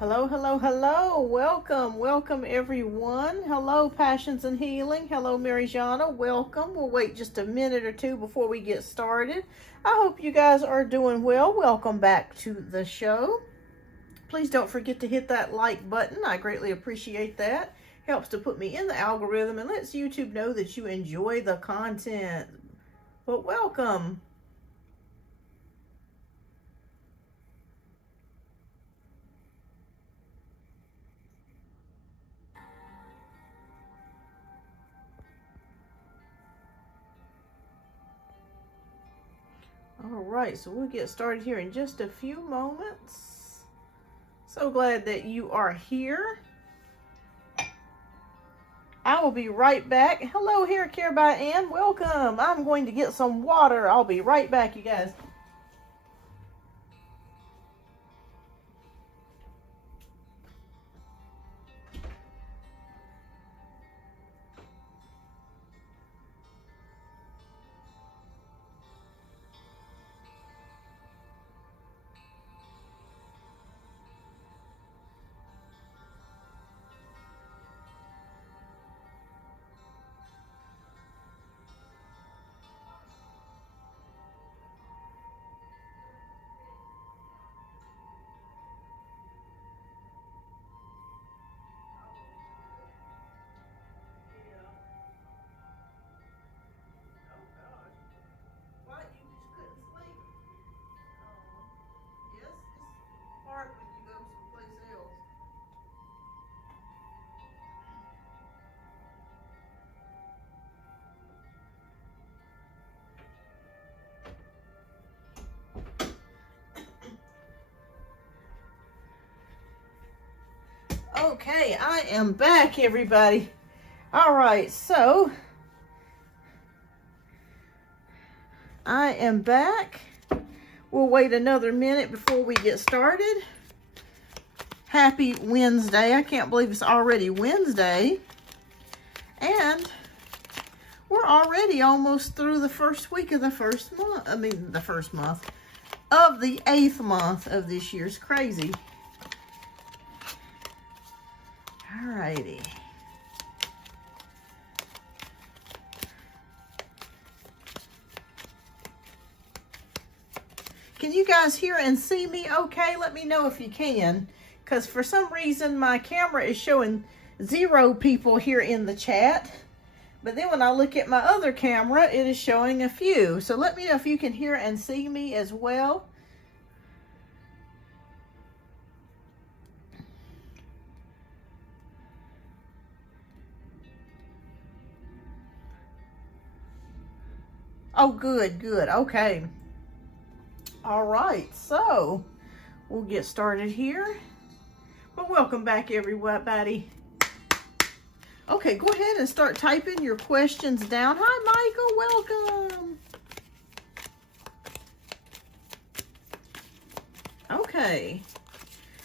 Hello, hello, hello. Welcome everyone. Hello, Passions and Healing. Hello, Marijana. Welcome. We'll wait just a minute or two before we get started. I hope you guys are doing well. Welcome back to the show. Please don't forget to hit that like button. I greatly appreciate that. Helps to put me in the algorithm and lets YouTube know that you enjoy the content. But welcome. All right, so we'll get started here in just a few moments. So glad that you are here. I will be right back. Hello, Hair Care by Ann. Welcome. I'm going to get some water. I'll be right back, you guys. Okay, I am back, everybody. All right, so I am back. We'll wait another minute before we get started. Happy Wednesday. I can't believe it's already Wednesday. And we're already almost through the first week of the first month. The first month of the 8th month of this year. It's crazy. Alrighty. Can you guys hear and see me okay? Let me know if you can, because for some reason my camera is showing 0 people here in the chat, but then when I look at my other camera, it is showing a few. So let me know if you can hear and see me as well. Oh, good. Okay. All right, so we'll get started here. Well, welcome back, everybody. Okay, go ahead and start typing your questions down. Hi, Michael. Welcome. Okay.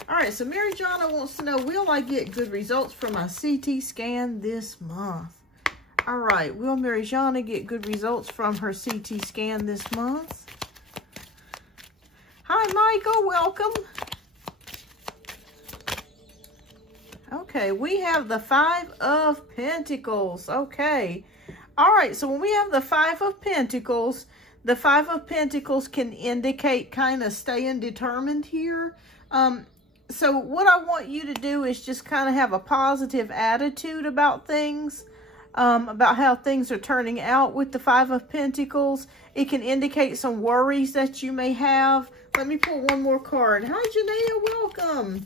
All right, so Marijana wants to know, will I get good results from my CT scan this month? All right, will Marijana get good results from her CT scan this month? Hi, Michael, welcome. Okay, we have the 5 of Pentacles. Okay. All right, so when we have the 5 of Pentacles, the 5 of Pentacles can indicate kind of staying determined here. So what I want you to do is just kind of have a positive attitude about things. About how things are turning out with the 5 of Pentacles. It can indicate some worries that you may have. Let me pull one more card. Hi, Janelle. Welcome.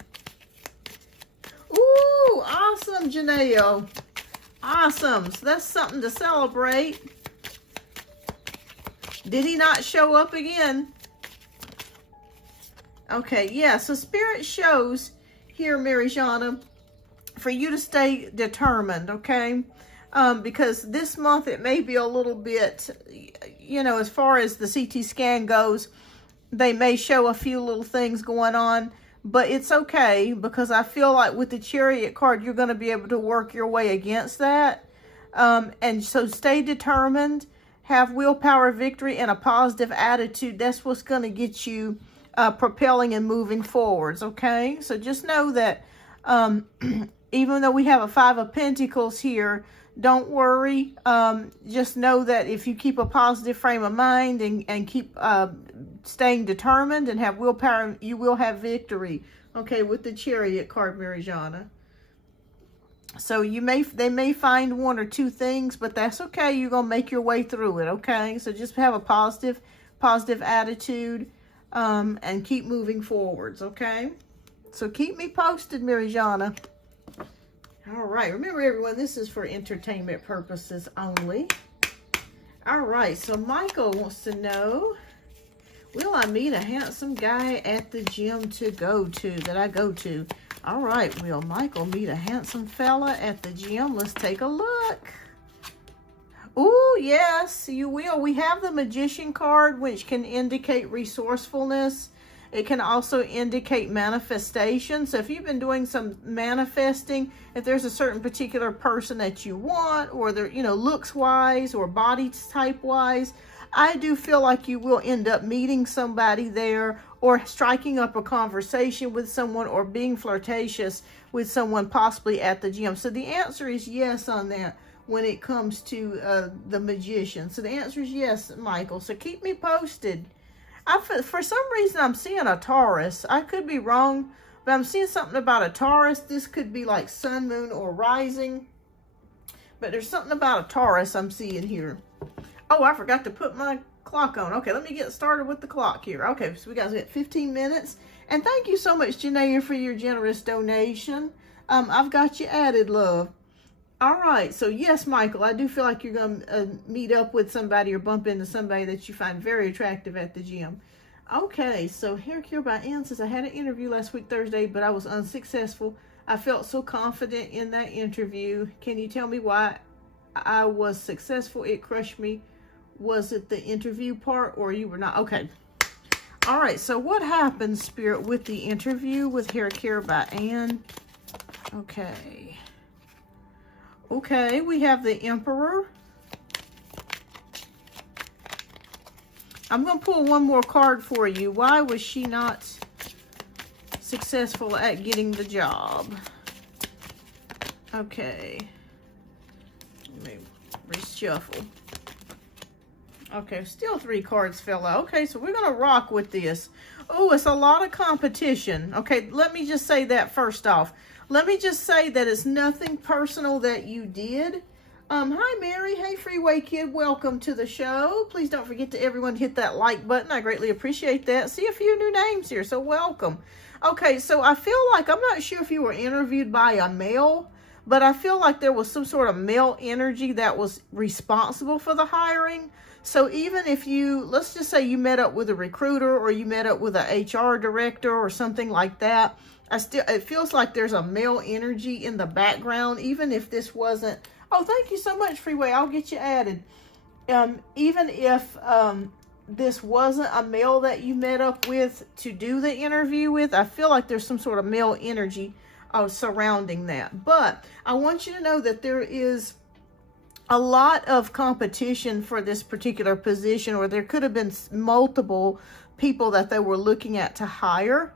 Ooh, awesome, Janelle. Awesome. So that's something to celebrate. Did he not show up again? Okay, yeah. So Spirit shows here, Marijana, for you to stay determined, okay? Because this month it may be a little bit, you know, as far as the CT scan goes, they may show a few little things going on, but it's okay, because I feel like with the Chariot card, you're going to be able to work your way against that. And so stay determined, have willpower, victory, and a positive attitude. That's what's going to get you propelling and moving forwards, okay? So just know that even though we have a 5 of Pentacles here, don't worry. Just know that if you keep a positive frame of mind and keep staying determined and have willpower, you will have victory, okay, with the Chariot card, Marijana. So they may find 1 or 2 things, but that's okay. You're going to make your way through it, okay? So just have a positive attitude and keep moving forwards, okay? So keep me posted, Marijana. All right. Remember, everyone, this is for entertainment purposes only. All right. So Michael wants to know, will I meet a handsome guy at the gym that I go to? All right. Will Michael meet a handsome fella at the gym? Let's take a look. Oh, yes, you will. We have the Magician card, which can indicate resourcefulness. It can also indicate manifestation. So if you've been doing some manifesting, if there's a certain particular person that you want, or they're, looks wise or body type wise, I do feel like you will end up meeting somebody there, or striking up a conversation with someone, or being flirtatious with someone possibly at the gym. So the answer is yes on that when it comes to the Magician. So the answer is yes, Michael. So keep me posted. For some reason, I'm seeing a Taurus. I could be wrong, but I'm seeing something about a Taurus. This could be like sun, moon, or rising. But there's something about a Taurus I'm seeing here. Oh, I forgot to put my clock on. Okay, let me get started with the clock here. Okay, so we got 15 minutes. And thank you so much, Janaea, for your generous donation. I've got you added, love. All right, so yes, Michael, I do feel like you're going to meet up with somebody or bump into somebody that you find very attractive at the gym. Okay, so Hair Care by Ann says, I had an interview last week, Thursday, but I was unsuccessful. I felt so confident in that interview. Can you tell me why I was successful? It crushed me. Was it the interview part, or you were not? Okay. All right, so what happened, Spirit, with the interview with Hair Care by Ann? Okay. Okay, we have the Emperor. I'm going to pull one more card for you. Why was she not successful at getting the job? Okay. Let me reshuffle. Okay, still 3 cards fell out. Okay, so we're going to rock with this. Oh, it's a lot of competition. Okay, let me just say that first off. Let me just say that it's nothing personal that you did. Hi, Mary. Hey, Freeway Kid. Welcome to the show. Please don't forget to everyone hit that like button. I greatly appreciate that. See a few new names here, so welcome. Okay, so I feel like, I'm not sure if you were interviewed by a male, but I feel like there was some sort of male energy that was responsible for the hiring. So even if you, let's just say you met up with a recruiter, or you met up with an HR director or something like that, it feels like there's a male energy in the background, even if this wasn't, oh, thank you so much, Freeway, I'll get you added. Even if this wasn't a male that you met up with to do the interview with, I feel like there's some sort of male energy surrounding that. But I want you to know that there is a lot of competition for this particular position, or there could have been multiple people that they were looking at to hire.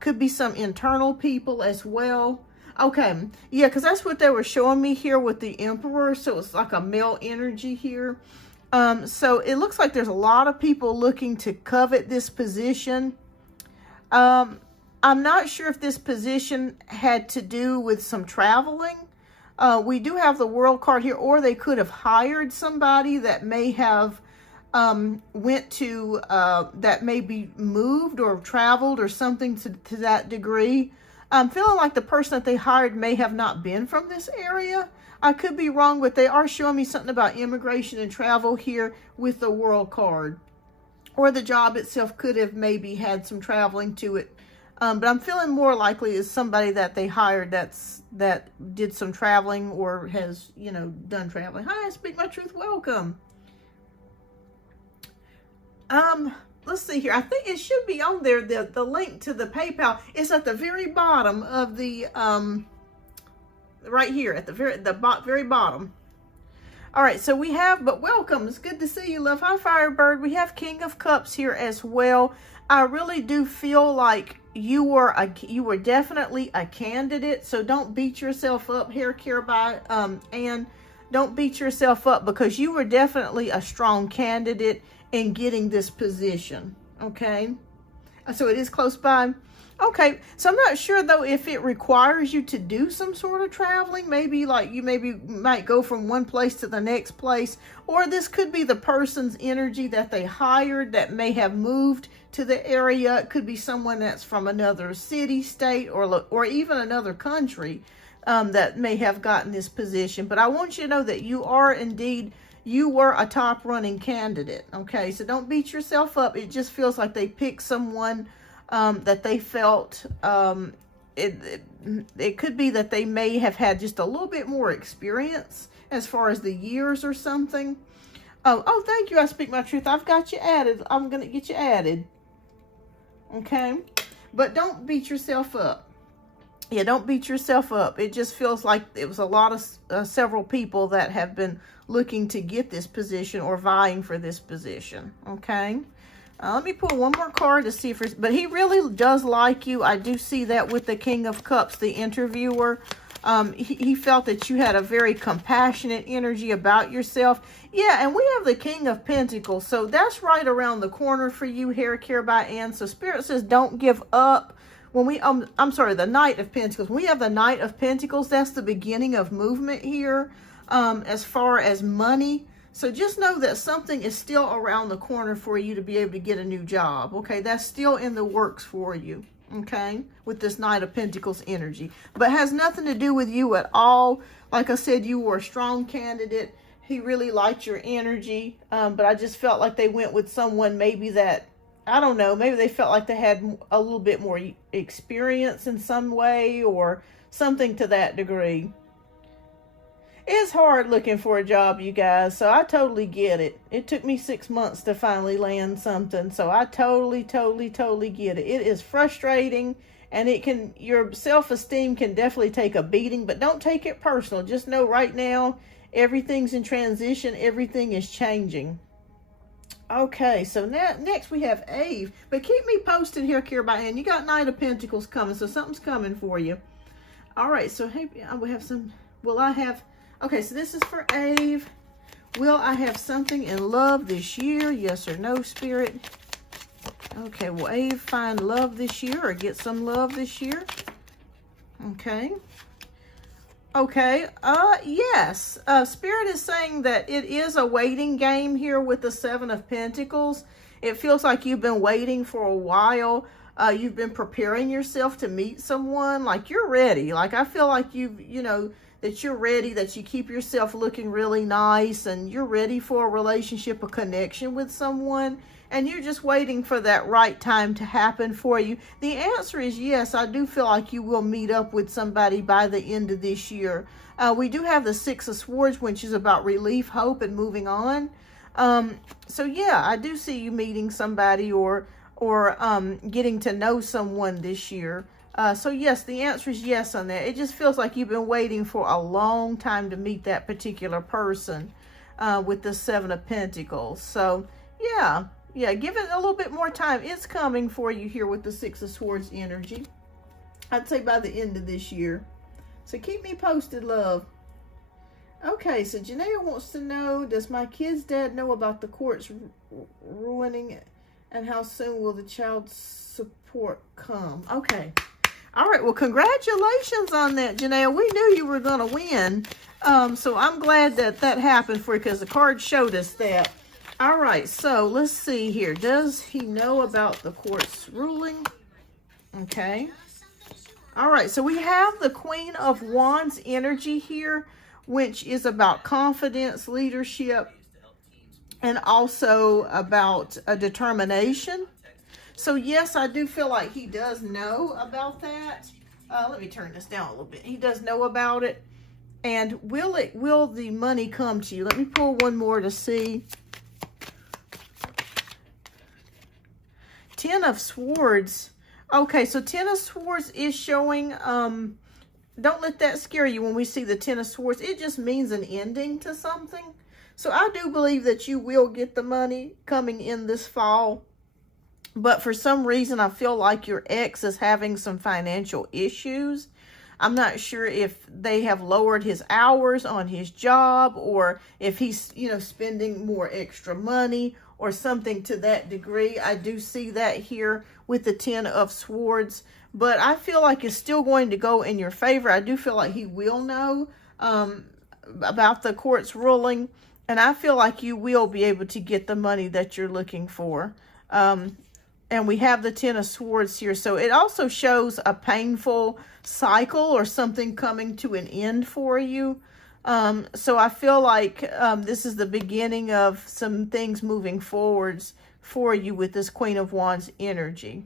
Could be some internal people as well. Okay, yeah, because that's what they were showing me here with the Emperor. So it's like a male energy here. So it looks like there's a lot of people looking to covet this position. I'm not sure if this position had to do with some traveling. We do have the World card here, or they could have hired somebody that may have that may be moved or traveled or something to that degree. I'm feeling like the person that they hired may have not been from this area. I could be wrong, but they are showing me something about immigration and travel here with the World card. Or the job itself could have maybe had some traveling to it. But I'm feeling more likely is somebody that they hired that did some traveling, or has, done traveling. Hi, Speak My Truth, welcome. Let's see here. I think it should be on there. The link to the PayPal is at the very bottom of the, right here at the very bottom. All right, so we have, but welcome. It's good to see you, love. Hi, Firebird. We have King of Cups here as well. I really do feel like you were definitely a candidate. So don't beat yourself up here, and don't beat yourself up, because you were definitely a strong candidate in getting this position. Okay, so it is close by. Okay, so I'm not sure though if it requires you to do some sort of traveling. Maybe like you might go from one place to the next place, or this could be the person's energy that they hired that may have moved to the area. It could be someone that's from another city, state, or even another country that may have gotten this position. But I want you to know that you were a top running candidate. Okay, so don't beat yourself up. It just feels like they picked someone that they felt, it could be that they may have had just a little bit more experience as far as the years or something. Oh, thank you. I speak my truth. I've got you added. I'm going to get you added. Okay. But don't beat yourself up. Yeah, don't beat yourself up. It just feels like it was a lot of several people that have been looking to get this position or vying for this position. Okay. Let me pull one more card to see if but he really does like you. I do see that with the King of Cups, the interviewer. He felt that you had a very compassionate energy about yourself. Yeah, and we have the King of Pentacles. So that's right around the corner for you, Hair Care by Ann. So Spirit says don't give up. When we, I'm sorry, the Knight of Pentacles. When we have the Knight of Pentacles, that's the beginning of movement here as far as money. So just know that something is still around the corner for you to be able to get a new job. Okay, that's still in the works for you. Okay, with this Knight of Pentacles energy. But has nothing to do with you at all. Like I said, you were a strong candidate. He really liked your energy. But I just felt like they went with someone maybe that, I don't know, maybe they felt like they had a little bit more experience in some way or something to that degree. It's hard looking for a job, you guys, so I totally get it. It took me 6 months to finally land something, so I totally get it. It is frustrating, and your self-esteem can definitely take a beating, but don't take it personal. Just know right now, everything's in transition. Everything is changing. Okay, so next we have Ave, but keep me posted here, Care by Hand. You got Knight of Pentacles coming, so something's coming for you. All right, so hey, we have some, okay, so this is for Ave. Will I have something in love this year? Yes or no, Spirit? Okay, will Ave find love this year or get some love this year? Okay. Okay, yes. Spirit is saying that it is a waiting game here with the Seven of Pentacles. It feels like you've been waiting for a while. You've been preparing yourself to meet someone. Like you're ready. Like I feel like that you're ready, that you keep yourself looking really nice and you're ready for a relationship, a connection with someone. And you're just waiting for that right time to happen for you. The answer is yes. I do feel like you will meet up with somebody by the end of this year. We do have the Six of Swords, which is about relief, hope, and moving on. So yeah, I do see you meeting somebody or getting to know someone this year. So yes, the answer is yes on that. It just feels like you've been waiting for a long time to meet that particular person with the Seven of Pentacles. So yeah. Yeah, give it a little bit more time. It's coming for you here with the Six of Swords energy. I'd say by the end of this year. So keep me posted, love. Okay, so Janaea wants to know, does my kid's dad know about the courts ruining it? And how soon will the child support come? Okay. All right, well, congratulations on that, Janaea. We knew you were going to win. So I'm glad that happened for you because the card showed us that. All right, so let's see here. Does he know about the court's ruling? Okay. All right, so we have the Queen of Wands energy here, which is about confidence, leadership, and also about a determination. So yes, I do feel like he does know about that. Let me turn this down a little bit. He does know about it. And will the money come to you? Let me pull one more to see. Ten of Swords. Okay, so Ten of Swords is showing, don't let that scare you when we see the Ten of Swords. It just means an ending to something. So I do believe that you will get the money coming in this fall. but for some reason, I feel like your ex is having some financial issues. I'm not sure if they have lowered his hours on his job, or if he's, spending more extra money or something to that degree. I do see that here with the Ten of Swords, but I feel like it's still going to go in your favor. I do feel like he will know about the court's ruling, and I feel like you will be able to get the money that you're looking for. And we have the Ten of Swords here. So it also shows a painful cycle or something coming to an end for you. So I feel like this is the beginning of some things moving forwards for you with this Queen of Wands energy.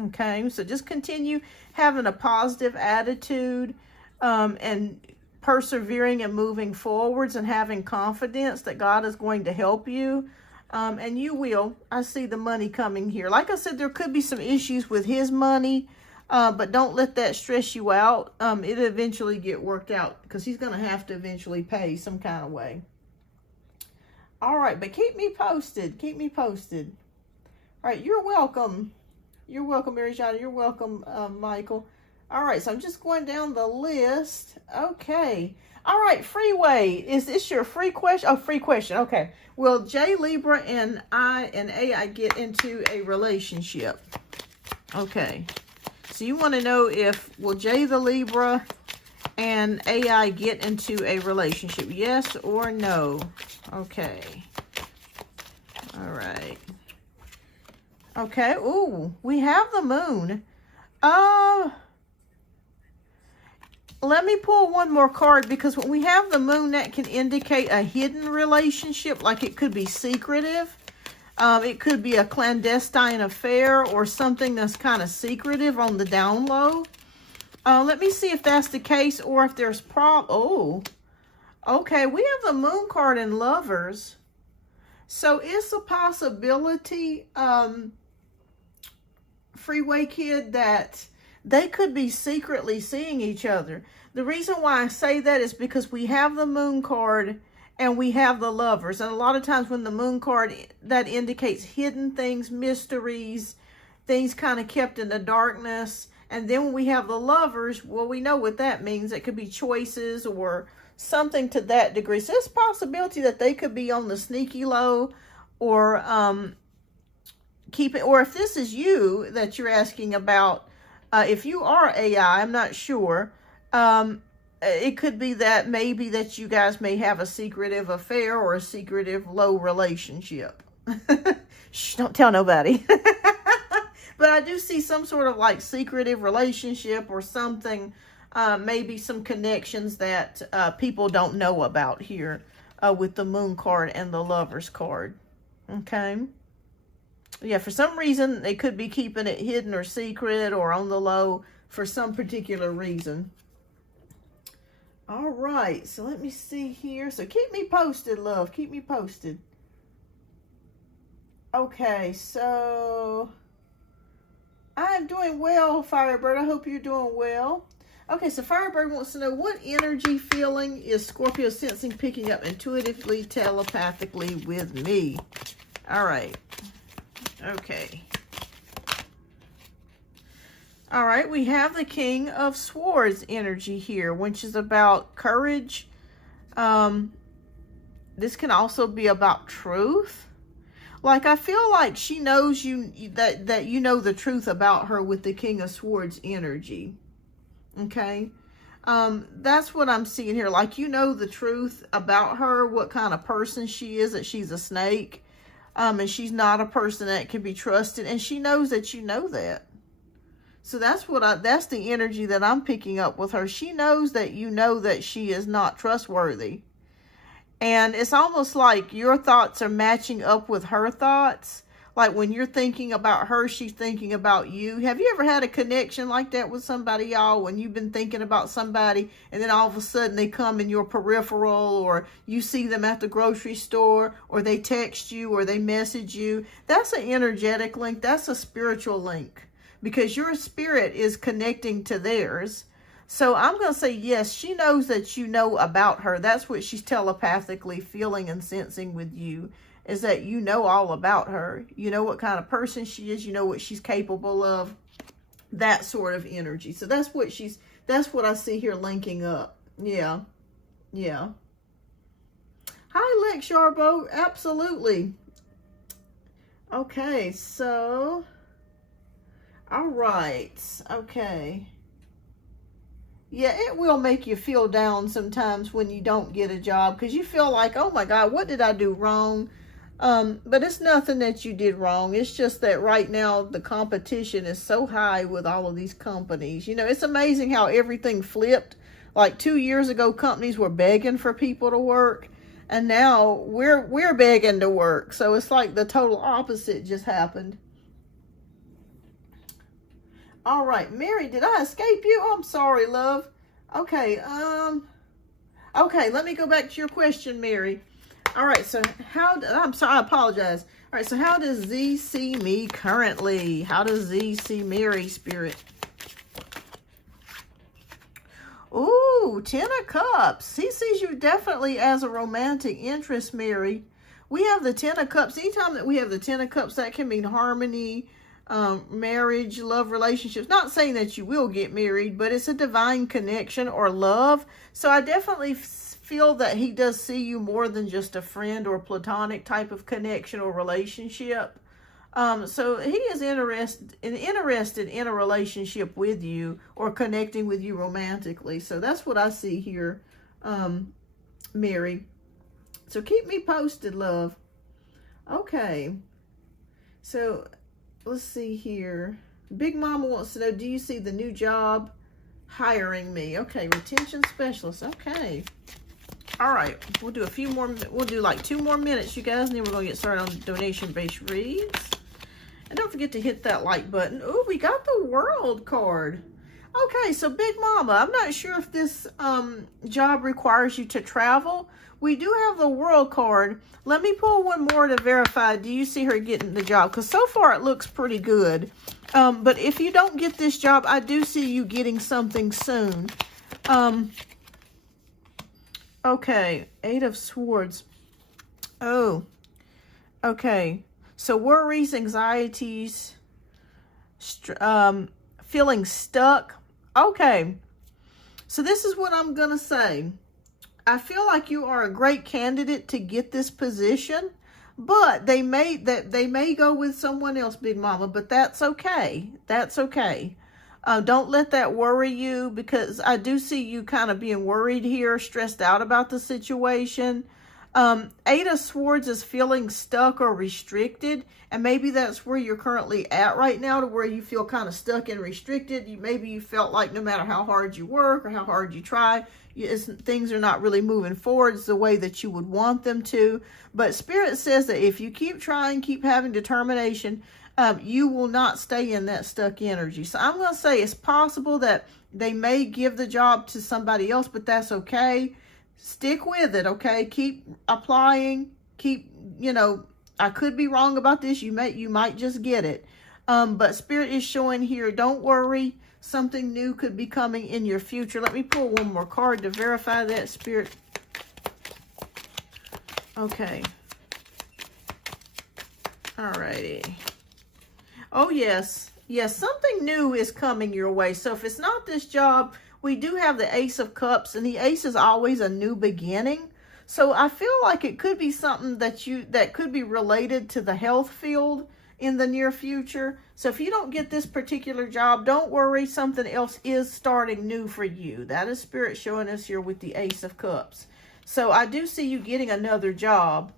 Okay, so just continue having a positive attitude and persevering and moving forwards and having confidence that God is going to help you. And you will. I see the money coming here. Like I said, there could be some issues with his money, but don't let that stress you out. It'll eventually get worked out because he's going to have to eventually pay some kind of way. All right, but keep me posted. Keep me posted. All right, you're welcome. You're welcome, Mary Jana. You're welcome, Michael. All right, so I'm just going down the list. Okay. All right, Freeway, is this your free question? Oh, free question. Okay. Will J, Libra, and AI get into a relationship? Okay. So you want to know if will J the Libra and AI get into a relationship? Yes or no? Okay. All right. Okay. Ooh, we have the moon. Let me pull one more card, because when we have the moon, that can indicate a hidden relationship, like it could be secretive. It could be a clandestine affair or something that's kind of secretive on the down low. Let me see if that's the case, or if there's oh, okay, we have the moon card in Lovers. So it's a possibility, Freeway Kid, that they could be secretly seeing each other. The reason why I say that is because we have the moon card and we have the Lovers. And a lot of times when the moon card, that indicates hidden things, mysteries, things kind of kept in the darkness. And then when we have the Lovers, well, we know what that means. It could be choices or something to that degree. So it's a possibility that they could be on the sneaky low, or or if this is you that you're asking about, if you are AI, I'm not sure. It could be that maybe that you guys may have a secretive affair or a secretive low relationship. Shh, don't tell nobody. But I do see some sort of like secretive relationship or something, maybe some connections that people don't know about here with the moon card and the Lovers card. Okay. Yeah, for some reason, they could be keeping it hidden or secret or on the low for some particular reason. All right, so let me see here. So keep me posted, love. Keep me posted. Okay, so I'm doing well, Firebird. I hope you're doing well. Okay, so Firebird wants to know, what energy feeling is Scorpio sensing, picking up intuitively, telepathically with me? All right. Okay. All right, we have the King of Swords energy here, which is about courage. This can also be about truth. Like, I feel like she knows that you know the truth about her with the King of Swords energy. Okay? That's what I'm seeing here. Like, you know the truth about her, what kind of person she is, that she's a snake. And she's not a person that can be trusted. And she knows that you know that. So that's that's the energy that I'm picking up with her. She knows that you know that she is not trustworthy. And it's almost like your thoughts are matching up with her thoughts. Like when you're thinking about her, she's thinking about you. Have you ever had a connection like that with somebody, y'all, when you've been thinking about somebody and then all of a sudden they come in your peripheral, or you see them at the grocery store, or they text you, or they message you? That's an energetic link. That's a spiritual link, because your spirit is connecting to theirs. So I'm going to say yes, she knows that you know about her. That's what she's telepathically feeling and sensing with you, is that you know all about her. You know what kind of person she is. You know what she's capable of. That sort of energy. So that's what I see here linking up. Yeah. Yeah. Hi, Lex Sharbo. Absolutely. Okay, so, all right. Okay. Yeah, it will make you feel down sometimes when you don't get a job, because you feel like, oh my God, what did I do wrong? But it's nothing that you did wrong. It's just that right now the competition is so high with all of these companies. You know, it's amazing how everything flipped. Like 2 years ago, companies were begging for people to work, and now we're begging to work. So it's like the total opposite just happened. All right, Mary, did I escape you? Oh, I'm sorry, love. Okay, okay, let me go back to your question, Mary. All right, so I'm sorry, I apologize. All right, so how does Z see me currently? How does Z see Mary, Spirit? Ooh, 10 of Cups. He sees you definitely as a romantic interest, Mary. We have the 10 of Cups. Anytime that we have the 10 of Cups, that can mean harmony, marriage, love, relationships. Not saying that you will get married, but it's a divine connection or love. So I definitely feel that he does see you more than just a friend or platonic type of connection or relationship. So he is interested in a relationship with you or connecting with you romantically. So that's what I see here, Mary. So keep me posted, love. Okay. So let's see here. Big Mama wants to know, do you see the new job hiring me? Okay, retention specialist. Okay. All right. We'll do a few more. We'll do like 2 more minutes, you guys, and then we're going to get started on donation-based reads. And don't forget to hit that like button. Oh, we got the World card. Okay, so Big Mama, I'm not sure if this job requires you to travel. We do have the World card. Let me pull one more to verify. Do you see her getting the job? Because so far it looks pretty good. But if you don't get this job, I do see you getting something soon. Okay, 8 of Swords. Oh, okay. So worries, anxieties, feeling stuck. Okay. So this is what I'm going to say. I feel like you are a great candidate to get this position, but they may go with someone else, Big Mama, but that's okay. That's okay. Don't let that worry you, because I do see you kind of being worried here, stressed out about the situation. 8 of Swords is feeling stuck or restricted, and maybe that's where you're currently at right now, to where you feel kind of stuck and restricted. Maybe you felt like no matter how hard you work or how hard you try, things are not really moving forwards the way that you would want them to. But Spirit says that if you keep trying, keep having determination, you will not stay in that stuck energy. So I'm going to say it's possible that they may give the job to somebody else, but that's okay. Stick with it, okay? Keep applying. Keep, I could be wrong about this. You might just get it. But Spirit is showing here, don't worry. Something new could be coming in your future. Let me pull one more card to verify that, Spirit. Okay. Alrighty. Oh, yes. Yes, something new is coming your way. So if it's not this job, we do have the Ace of Cups, and the Ace is always a new beginning. So I feel like it could be something that could be related to the health field in the near future. So if you don't get this particular job, don't worry. Something else is starting new for you. That is Spirit showing us here with the Ace of Cups. So I do see you getting another job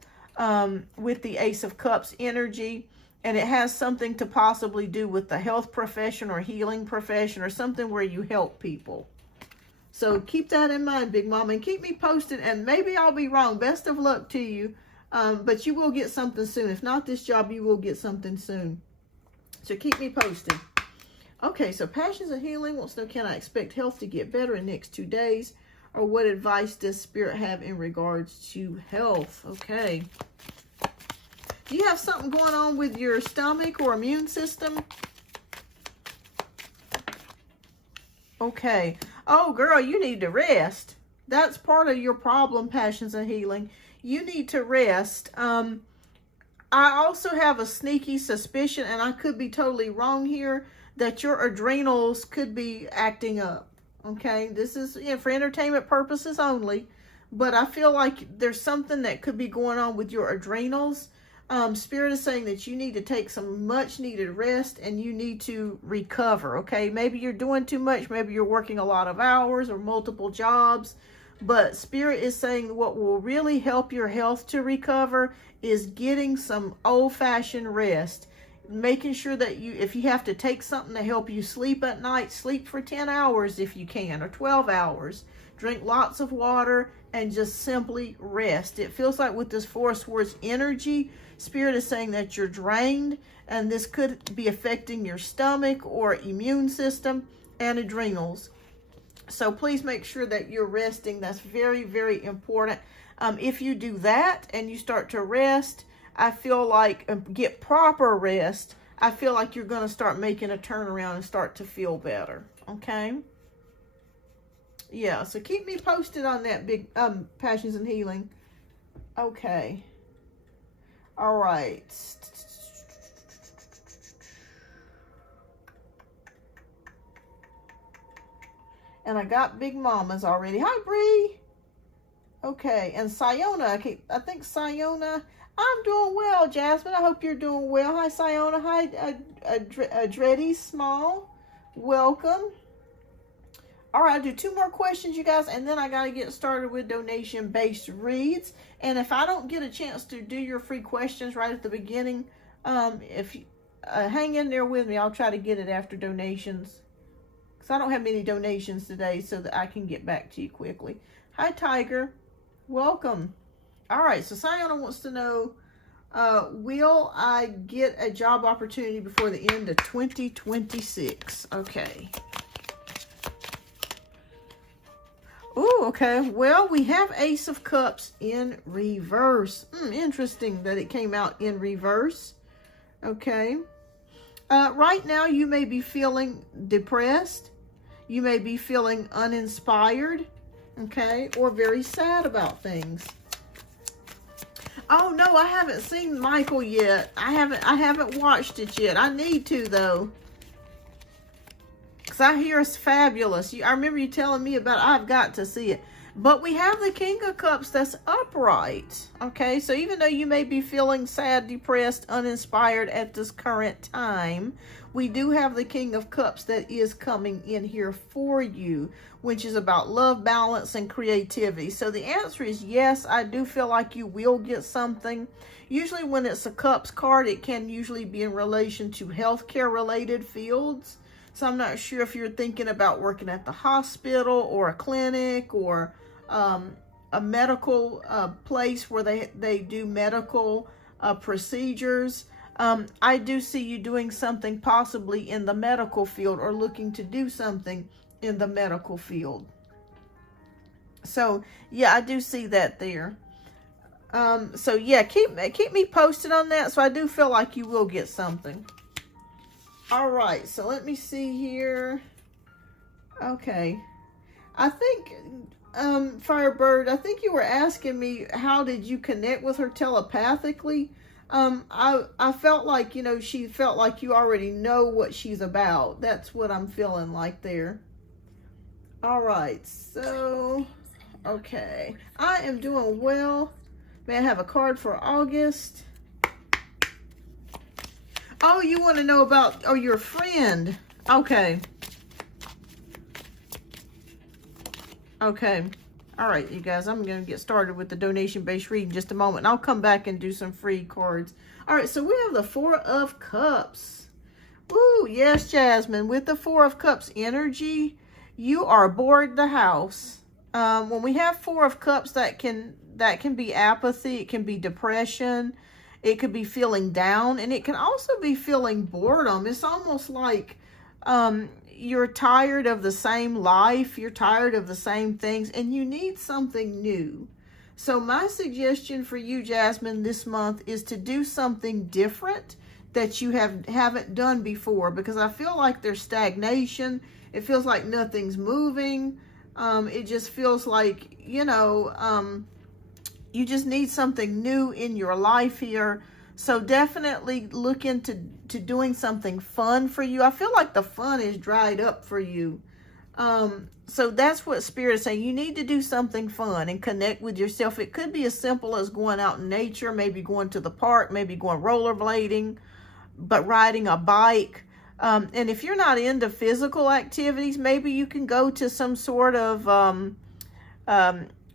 with the Ace of Cups energy. And it has something to possibly do with the health profession or healing profession or something where you help people. So keep that in mind, Big Mama, and keep me posted. And maybe I'll be wrong. Best of luck to you. But you will get something soon. If not this job, you will get something soon. So keep me posted. Okay, so Passions of Healing wants to know, can I expect health to get better in the next 2 days? Or what advice does Spirit have in regards to health? Okay. Do you have something going on with your stomach or immune system? Okay. Oh, girl, you need to rest. That's part of your problem, passions and healing. You need to rest. I also have a sneaky suspicion, and I could be totally wrong here, that your adrenals could be acting up. Okay, this is for entertainment purposes only, but I feel like there's something that could be going on with your adrenals. Spirit is saying that you need to take some much needed rest and you need to recover. Okay, maybe you're doing too much, maybe you're working a lot of hours or multiple jobs, but Spirit is saying what will really help your health to recover is getting some old-fashioned rest. Making sure that if you have to take something to help you sleep at night, sleep for 10 hours if you can, or 12 hours. Drink lots of water and just simply rest. It feels like with this Force Words energy, Spirit is saying that you're drained, and this could be affecting your stomach or immune system and adrenals. So please make sure that you're resting. That's very, very important. If you do that and you start to rest, I feel like, get proper rest, I feel like you're going to start making a turnaround and start to feel better. Okay? Yeah, so keep me posted on that, big passions and healing. Okay. All right. And I got Big Mamas already. Hi, Bree. Okay, and Siona, I think Siona, I'm doing well, Jasmine. I hope you're doing well. Hi, Siona. Hi, Dreddy Small. Welcome. All right, I'll do 2 more questions, you guys, and then I got to get started with donation-based reads. And if I don't get a chance to do your free questions right at the beginning, if you hang in there with me, I'll try to get it after donations. Because I don't have many donations today so that I can get back to you quickly. Hi, Tiger. Welcome. All right, so Siona wants to know, will I get a job opportunity before the end of 2026? Okay. Oh, okay. Well, we have Ace of Cups in reverse. Interesting that it came out in reverse. Okay. Right now, you may be feeling depressed. You may be feeling uninspired. Okay. Or very sad about things. Oh, no, I haven't seen Michael yet. I haven't watched it yet. I need to, though. Because I hear it's fabulous. I remember you telling me about it. I've got to see it. But we have the King of Cups that's upright. Okay, so even though you may be feeling sad, depressed, uninspired at this current time, we do have the King of Cups that is coming in here for you, which is about love, balance, and creativity. So the answer is yes, I do feel like you will get something. Usually when it's a Cups card, it can usually be in relation to healthcare related fields. So I'm not sure if you're thinking about working at the hospital or a clinic or a medical place where they do medical procedures. I do see you doing something possibly in the medical field or looking to do something in the medical field. So yeah, I do see that there. So yeah, keep me posted on that. So I do feel like you will get something. All right, so let me see here. Okay, I think Firebird, I think you were asking me how did you connect with her telepathically. I felt like, she felt like you already know what she's about. That's what I'm feeling like there. All right, so okay, I am doing well. May I have a card for August? Oh, you want to know about, your friend. Okay. Okay. All right, you guys, I'm going to get started with the donation-based reading in just a moment. And I'll come back and do some free cards. All right, so we have the 4 of Cups. Ooh, yes, Jasmine. With the 4 of Cups energy, you are bored the house. When we have 4 of Cups, that can be apathy. It can be depression. It could be feeling down, and it can also be feeling boredom. It's almost like you're tired of the same life, you're tired of the same things, and you need something new. So my suggestion for you, Jasmine, this month is to do something different. that you haven't done before, because I feel like there's stagnation. It feels like nothing's moving. It just feels like, you know, you just need something new in your life here. So definitely look into doing something fun for you. I feel like the fun is dried up for you. So that's what Spirit is saying. You need to do something fun and connect with yourself. It could be as simple as going out in nature, maybe going to the park, maybe going rollerblading, but riding a bike. And if you're not into physical activities, maybe you can go to some sort of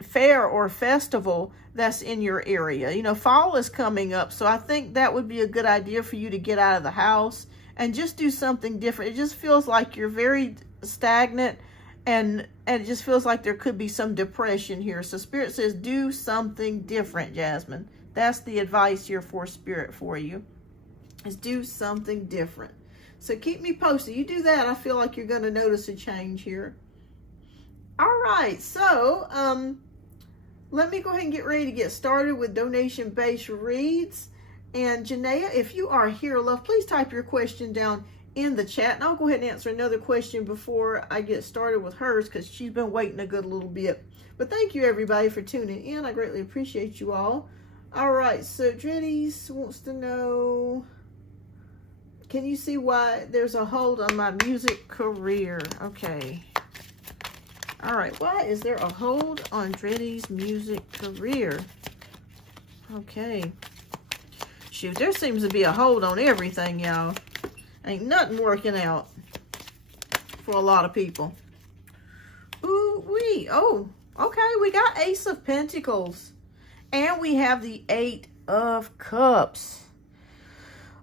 fair or festival that's in your area. You know, fall is coming up, so I think that would be a good idea for you to get out of the house and just do something different. It just feels like you're very stagnant, and it just feels like there could be some depression here. So Spirit says do something different, Jasmine. That's the advice here for Spirit for you, is do something different. So keep me posted. You do that, I feel like you're going to notice a change here. All right, so let me go ahead and get ready to get started with donation-based reads. And Janaea, if you are here, love, please type your question down in the chat, and I'll go ahead and answer another question before I get started with hers, because she's been waiting a good little bit. But thank you, everybody, for tuning in. I greatly appreciate you all. All right, so Dreddy's wants to know, can you see why there's a hold on my music career? Okay. All right, why is there a hold on Dreddy's music career? Okay. Shoot, there seems to be a hold on everything, y'all. Ain't nothing working out for a lot of people. Ooh-wee. Oh, okay, we got Ace of Pentacles. And we have the 8 of Cups.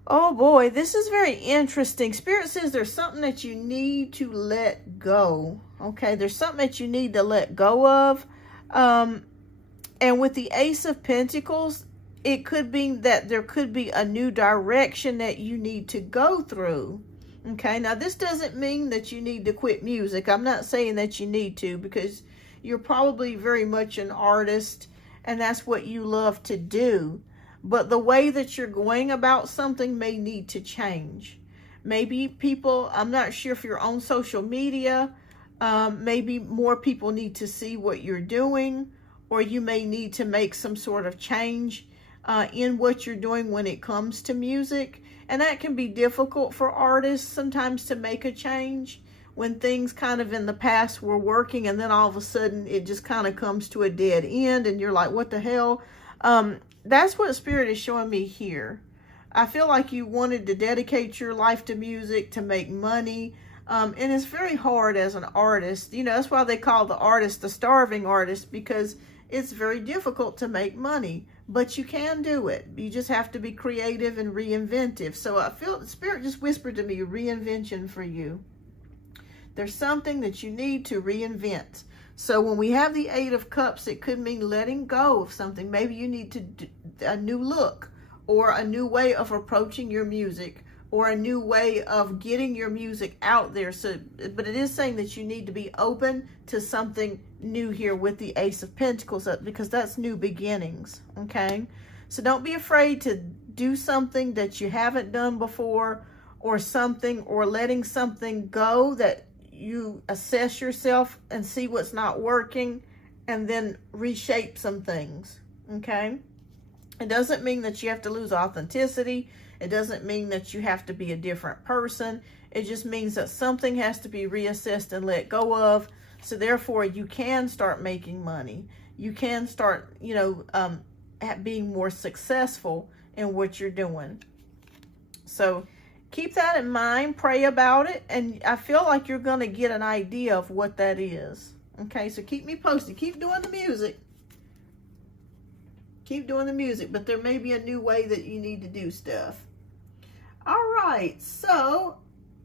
Oh boy, this is very interesting. Spirit says there's something that you need to let go. Okay, there's something that you need to let go of. And with the Ace of Pentacles, it could be that there could be a new direction that you need to go through. Okay, now this doesn't mean that you need to quit music. I'm not saying that you need to, because you're probably very much an artist and that's what you love to do. But the way that you're going about something may need to change. Maybe people, I'm not sure if you're on social media, maybe more people need to see what you're doing, or you may need to make some sort of change in what you're doing when it comes to music. And that can be difficult for artists sometimes to make a change when things kind of in the past were working, and then all of a sudden it just kind of comes to a dead end and you're like, what the hell? That's what Spirit is showing me here. I feel like you wanted to dedicate your life to music, to make money. And it's very hard as an artist. You know, that's why they call the artist the starving artist, because it's very difficult to make money. But you can do it. You just have to be creative and reinventive. So I feel Spirit just whispered to me, reinvention for you. There's something that you need to reinvent. So when we have the 8 of Cups, it could mean letting go of something. Maybe you need to do a new look, or a new way of approaching your music, or a new way of getting your music out there. So, but it is saying that you need to be open to something new here with the Ace of Pentacles, because that's new beginnings, okay? So don't be afraid to do something that you haven't done before, or something, or letting something go that you assess yourself and see what's not working, and then reshape some things, okay? It doesn't mean that you have to lose authenticity. It doesn't mean that you have to be a different person. It just means that something has to be reassessed and let go of. So therefore, you can start making money. You can start, you know, being more successful in what you're doing. So keep that in mind. Pray about it. And I feel like you're going to get an idea of what that is. Okay, so keep me posted. Keep doing the music. Keep doing the music, but there may be a new way that you need to do stuff. All right, so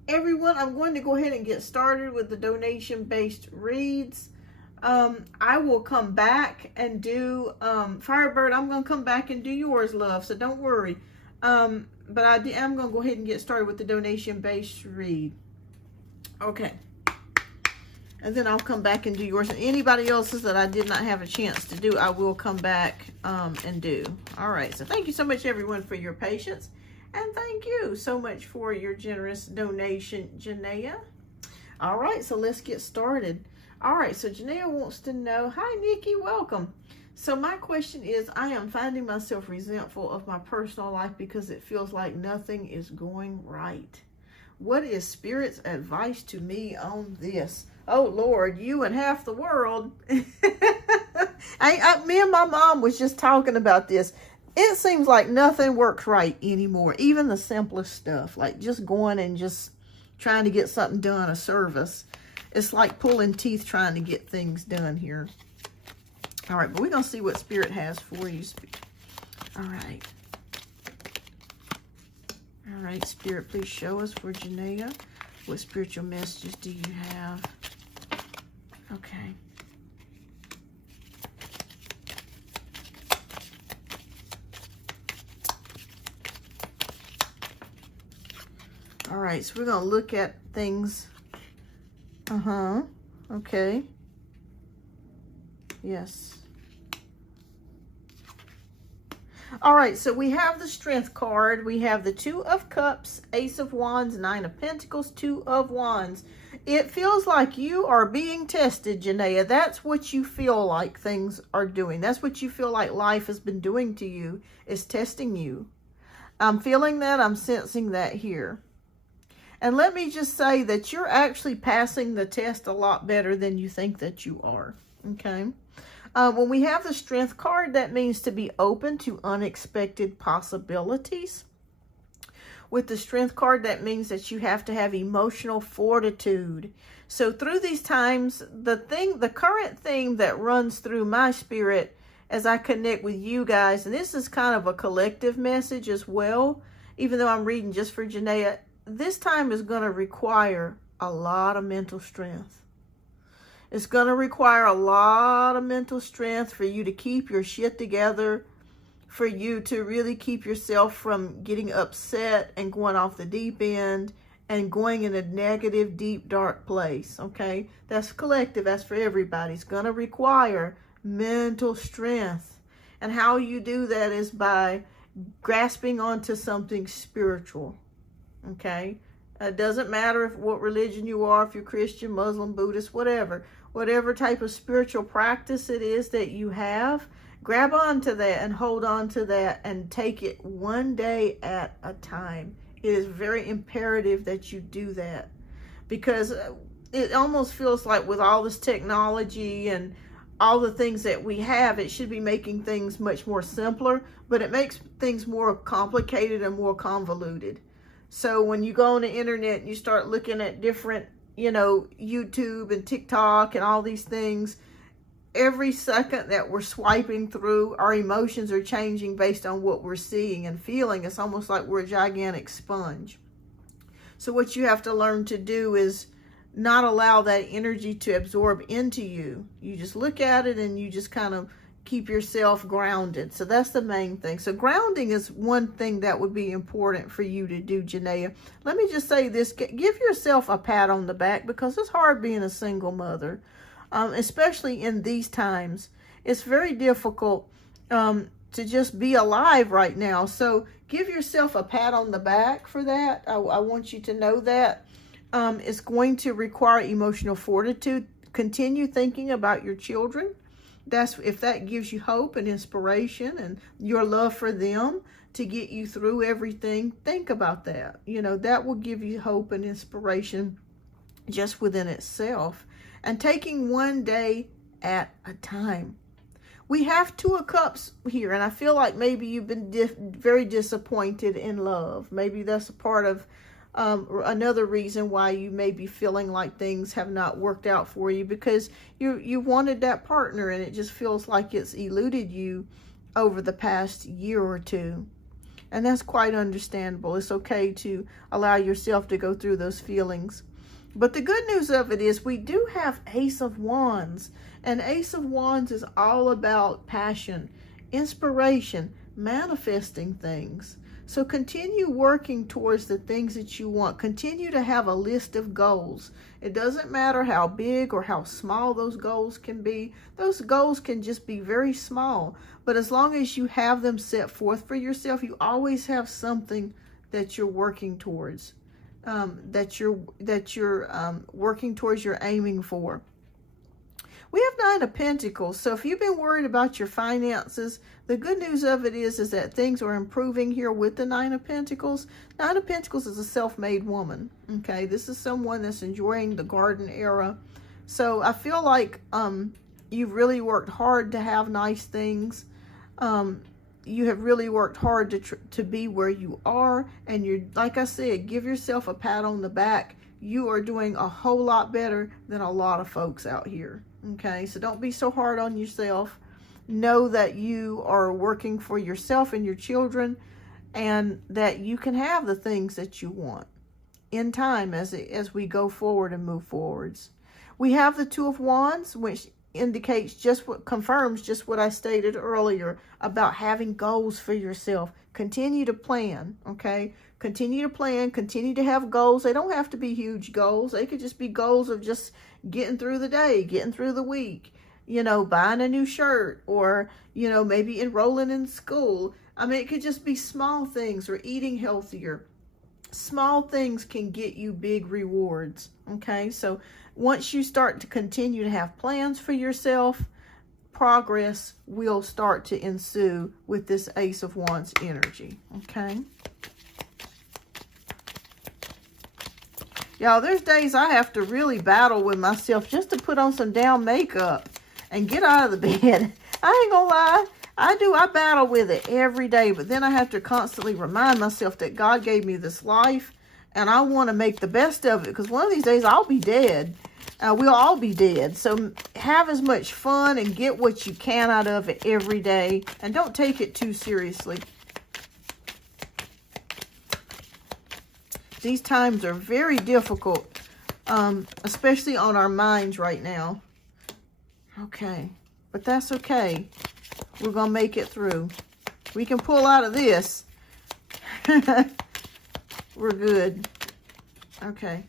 everyone, I'm going to go ahead and get started with the donation-based reads. I will come back and do, Firebird, I'm going to come back and do yours, love, so don't worry. But I am going to go ahead and get started with the donation-based read. Okay. And then I'll come back and do yours. And anybody else's that I did not have a chance to do, I will come back and do. All right. So thank you so much, everyone, for your patience. And thank you so much for your generous donation, Janaea. All right, so let's get started. All right, so Janaea wants to know, hi, Nikki, welcome. So my question is, I am finding myself resentful of my personal life because it feels like nothing is going right. What is Spirit's advice to me on this? Oh, Lord, you and half the world. Me and my mom was just talking about this. It seems like nothing works right anymore. Even the simplest stuff, like just going and just trying to get something done, a service. It's like pulling teeth trying to get things done here. All right, but we're going to see what Spirit has for you. All right. All right, Spirit, please show us for Janaea. What spiritual messages do you have? Okay. All right, so we're going to look at things. Okay. Yes. All right, so we have the Strength card. We have the Two of Cups, Ace of Wands, Nine of Pentacles, Two of Wands. It feels like you are being tested, Janaea. That's what you feel like things are doing. That's what you feel like life has been doing to you, is testing you. I'm feeling that. I'm sensing that here. And let me just say that you're actually passing the test a lot better than you think that you are, okay? When we have the Strength card, that means to be open to unexpected possibilities. With the Strength card, that means that you have to have emotional fortitude. So through these times, the current theme that runs through my spirit as I connect with you guys, and this is kind of a collective message as well, even though I'm reading just for Janaea, this time is going to require a lot of mental strength. It's going to require a lot of mental strength for you to keep your shit together, for you to really keep yourself from getting upset and going off the deep end and going in a negative, deep, dark place, okay? That's collective. That's for everybody. It's going to require mental strength. And how you do that is by grasping onto something spiritual. Okay, it doesn't matter what religion you are, if you're Christian, Muslim, Buddhist, whatever type of spiritual practice it is that you have, grab onto that and hold on to that and take it one day at a time. It is very imperative that you do that, because it almost feels like with all this technology and all the things that we have, it should be making things much more simpler, but it makes things more complicated and more convoluted. So when you go on the internet and you start looking at different, YouTube and TikTok and all these things, every second that we're swiping through, our emotions are changing based on what we're seeing and feeling. It's almost like we're a gigantic sponge. So what you have to learn to do is not allow that energy to absorb into you. You just look at it and you just kind of keep yourself grounded. So that's the main thing. So grounding is one thing that would be important for you to do, Janaea. Let me just say this. Give yourself a pat on the back, because it's hard being a single mother, especially in these times. It's very difficult to just be alive right now. So give yourself a pat on the back for that. I want you to know that. It's going to require emotional fortitude. Continue thinking about your children. If that gives you hope and inspiration and your love for them to get you through everything, think about that. That will give you hope and inspiration just within itself. And taking one day at a time. We have Two of Cups here, and I feel like maybe you've been very disappointed in love. Maybe that's a part of another reason why you may be feeling like things have not worked out for you, because you wanted that partner and it just feels like it's eluded you over the past year or two. And that's quite understandable. It's okay to allow yourself to go through those feelings. But the good news of it is we do have Ace of Wands. And Ace of Wands is all about passion, inspiration, manifesting things. So continue working towards the things that you want. Continue to have a list of goals. It doesn't matter how big or how small those goals can be. Those goals can just be very small. But as long as you have them set forth for yourself, you always have something that you're working towards, that you're working towards, you're aiming for. We have Nine of Pentacles. So if you've been worried about your finances, the good news of it is that things are improving here with the Nine of Pentacles. Nine of Pentacles is a self-made woman. Okay, this is someone that's enjoying the garden era. So I feel like you've really worked hard to have nice things. You have really worked hard to be where you are. And you're, like I said, give yourself a pat on the back. You are doing a whole lot better than a lot of folks out here. Okay, so don't be so hard on yourself. Know that you are working for yourself and your children, and that you can have the things that you want in time as we go forward and move forwards. We have the Two of Wands, which indicates confirms just what I stated earlier about having goals for yourself. Continue to plan, okay? Continue to plan, continue to have goals. They don't have to be huge goals. They could just be goals of just getting through the day, getting through the week, you know, buying a new shirt, or, you know, maybe enrolling in school. I mean, it could just be small things, or eating healthier. Small things can get you big rewards, okay? So once you start to continue to have plans for yourself, progress will start to ensue with this Ace of Wands energy, okay? Y'all, there's days I have to really battle with myself just to put on some down makeup and get out of the bed. I ain't gonna lie. I battle with it every day, but then I have to constantly remind myself that God gave me this life, and I want to make the best of it, because one of these days I'll be dead. We'll all be dead. So have as much fun and get what you can out of it every day, and don't take it too seriously. These times are very difficult, especially on our minds right now. Okay, but that's okay. We're going to make it through. We can pull out of this. We're good. Okay.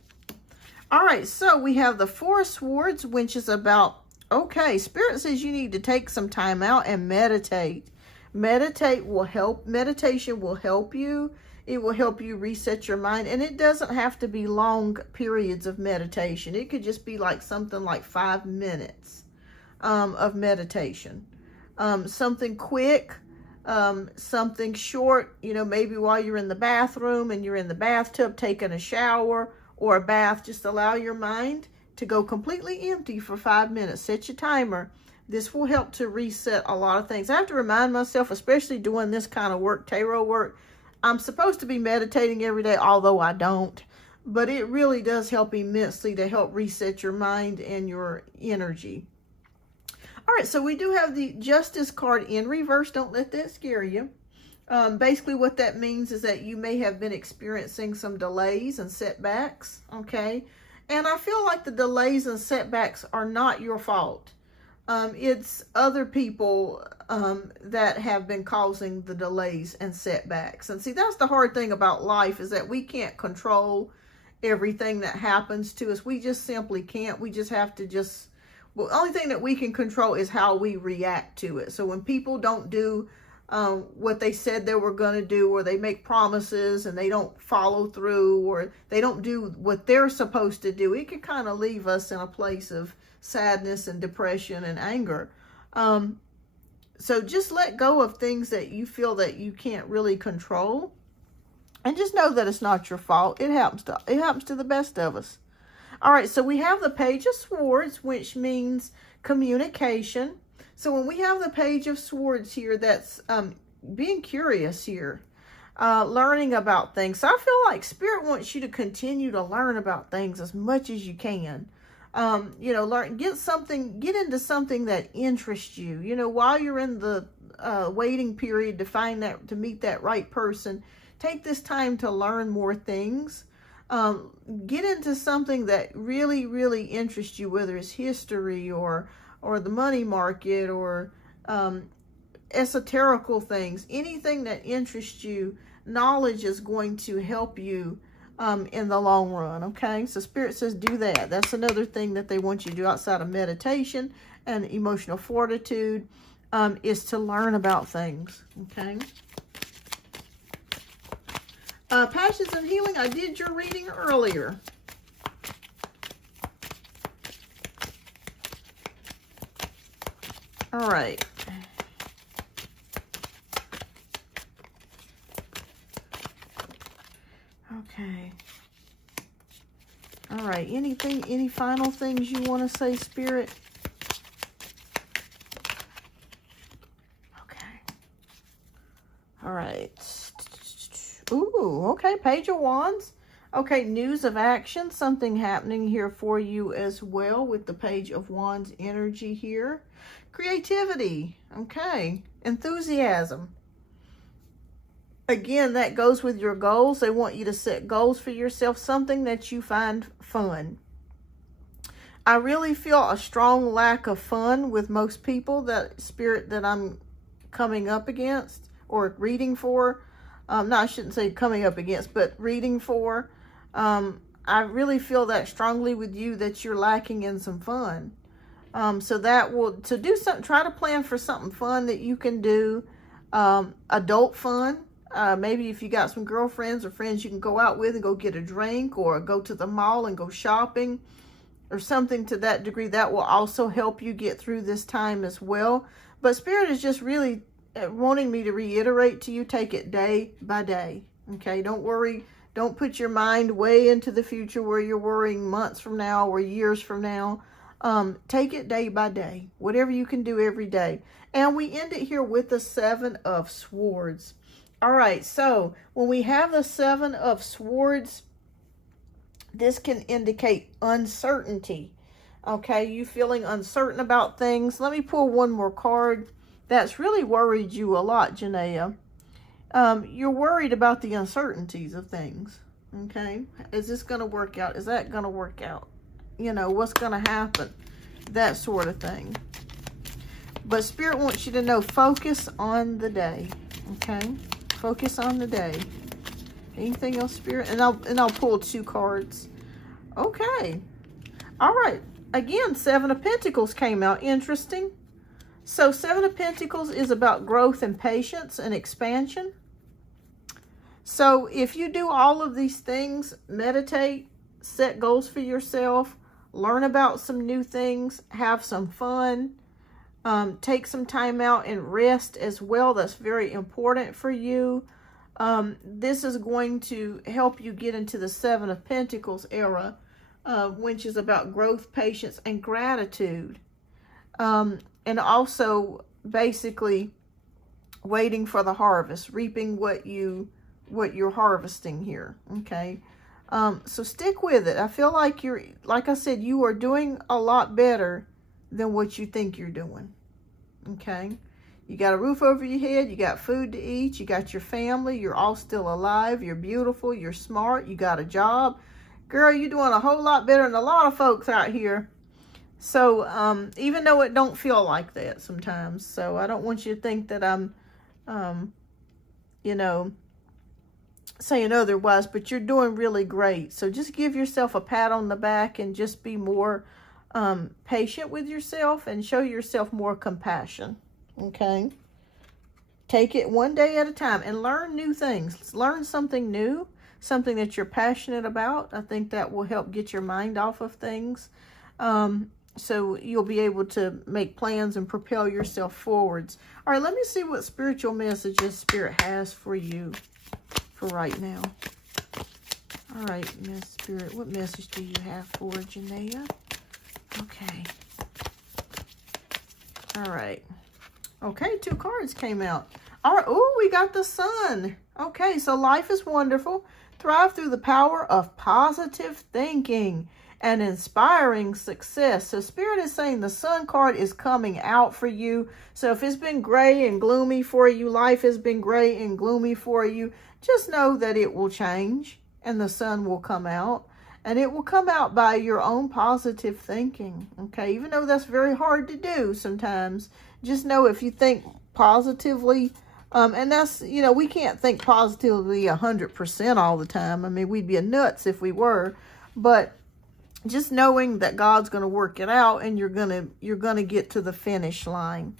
All right, so we have the Four of Swords, which is about, okay, Spirit says you need to take some time out and meditate. Meditation will help you. It will help you reset your mind. And it doesn't have to be long periods of meditation. It could just be like something like 5 minutes of meditation. Something quick, something short, you know, maybe while you're in the bathroom and you're in the bathtub taking a shower or a bath. Just allow your mind to go completely empty for 5 minutes. Set your timer. This will help to reset a lot of things. I have to remind myself, especially doing this kind of work, tarot work, I'm supposed to be meditating every day, although I don't. But it really does help immensely to help reset your mind and your energy. All right, so we do have the Justice card in reverse. Don't let that scare you. Basically, what that means is that you may have been experiencing some delays and setbacks, okay? And I feel like the delays and setbacks are not your fault. It's other people that have been causing the delays and setbacks. And see, that's the hard thing about life, is that we can't control everything that happens to us. We just simply can't. We just have to well, the only thing that we can control is how we react to it. So when people don't do what they said they were going to do, or they make promises and they don't follow through, or they don't do what they're supposed to do, it can kind of leave us in a place of sadness and depression and anger. So just let go of things that you feel that you can't really control, and just know that it's not your fault. It happens to the best of us. All right, so we have the Page of Swords, which means communication. So when we have the Page of Swords here, that's being curious here, learning about things. So I feel like Spirit wants you to continue to learn about things as much as you can. You know, get into something that interests you. You know, while you're in the waiting period to meet that right person, take this time to learn more things. Get into something that really, really interests you, whether it's history or the money market, or esoterical things. Anything that interests you, knowledge is going to help you in the long run, okay? So Spirit says do that. That's another thing that they want you to do outside of meditation and emotional fortitude, is to learn about things, okay? Passions and Healing, I did your reading earlier. All right. Okay. All right. Any final things you want to say, Spirit? Okay. All right. Ooh, okay. Page of Wands. Okay, news of action. Something happening here for you as well with the Page of Wands energy here. Creativity. Okay. Enthusiasm. Again, that goes with your goals. They want you to set goals for yourself, something that you find fun. I really feel a strong lack of fun with most people, that Spirit that I'm coming up against or reading for. No, I shouldn't say coming up against, but reading for. I really feel that strongly with you, that you're lacking in some fun. So that will, to do something, try to plan for something fun that you can do. Adult fun. Maybe if you got some girlfriends or friends you can go out with and go get a drink, or go to the mall and go shopping, or something to that degree. That will also help you get through this time as well. But Spirit is just really wanting me to reiterate to you, take it day by day. Okay, don't worry. Don't put your mind way into the future where you're worrying months from now or years from now. Take it day by day, whatever you can do every day. And we end it here with the 7 of Swords. All right, so when we have the 7 of Swords, this can indicate uncertainty. Okay, you feeling uncertain about things. Let me pull one more card. That's really worried you a lot, Janaea. You're worried about the uncertainties of things. Okay, is this going to work out? Is that going to work out? You know, what's going to happen? That sort of thing. But Spirit wants you to know, focus on the day. Okay, focus on the day. Anything else, Spirit? And I'll pull 2 cards. Okay. All right. Again, 7 of Pentacles came out. Interesting. So 7 of Pentacles is about growth and patience and expansion. So if you do all of these things, meditate, set goals for yourself, learn about some new things, have some fun, take some time out and rest as well. That's very important for you. This is going to help you get into the 7 of Pentacles era, which is about growth, patience, and gratitude. And also basically waiting for the harvest, reaping what you're harvesting here. Okay. So stick with it. I feel like like I said, you are doing a lot better than what you think you're doing. Okay. You got a roof over your head. You got food to eat. You got your family. You're all still alive. You're beautiful. You're smart. You got a job. Girl, you're doing a whole lot better than a lot of folks out here. So, even though it don't feel like that sometimes. So I don't want you to think that I'm, you know, saying otherwise, but you're doing really great. So just give yourself a pat on the back and just be more patient with yourself and show yourself more compassion. Okay. Take it one day at a time and learn new things. Learn something new, something that you're passionate about. I think that will help get your mind off of things. So you'll be able to make plans and propel yourself forwards. All right, let me see what spiritual messages Spirit has for you for right now. All right, Miss Spirit, what message do you have for Janaea? Okay. All right. Okay, 2 cards came out. All right, oh, we got the Sun. Okay, so life is wonderful. Thrive through the power of positive thinking and inspiring success. So Spirit is saying the Sun card is coming out for you. So if it's been gray and gloomy for you, life has been gray and gloomy for you, just know that it will change and the Sun will come out. And it will come out by your own positive thinking. Okay, even though that's very hard to do sometimes, just know if you think positively, and that's, you know, we can't think positively 100% all the time. I mean, we'd be nuts if we were, but just knowing that God's going to work it out and you're going to get to the finish line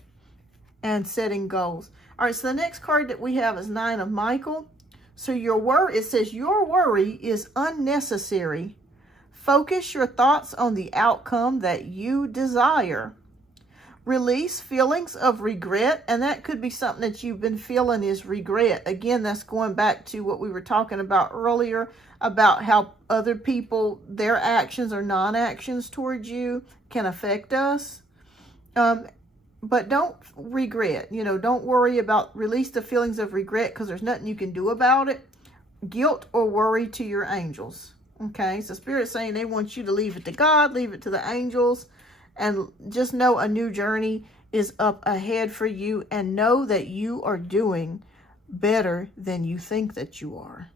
and setting goals. All right, so the next card that we have is 9 of Michael. So it says your worry is unnecessary. Focus your thoughts on the outcome that you desire. Release feelings of regret, and that could be something that you've been feeling is regret. Again, that's going back to what we were talking about earlier about how other people, their actions or non-actions towards you can affect us. But don't regret, don't worry about, release the feelings of regret because there's nothing you can do about it. Guilt or worry to your angels. Okay, so Spirit's saying they want you to leave it to God, leave it to the angels, and just know a new journey is up ahead for you, and know that you are doing better than you think that you are.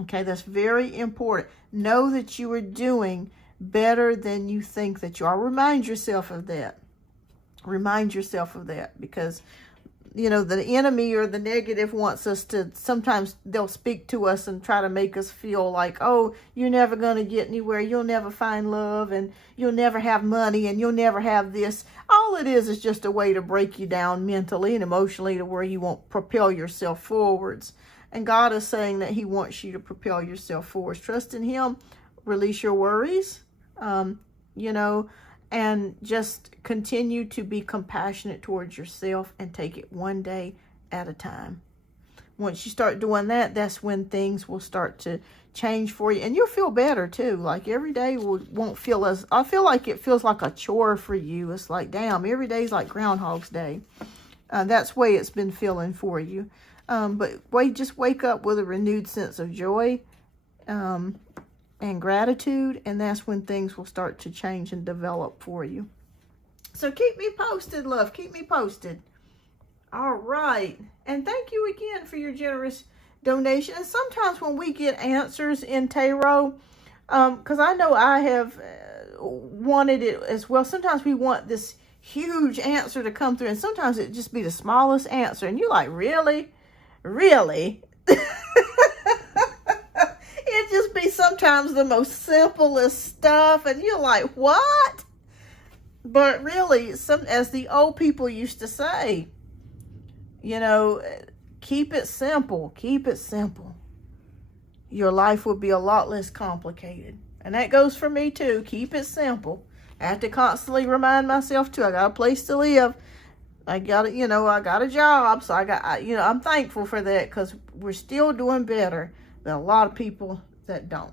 Okay, that's very important. Know that you are doing better than you think that you are. Remind yourself of that. Remind yourself of that, because the enemy or the negative wants us to, sometimes they'll speak to us and try to make us feel like, oh, you're never going to get anywhere. You'll never find love, and you'll never have money, and you'll never have this. All it is just a way to break you down mentally and emotionally to where you won't propel yourself forwards. And God is saying that he wants you to propel yourself forwards. Trust in him. Release your worries, and just continue to be compassionate towards yourself and take it one day at a time. Once you start doing that, that's when things will start to change for you. And you'll feel better too. Like every day won't feel I feel like it feels like a chore for you. It's like, damn, every day's like Groundhog's Day. That's the way it's been feeling for you. But just wake up with a renewed sense of joy and gratitude, and that's when things will start to change and develop for you. So keep me posted, love. Keep me posted. All right. And thank you again for your generous donation. And sometimes when we get answers in tarot, because I know I have wanted it as well. Sometimes we want this huge answer to come through, and sometimes it just be the smallest answer. And you're like, really? Really? It just be sometimes the most simplest stuff, and you're like, what? But really, as the old people used to say, keep it simple. Keep it simple. Your life would be a lot less complicated. And that goes for me too. Keep it simple. I have to constantly remind myself too, I got a place to live. I got a job. So I'm thankful for that, because we're still doing better than a lot of people that don't.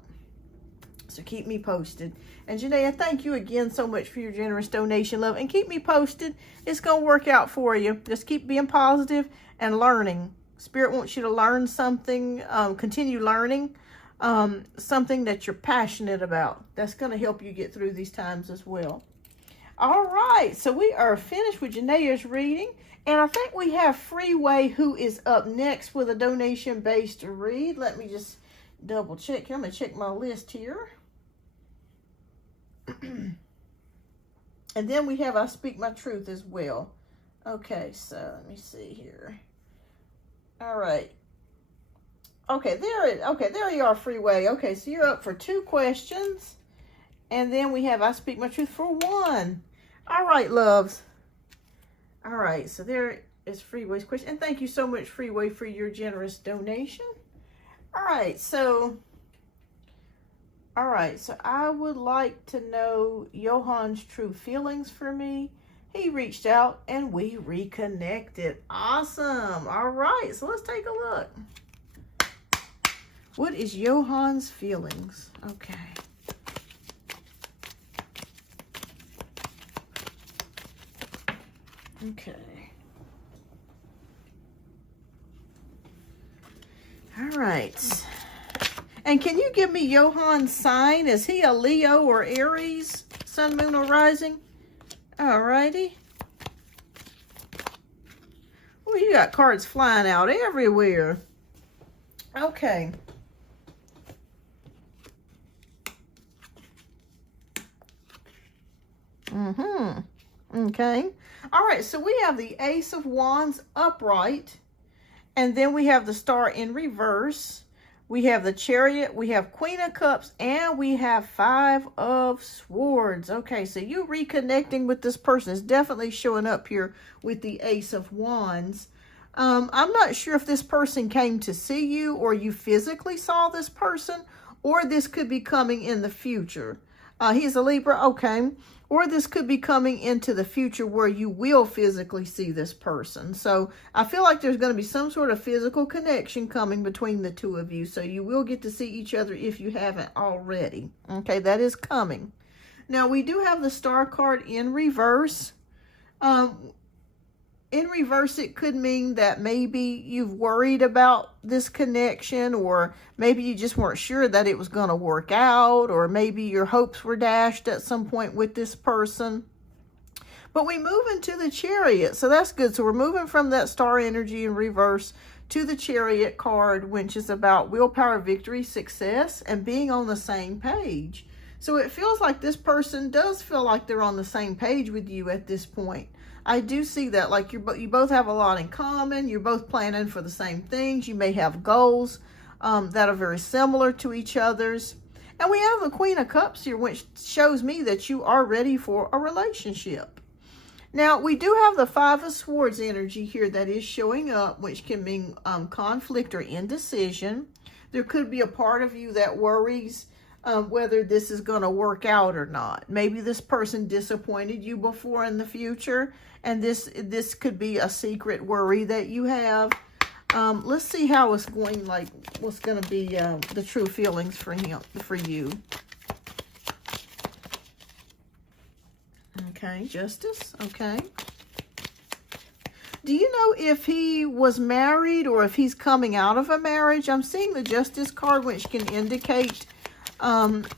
So keep me posted. And Janae, thank you again so much for your generous donation, love. And keep me posted. It's going to work out for you. Just keep being positive and learning. Spirit wants you to learn something, continue learning something that you're passionate about. That's going to help you get through these times as well. All right, so we are finished with Janae's reading. And I think we have Freeway, who is up next with a donation-based read. Let me just double check here. I'm going to check my list here. And then we have I Speak My Truth as well. Okay, so let me see here. All right. Okay, there you are, Freeway. Okay, so you're up for 2 questions. And then we have I Speak My Truth for 1. All right, loves. All right, so there is Freeway's question. And thank you so much, Freeway, for your generous donation. All right, so I would like to know Johan's true feelings for me. He reached out and we reconnected. Awesome. All right, so let's take a look. What is Johan's feelings? Okay. Okay. All right. And can you give me Johan's sign? Is he a Leo or Aries? Sun, moon, or rising? All righty. Oh, you got cards flying out everywhere. Okay. Okay. All right, so we have the Ace of Wands upright, and then we have the Star in reverse. We have the Chariot, we have Queen of Cups, and we have 5 of Swords. Okay, so you reconnecting with this person is definitely showing up here with the Ace of Wands. I'm not sure if this person came to see you or you physically saw this person, or this could be coming in the future. He's a Libra, okay. Or this could be coming into the future where you will physically see this person. So I feel like there's going to be some sort of physical connection coming between the two of you. So you will get to see each other if you haven't already. Okay, that is coming. Now we do have the Star card in reverse. In reverse, it could mean that maybe you've worried about this connection, or maybe you just weren't sure that it was going to work out, or maybe your hopes were dashed at some point with this person. But we move into the Chariot, so that's good. So we're moving from that Star energy in reverse to the Chariot card, which is about willpower, victory, success, and being on the same page. So it feels like this person does feel like they're on the same page with you at this point. I do see that, like you both have a lot in common. You're both planning for the same things. You may have goals that are very similar to each other's. And we have the Queen of Cups here, which shows me that you are ready for a relationship. Now, we do have the Five of Swords energy here that is showing up, which can mean conflict or indecision. There could be a part of you that worries whether this is going to work out or not. Maybe this person disappointed you before in the future, and this could be a secret worry that you have. Let's see how it's going, like what's going to be the true feelings for you. Okay, Justice. Okay. Do you know if he was married or if he's coming out of a marriage? I'm seeing the Justice card, which can indicate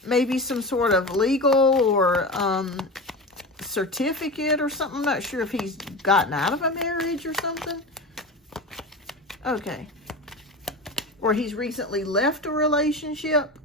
maybe some sort of legal or certificate or something. I'm not sure if he's gotten out of a marriage or something. Okay. Or he's recently left a relationship.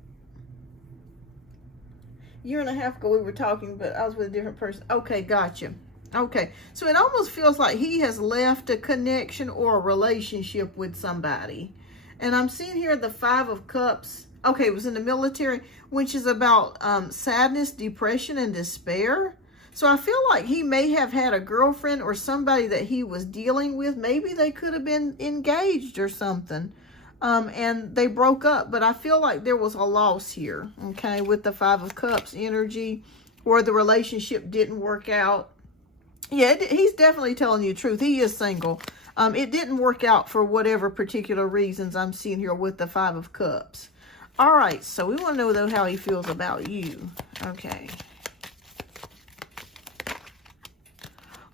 A year and a half ago we were talking, but I was with a different person. Okay, gotcha. Okay, so it almost feels like he has left a connection or a relationship with somebody. And I'm seeing here the Five of Cups. Okay, it was in the military, which is about sadness, depression, and despair. So I feel like he may have had a girlfriend or somebody that he was dealing with. Maybe they could have been engaged or something. And they broke up. But I feel like there was a loss here, okay, with the Five of Cups energy, or the relationship didn't work out. Yeah, he's definitely telling you the truth. He is single. It didn't work out for whatever particular reasons I'm seeing here with the Five of Cups. All right, so we want to know, though, how he feels about you. Okay.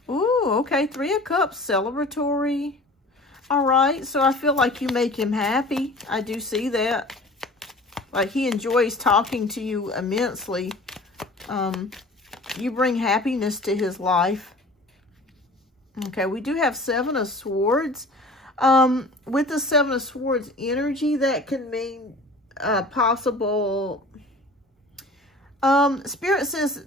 Ooh, okay, Three of Cups, celebratory. All right, so I feel like you make him happy. I do see that. Like, he enjoys talking to you immensely. You bring happiness to his life. Okay, we do have Seven of Swords. With the Seven of Swords energy, that can mean possible. Spirit says,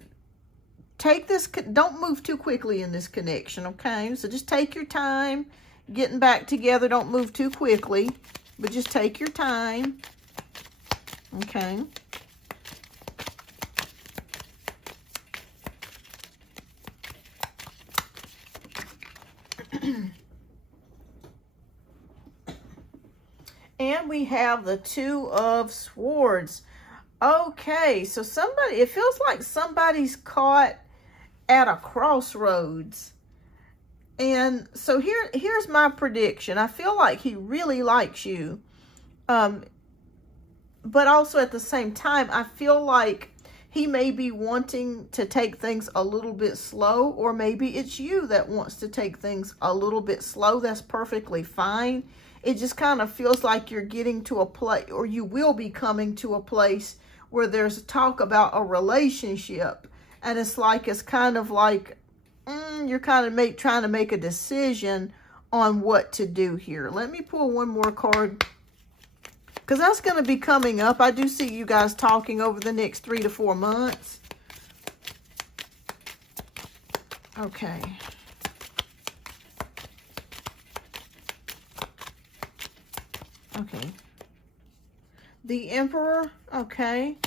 take this, don't move too quickly in this connection, okay? So just take your time getting back together. Don't move too quickly, but just take your time, okay? And we have the Two of Swords. Okay, so somebody, it feels like somebody's caught at a crossroads. And so here's my prediction. I feel like he really likes you. But also at the same time, I feel like he may be wanting to take things a little bit slow, or maybe it's you that wants to take things a little bit slow. That's perfectly fine. It just kind of feels like you're getting to a place, or you will be coming to a place where there's talk about a relationship. And it's kind of like you're kind of trying to make a decision on what to do here. Let me pull one more card, because that's going to be coming up. I do see you guys talking over the next 3 to 4 months. Okay. Okay. The Emperor. Okay.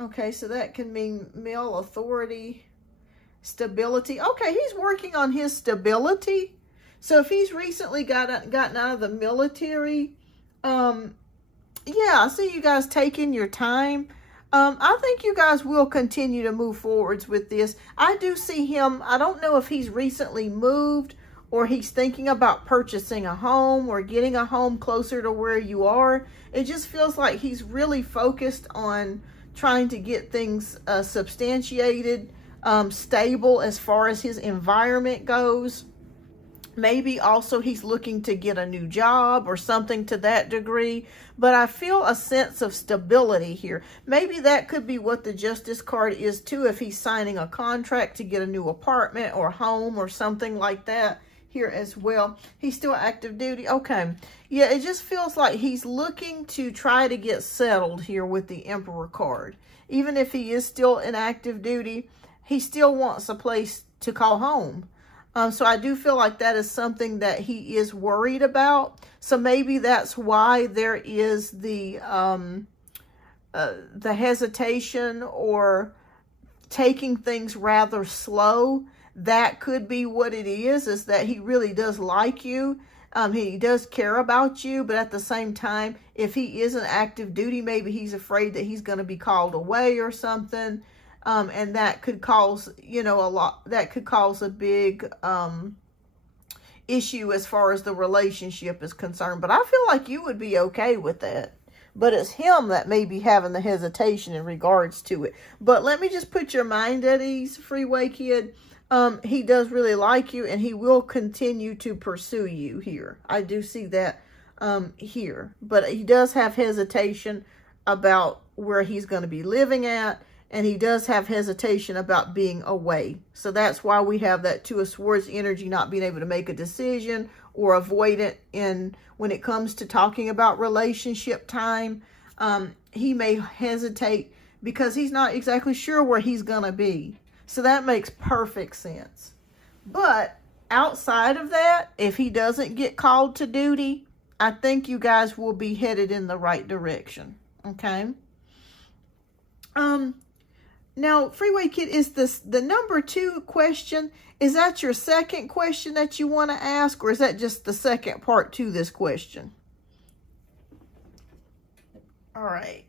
Okay, so that can mean male authority, stability. Okay, he's working on his stability. So if he's recently gotten out of the military, yeah, I see you guys taking your time. I think you guys will continue to move forwards with this. I do see him. I don't know if he's recently moved or he's thinking about purchasing a home or getting a home closer to where you are. It just feels like he's really focused on trying to get things substantiated, stable as far as his environment goes. Maybe also he's looking to get a new job or something to that degree. But I feel a sense of stability here. Maybe that could be what the Justice card is too, if he's signing a contract to get a new apartment or home or something like that here as well. He's still active duty. Okay. Yeah, it just feels like he's looking to try to get settled here with the Emperor card. Even if he is still in active duty, he still wants a place to call home. So I do feel like that is something that he is worried about. So maybe that's why there is the hesitation or taking things rather slow. That could be what it is that he really does like you. He does care about you, but at the same time, if he is an active duty, maybe he's afraid that he's going to be called away or something. And that could cause, that could cause a big issue as far as the relationship is concerned. But I feel like you would be okay with that. But it's him that may be having the hesitation in regards to it. But let me just put your mind at ease, Freeway Kid. He does really like you, and he will continue to pursue you here. I do see that here. But he does have hesitation about where he's going to be living at. And he does have hesitation about being away. So that's why we have that Two of Swords energy, not being able to make a decision or avoidant when it comes to talking about relationship time. He may hesitate because he's not exactly sure where he's going to be. So that makes perfect sense. But outside of that, if he doesn't get called to duty, I think you guys will be headed in the right direction. Okay? Now, Freeway Kid, is this the number 2 question? Is that your second question that you want to ask, or is that just the second part to this question? All right.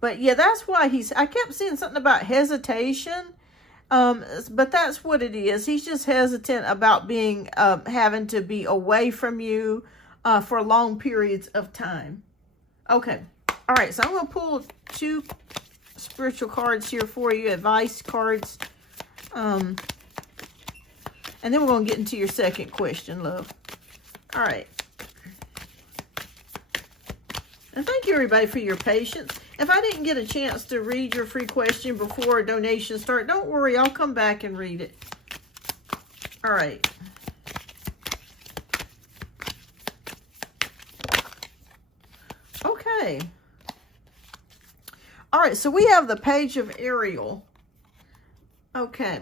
But yeah, that's why I kept seeing something about hesitation. But that's what it is. He's just hesitant about being, having to be away from you, for long periods of time. Okay. All right, so I'm going to pull 2 spiritual cards here for you, advice cards. And then we're going to get into your second question, love. All right. And thank you, everybody, for your patience. If I didn't get a chance to read your free question before donations start, don't worry. I'll come back and read it. All right. Okay. All right, so we have the Page of Ariel. Okay.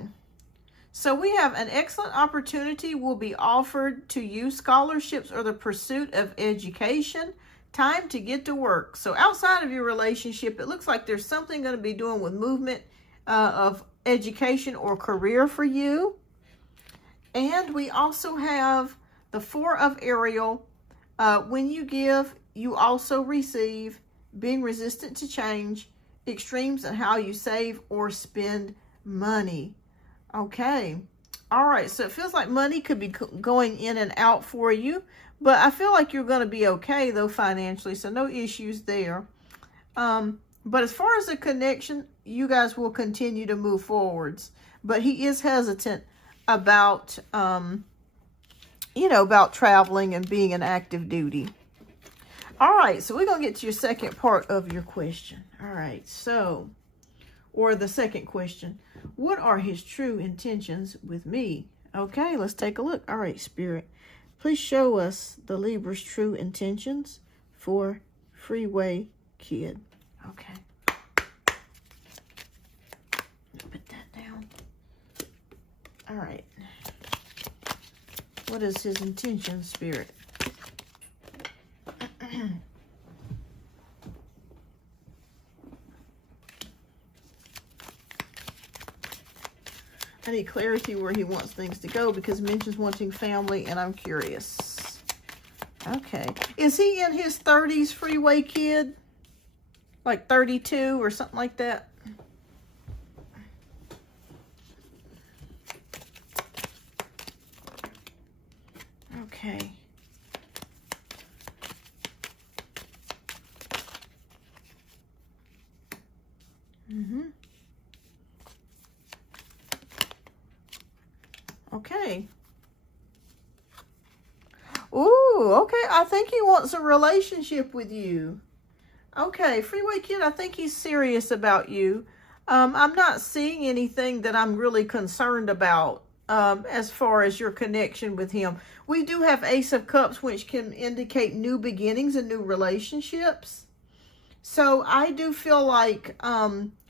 So we have an excellent opportunity will be offered to you, scholarships or the pursuit of education. Time to get to work. So outside of your relationship, it looks like there's something going to be doing with movement of education or career for you. And we also have the 4 of Ariel. When you give, you also receive. Being resistant to change. Extremes in how you save or spend money. Okay. All right. So it feels like money could be going in and out for you. But I feel like you're going to be okay, though, financially. So no issues there. But as far as the connection, you guys will continue to move forwards. But he is hesitant about, about traveling and being an active duty. All right, so we're going to get to your second part of your question. All right, or the second question. What are his true intentions with me? Okay, let's take a look. All right, Spirit, please show us the Libra's true intentions for Freeway Kid. Okay. Put that down. All right. What is his intention, Spirit? I need clarity where he wants things to go, because mentions wanting family, and I'm curious. Okay. Is he in his 30s, Freeway Kid? Like 32 or something like that? Okay. Okay. Ooh, okay. I think he wants a relationship with you. Okay, Freeway Kid, I think he's serious about you. I'm not seeing anything that I'm really concerned about as far as your connection with him. We do have Ace of Cups, which can indicate new beginnings and new relationships. So I do feel like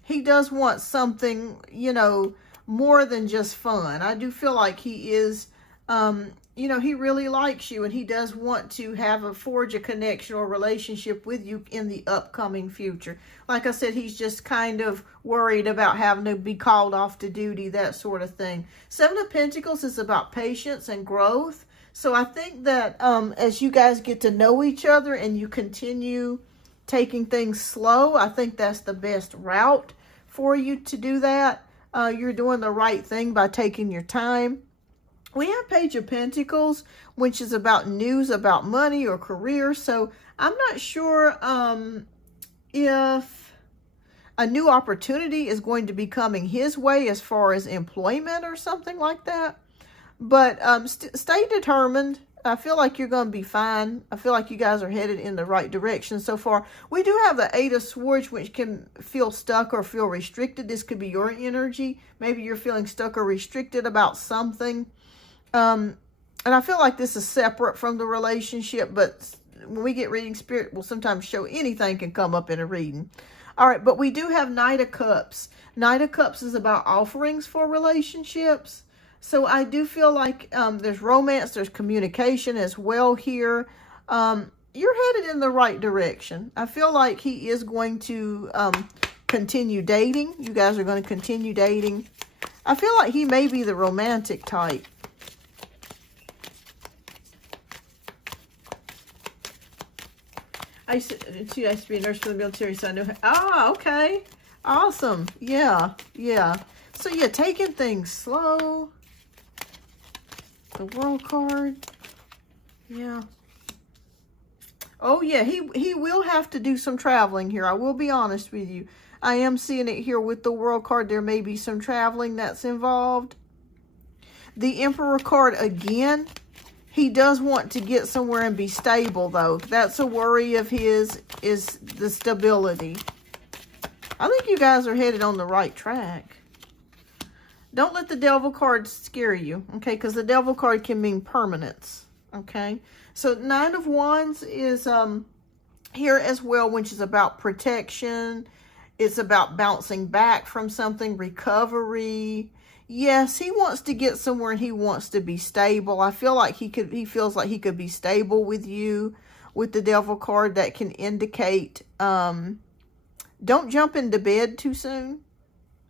he does want something, you know, more than just fun. I do feel like he is, you know, he really likes you, and he does want to forge a connection or relationship with you in the upcoming future. Like I said, he's just kind of worried about having to be called off to duty, that sort of thing. Seven of Pentacles is about patience and growth. So I think that as you guys get to know each other and you continue taking things slow, I think that's the best route for you to do that. You're doing the right thing by taking your time. We have Page of Pentacles, which is about news about money or career. So I'm not sure if a new opportunity is going to be coming his way as far as employment or something like that. But stay determined. I feel like you're going to be fine. I feel like you guys are headed in the right direction so far. We do have the Eight of Swords, which can feel stuck or feel restricted. This could be your energy. Maybe you're feeling stuck or restricted about something. And I feel like this is separate from the relationship, but when we get reading, Spirit will sometimes show anything can come up in a reading. All right, but we do have Knight of Cups. Knight of Cups is about offerings for relationships. So I do feel like there's romance, there's communication as well here. You're headed in the right direction. I feel like he is going to continue dating. You guys are going to continue dating. I feel like he may be the romantic type. I used to be a nurse for the military, so I know. Oh, okay. Awesome. Yeah, yeah. So, yeah, taking things slow. The World card. Yeah. Oh, yeah, he will have to do some traveling here. I will be honest with you. I am seeing it here with the World card. There may be some traveling that's involved. The Emperor card, again, he does want to get somewhere and be stable, though. That's a worry of his, is the stability. I think you guys are headed on the right track. Don't let the Devil card scare you, okay? Because the Devil card can mean permanence, okay? So Nine of Wands is here as well, which is about protection. It's about bouncing back from something, recovery. Yes, he wants to get somewhere and he wants to be stable. I feel like he feels like he could be stable with you with the Devil card. That can indicate don't jump into bed too soon.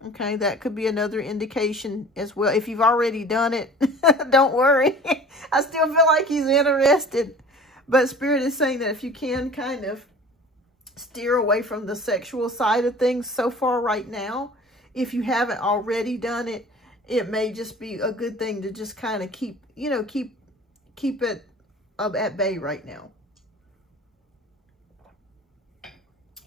Okay, that could be another indication as well. If you've already done it, don't worry. I still feel like he's interested. But Spirit is saying that if you can kind of steer away from the sexual side of things so far right now, if you haven't already done it, it may just be a good thing to just kind of keep it at bay right now.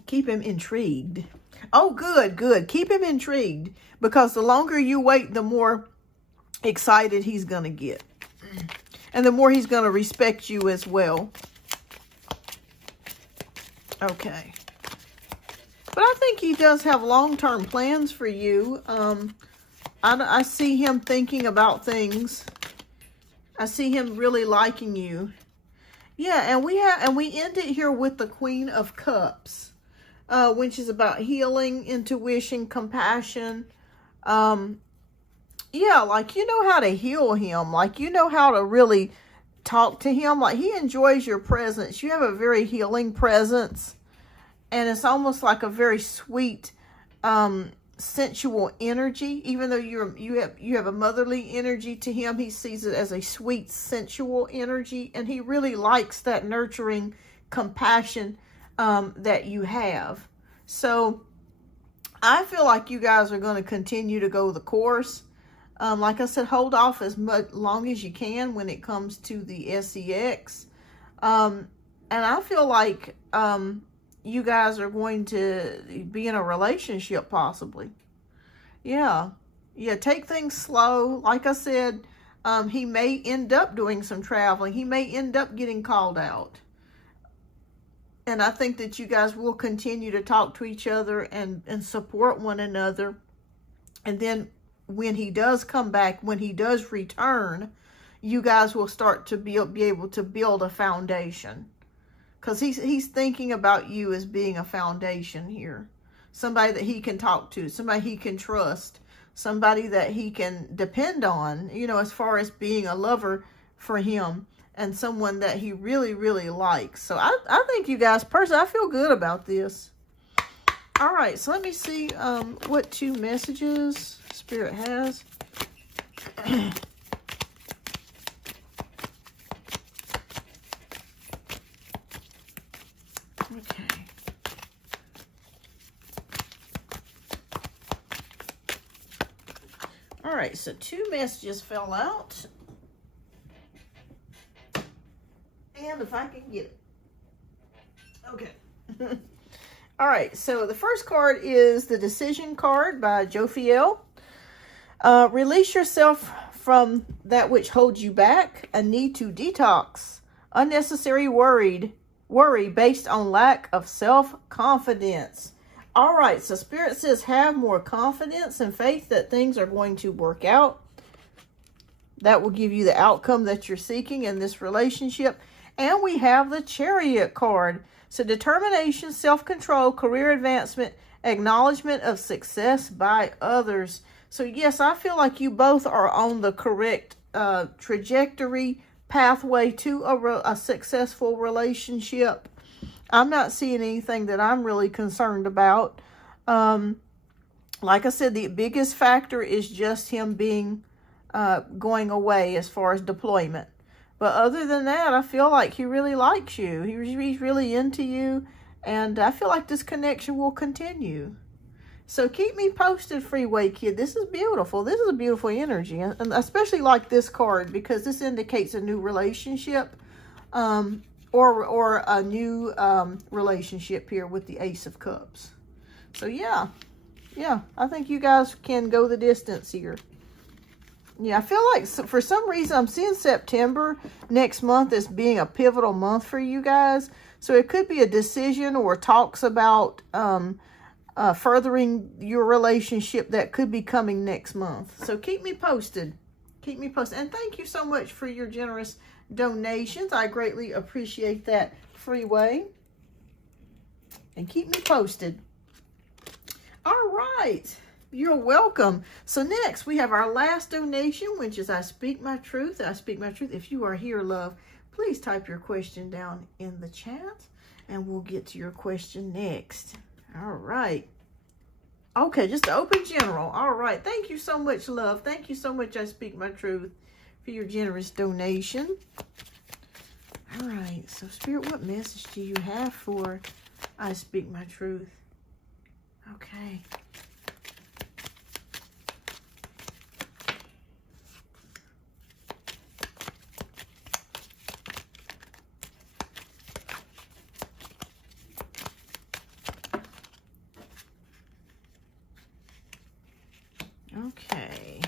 Keep him intrigued. Oh, good, good. Keep him intrigued, because the longer you wait, the more excited he's going to get. And the more he's going to respect you as well. Okay. But I think he does have long-term plans for you. I see him thinking about things. I see him really liking you. Yeah, and we end it here with the Queen of Cups. Which is about healing, intuition, compassion. Yeah, like you know how to heal him. Like you know how to really talk to him. Like he enjoys your presence. You have a very healing presence. And it's almost like a very sweet sensual energy. Even though you have a motherly energy to him, he sees it as a sweet sensual energy, and he really likes that nurturing compassion that you have. So I feel like you guys are going to continue to go the course. Like I said, hold off as long as you can when it comes to the SEX. And I feel like you guys are going to be in a relationship possibly. Yeah, take things slow. Like I said, he may end up doing some traveling. He may end up getting called out. And I think that you guys will continue to talk to each other and support one another. And then when he does come back, when he does return, you guys will start to be able to build a foundation. Because he's thinking about you as being a foundation here. Somebody that he can talk to, somebody he can trust, somebody that he can depend on, you know, as far as being a lover for him and someone that he really, really likes. So I think you guys, personally, I feel good about this. All right, so let me see what 2 messages Spirit has. Okay. All right, so 2 messages fell out. And if I can get it. Okay. All right, so the first card is the Decision card by Jophiel. Release yourself from that which holds you back. A need to detox. Unnecessary worry based on lack of self-confidence. All right, so Spirit says have more confidence and faith that things are going to work out. That will give you the outcome that you're seeking in this relationship. And we have the Chariot card. So determination, self-control, career advancement, acknowledgement of success by others. So yes, I feel like you both are on the correct trajectory, pathway to a successful relationship. I'm not seeing anything that I'm really concerned about. Like I said, the biggest factor is just him being going away as far as deployment. But other than that, I feel like he really likes you. He's really into you. And I feel like this connection will continue. So keep me posted, Freeway Kid. This is beautiful. This is a beautiful energy. And especially like this card, because this indicates a new relationship. Or a new relationship here with the Ace of Cups. So yeah, I think you guys can go the distance here. Yeah, I feel like for some reason I'm seeing September next month as being a pivotal month for you guys. So it could be a decision or talks about furthering your relationship that could be coming next month. So keep me posted. Keep me posted. And thank you so much for your generous donations. I greatly appreciate that, Freeway. And keep me posted. All right. You're welcome. So next, we have our last donation, which is I Speak My Truth. I Speak My Truth. If you are here, love, please type your question down in the chat, and we'll get to your question next. All right. Okay, just open general. All right. Thank you so much, love. Thank you so much, I Speak My Truth, for your generous donation. All right. So, Spirit, what message do you have for I Speak My Truth? Okay. Okay.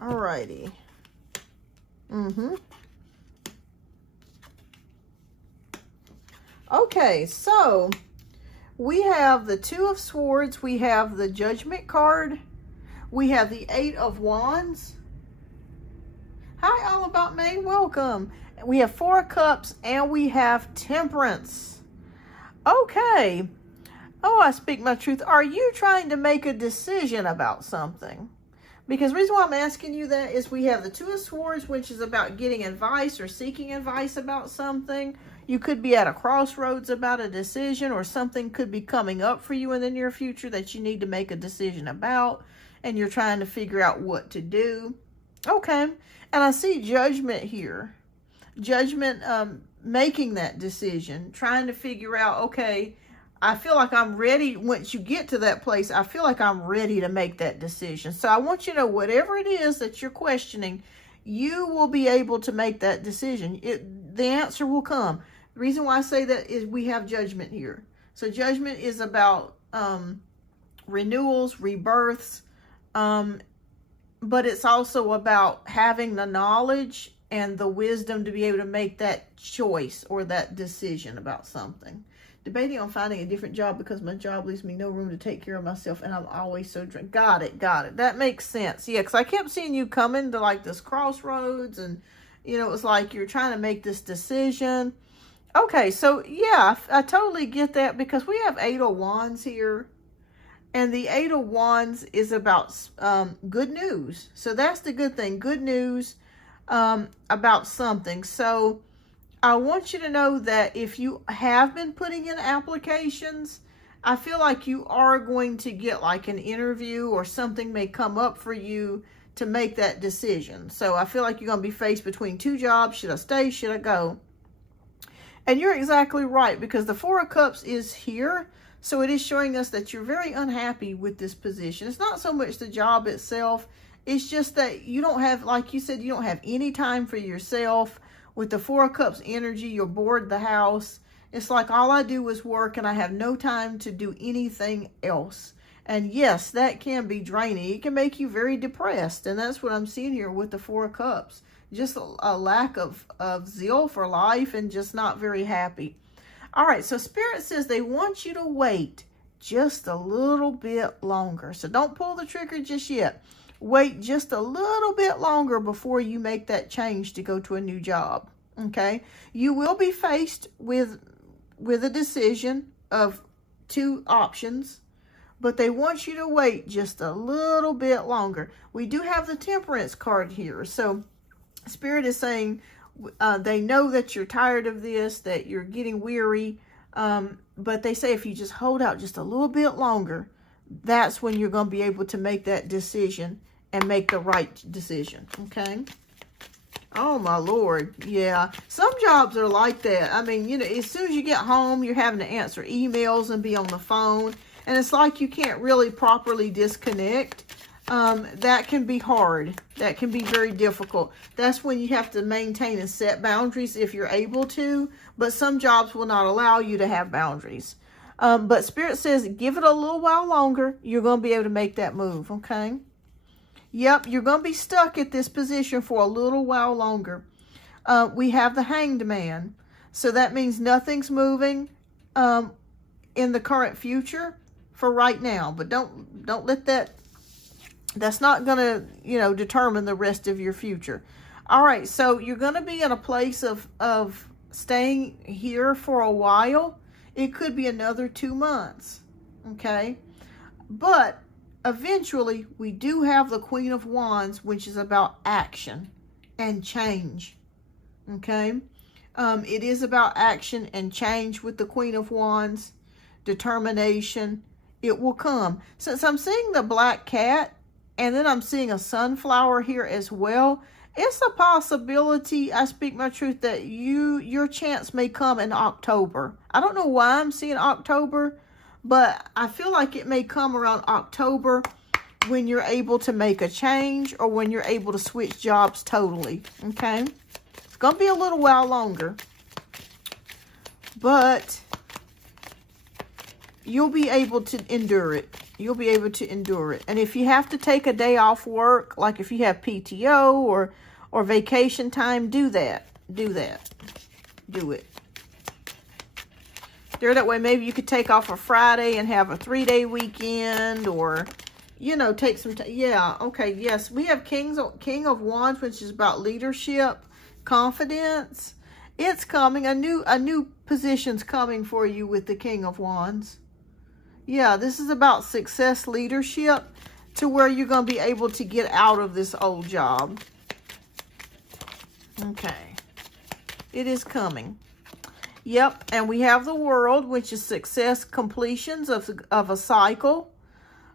Alrighty. Okay, so we have the Two of Swords, we have the Judgment card, we have the Eight of Wands. Hi, All About May, welcome. We have Four of Cups, and we have Temperance. Okay. Oh, I Speak My Truth. Are you trying to make a decision about something? Because the reason why I'm asking you that is we have the Two of Swords, which is about getting advice or seeking advice about something. You could be at a crossroads about a decision, or something could be coming up for you in the near future that you need to make a decision about, and you're trying to figure out what to do. Okay. And I see Judgment here. Judgment, making that decision, trying to figure out, okay, I feel like I'm ready. Once you get to that place, I feel like I'm ready to make that decision. So I want you to know, whatever it is that you're questioning, you will be able to make that decision. The answer will come. The reason why I say that is we have Judgment here. So Judgment is about renewals, rebirths, but it's also about having the knowledge and the wisdom to be able to make that choice or that decision about something. Debating on finding a different job because my job leaves me no room to take care of myself, and I'm always so drained. Got it. That makes sense. Yeah, because I kept seeing you coming to like this crossroads, and you know, it was like you're trying to make this decision. Okay, so yeah, I totally get that, because we have 8 of Wands here. And the 8 of Wands is about good news. So that's the good thing. Good news about something. So I want you to know that if you have been putting in applications, I feel like you are going to get like an interview, or something may come up for you to make that decision. So I feel like you're going to be faced between 2 jobs. Should I stay? Should I go? And you're exactly right, because the 4 of Cups is here. So it is showing us that you're very unhappy with this position. It's not so much the job itself. It's just that you don't have, like you said, you don't have any time for yourself. With the 4 of Cups energy, you're bored the house. It's like all I do is work, and I have no time to do anything else. And yes, that can be draining. It can make you very depressed. And that's what I'm seeing here with the 4 of Cups. Just a lack of zeal for life, and just not very happy. All right, so Spirit says they want you to wait just a little bit longer. So don't pull the trigger just yet. Wait just a little bit longer before you make that change to go to a new job, okay? You will be faced with a decision of 2 options, but they want you to wait just a little bit longer. We do have the Temperance card here, so Spirit is saying they know that you're tired of this, that you're getting weary, but they say if you just hold out just a little bit longer, that's when you're going to be able to make that decision and make the right decision, okay? Oh, my Lord. Yeah. Some jobs are like that. I mean, you know, as soon as you get home, you're having to answer emails and be on the phone, and it's like you can't really properly disconnect. That can be hard. That can be very difficult. That's when you have to maintain and set boundaries if you're able to, but some jobs will not allow you to have boundaries. But Spirit says, give it a little while longer. You're going to be able to make that move, okay? Yep, you're going to be stuck at this position for a little while longer. We have the Hanged Man. So that means nothing's moving in the current future for right now. But don't let that... That's not going to, you know, determine the rest of your future. All right, so you're going to be in a place of staying here for a while. It could be another 2 months, okay? But eventually, we do have the Queen of Wands, which is about action and change, okay? It is about action and change with the Queen of Wands, determination. It will come. Since I'm seeing the black cat, and then I'm seeing a sunflower here as well, it's a possibility, I speak my truth, that your chance may come in October. I don't know why I'm seeing October, but I feel like it may come around October when you're able to make a change, or when you're able to switch jobs totally, okay? It's going to be a little while longer, but you'll be able to endure it. You'll be able to endure it. And if you have to take a day off work, like if you have PTO or vacation time, do that. Do that. Do it. There, that way maybe you could take off a Friday and have a 3-day weekend, or, you know, take some time. Yeah, okay, yes. We have King of Wands, which is about leadership, confidence. It's coming. A new position's coming for you with the King of Wands. Yeah, this is about success, leadership. to where you're going to be able to get out of this old job. Okay. It is coming. Yep, and we have the World, which is success completions of a cycle.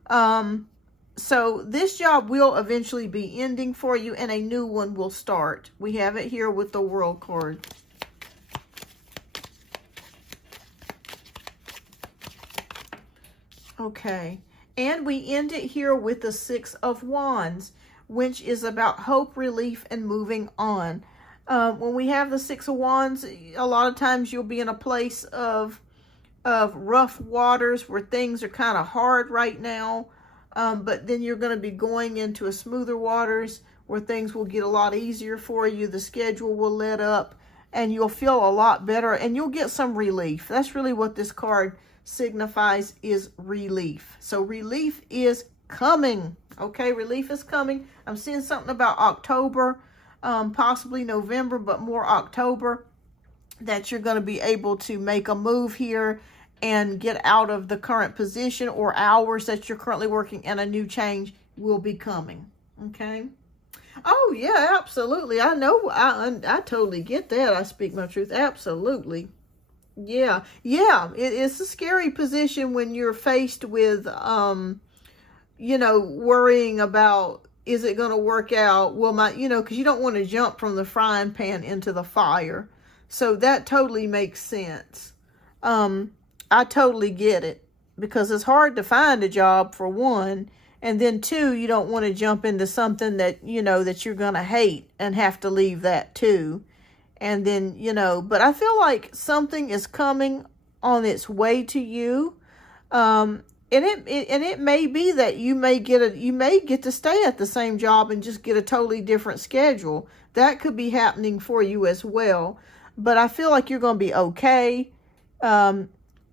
So this job will eventually be ending for you, and a new one will start. We have it here with the World card. Okay, and we end it here with the Six of Wands, which is about hope, relief, and moving on. When we have the Six of Wands, a lot of times you'll be in a place of rough waters where things are kind of hard right now. But then you're going to be going into a smoother waters where things will get a lot easier for you. The schedule will let up and you'll feel a lot better and you'll get some relief. That's really what this card signifies, is relief. So relief is coming. Okay, relief is coming. I'm seeing something about October, possibly November, but more October, that you're going to be able to make a move here and get out of the current position or hours that you're currently working, and a new change will be coming. Okay. Oh yeah, absolutely. I know. I totally get that. I speak my truth. Absolutely. Yeah. It's a scary position when you're faced with, worrying about, is it going to work out? Will because you don't want to jump from the frying pan into the fire. So that totally makes sense. I totally get it, because it's hard to find a job, for one, and then two, you don't want to jump into something that, that you're going to hate and have to leave that too. And then, but I feel like something is coming on its way to you. And it may be that you may get to stay at the same job and just get a totally different schedule. That could be happening for you as well. But I feel like you're going to be okay.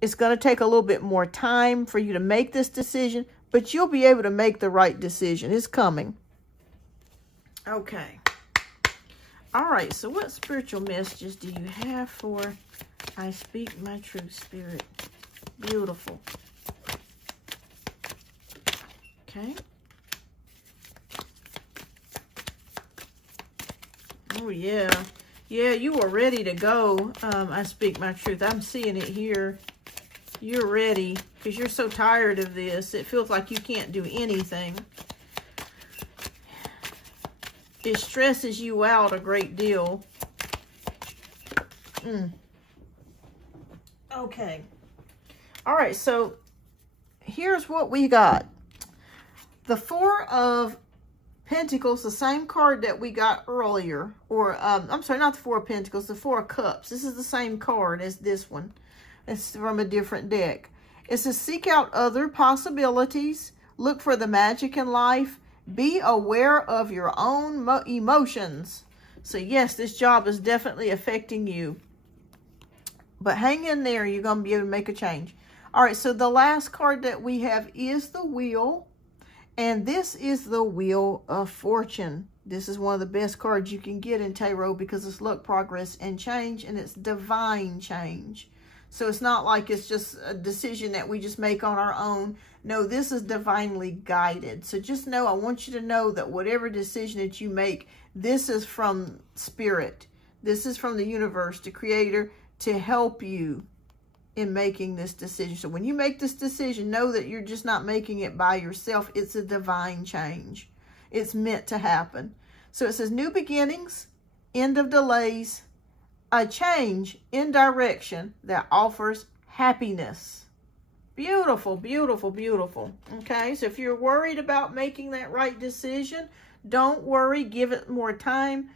It's going to take a little bit more time for you to make this decision, but you'll be able to make the right decision. It's coming. Okay. All right. So what spiritual messages do you have for I Speak My Truth, Spirit? Beautiful. Okay. Oh, yeah. Yeah, you are ready to go. I Speak My Truth. I'm seeing it here. You're ready because you're so tired of this. It feels like you can't do anything. It stresses you out a great deal. Okay. All right, so here's what we got. The Four of Pentacles, the same card that we got earlier. Or, I'm sorry, not the Four of Pentacles, the Four of Cups. This is the same card as this one. It's from a different deck. It says, seek out other possibilities. Look for the magic in life. Be aware of your own emotions. So yes, this job is definitely affecting you. But hang in there. You're going to be able to make a change. All right, so the last card that we have is the Wheel. And this is the Wheel of Fortune. This is one of the best cards you can get in tarot because it's luck, progress, and change. And it's divine change. So it's not like it's just a decision that we just make on our own. No, this is divinely guided. So just know, I want you to know that whatever decision that you make, this is from Spirit. This is from the universe, the Creator, to help you in making this decision. So when you make this decision, know that you're just not making it by yourself. It's a divine change. It's meant to happen. So it says new beginnings, end of delays, a change in direction that offers happiness. Beautiful, beautiful, beautiful. Okay, so if you're worried about making that right decision, don't worry. Give it more time.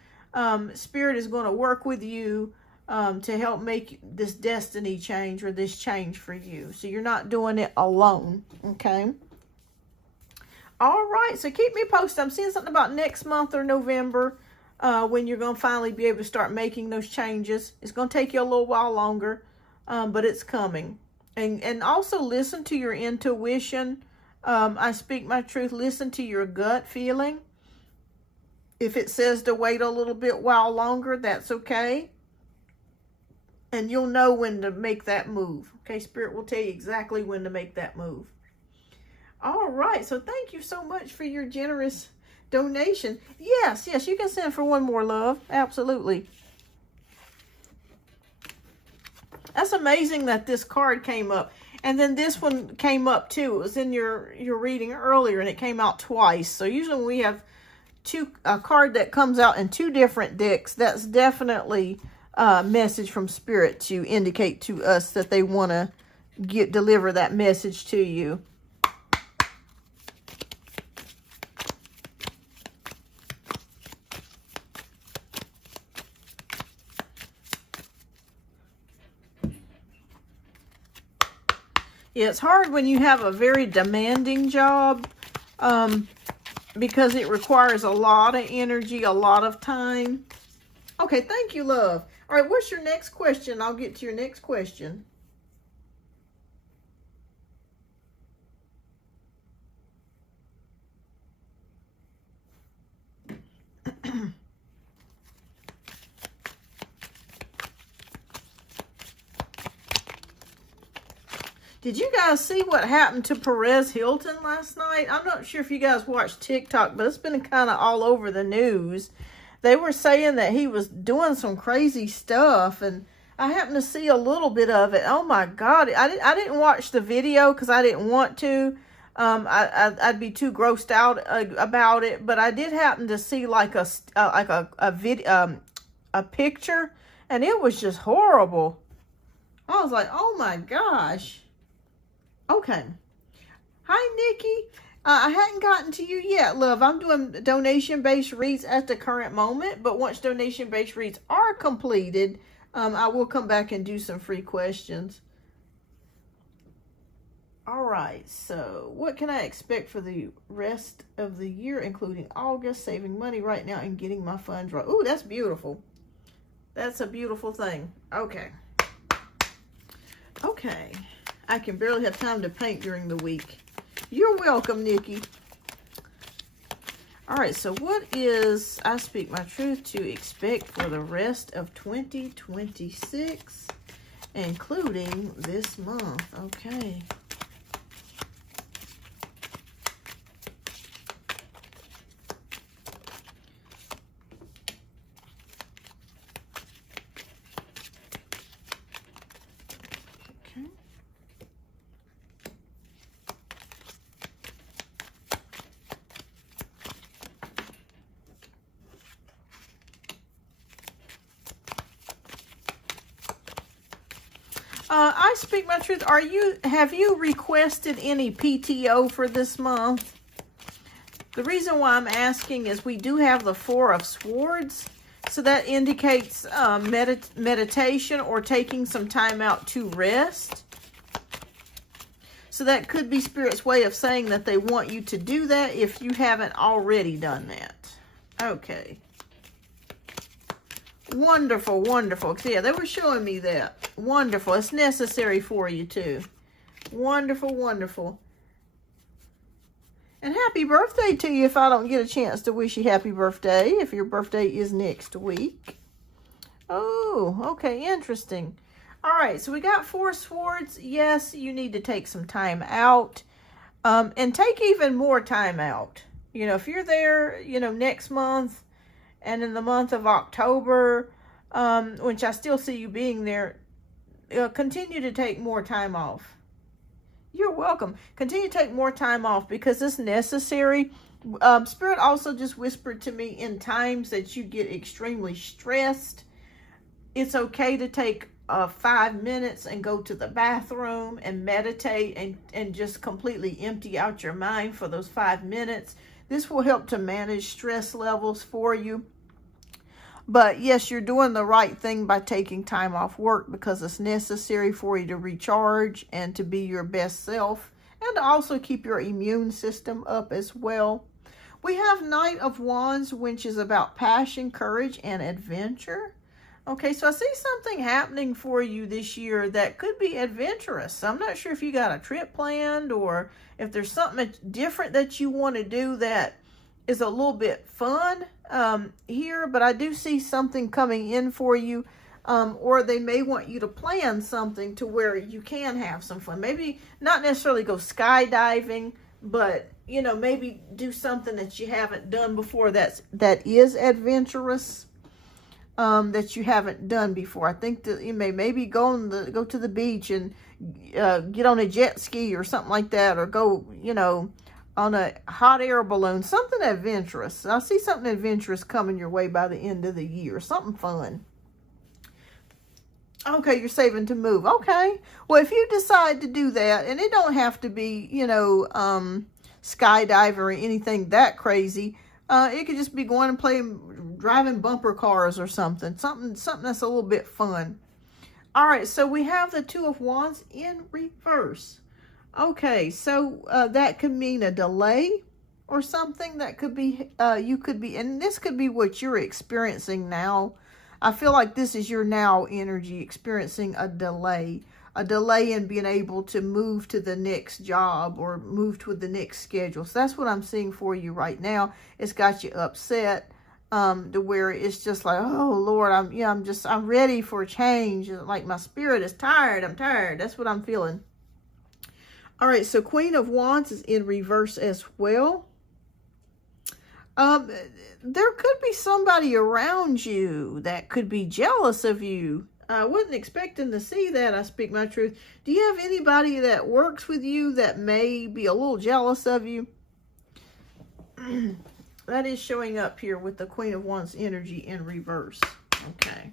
Spirit is going to work with you to help make this destiny change or this change for you. So you're not doing it alone. Okay. All right. So keep me posted. I'm seeing something about next month or November. When you're going to finally be able to start making those changes. It's going to take you a little while longer, but it's coming. And also listen to your intuition. I Speak My Truth. Listen to your gut feeling. If it says to wait a little bit while longer, that's okay. And you'll know when to make that move. Okay, Spirit will tell you exactly when to make that move. All right. So thank you so much for your generous donation. Yes, yes, you can send for one more, love. Absolutely. That's amazing that this card came up. And then this one came up too. It was in your reading earlier and it came out twice. So usually when we have a card that comes out in two different decks, that's definitely a message from Spirit to indicate to us that they want to deliver that message to you. Yeah, it's hard when you have a very demanding job because it requires a lot of energy, a lot of time. Okay, thank you, love. All right, what's your next question? I'll get to your next question. Did you guys see what happened to Perez Hilton last night? I'm not sure if you guys watched TikTok, but it's been kind of all over the news. They were saying that he was doing some crazy stuff, and I happened to see a little bit of it. Oh my God. I didn't watch the video because I didn't want to. I'd be too grossed out about it, but I did happen to see like a picture, and it was just horrible. I was like, oh my gosh. Okay. Hi, Nikki. I hadn't gotten to you yet, love. I'm doing donation-based reads at the current moment, but once donation-based reads are completed, I will come back and do some free questions. All right, so what can I expect for the rest of the year, including August, saving money right now and getting my funds right? Ooh, that's beautiful. That's a beautiful thing. Okay. Okay. I can barely have time to paint during the week. You're welcome, Nikki. All right, so what is I Speak My Truth to expect for the rest of 2026, including this month? Okay. I Speak My Truth. Have you requested any PTO for this month? The reason why I'm asking is we do have the Four of Swords. So that indicates meditation or taking some time out to rest. So that could be Spirit's way of saying that they want you to do that if you haven't already done that. Okay. Wonderful, wonderful. Yeah, they were showing me that. Wonderful. It's necessary for you too. Wonderful, wonderful. And happy birthday to you if I don't get a chance to wish you happy birthday, if your birthday is next week. Oh, okay, interesting. All right, so we got Four Swords. Yes, you need to take some time out. And take even more time out. You know, if you're there, you know, next month and in the month of October, which I still see you being there, continue to take more time off. You're welcome. Continue to take more time off because it's necessary. Spirit also just whispered to me in times that you get extremely stressed, it's okay to take 5 minutes and go to the bathroom and meditate and just completely empty out your mind for those 5 minutes. This will help to manage stress levels for you. But yes, you're doing the right thing by taking time off work because it's necessary for you to recharge and to be your best self and to also keep your immune system up as well. We have Knight of Wands, which is about passion, courage, and adventure. Okay, so I see something happening for you this year that could be adventurous. I'm not sure if you got a trip planned or if there's something different that you want to do that is a little bit fun here, but I do see something coming in for you, or they may want you to plan something to where you can have some fun. Maybe not necessarily go skydiving, but you know, maybe do something that you haven't done before that is adventurous, that you haven't done before. I think that you maybe go to the beach and get on a jet ski or something like that, or go, you know, on a hot air balloon, something adventurous. I see something adventurous coming your way by the end of the year, something fun. Okay, you're saving to move. Okay. Well, if you decide to do that, and it don't have to be, you know, skydive or anything that crazy. It could just be going and playing, driving bumper cars or something. Something that's a little bit fun. All right, so we have the Two of Wands in reverse. Okay, so that could mean a delay or something. That could be, you could be, and this could be what you're experiencing now. I feel like this is your now energy, experiencing a delay in being able to move to the next job or move to the next schedule. So that's what I'm seeing for you right now. It's got you upset, to where it's just like, oh Lord, I'm ready for a change. Like my spirit is tired. I'm tired. That's what I'm feeling. All right, so Queen of Wands is in reverse as well. There could be somebody around you that could be jealous of you. I wasn't expecting to see that, I speak my truth. Do you have anybody that works with you that may be a little jealous of you? That is showing up here with the Queen of Wands energy in reverse. Okay.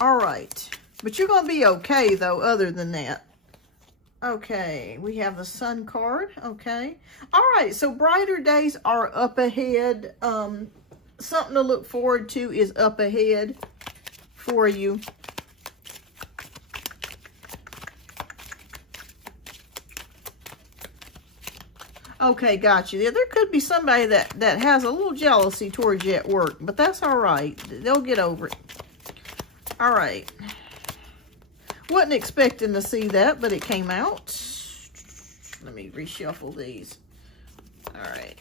All right. But you're going to be okay, though, other than that. Okay, we have the Sun card. Okay. All right, so brighter days are up ahead. Something to look forward to is up ahead for you. Okay, got you. Yeah, there could be somebody that has a little jealousy towards you at work, but that's all right. They'll get over it. All right. Wasn't expecting to see that, but it came out. Let me reshuffle these. All right.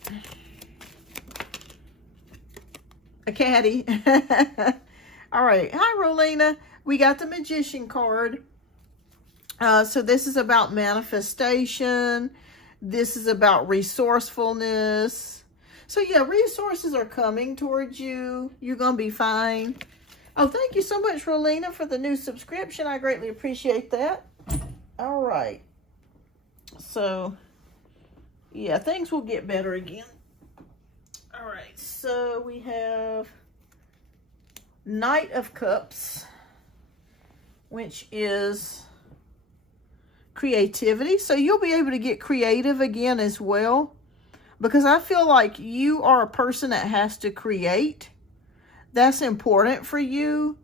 A caddy. All right. Hi, Rolina. We got the Magician card. So this is about manifestation. This is about resourcefulness. So yeah, resources are coming towards you. You're going to be fine. Oh, thank you so much, Rolina, for the new subscription. I greatly appreciate that. All right. So, yeah, things will get better again. All right. So, we have Knight of Cups, which is creativity. So, you'll be able to get creative again as well. Because I feel like you are a person that has to create. That's important for you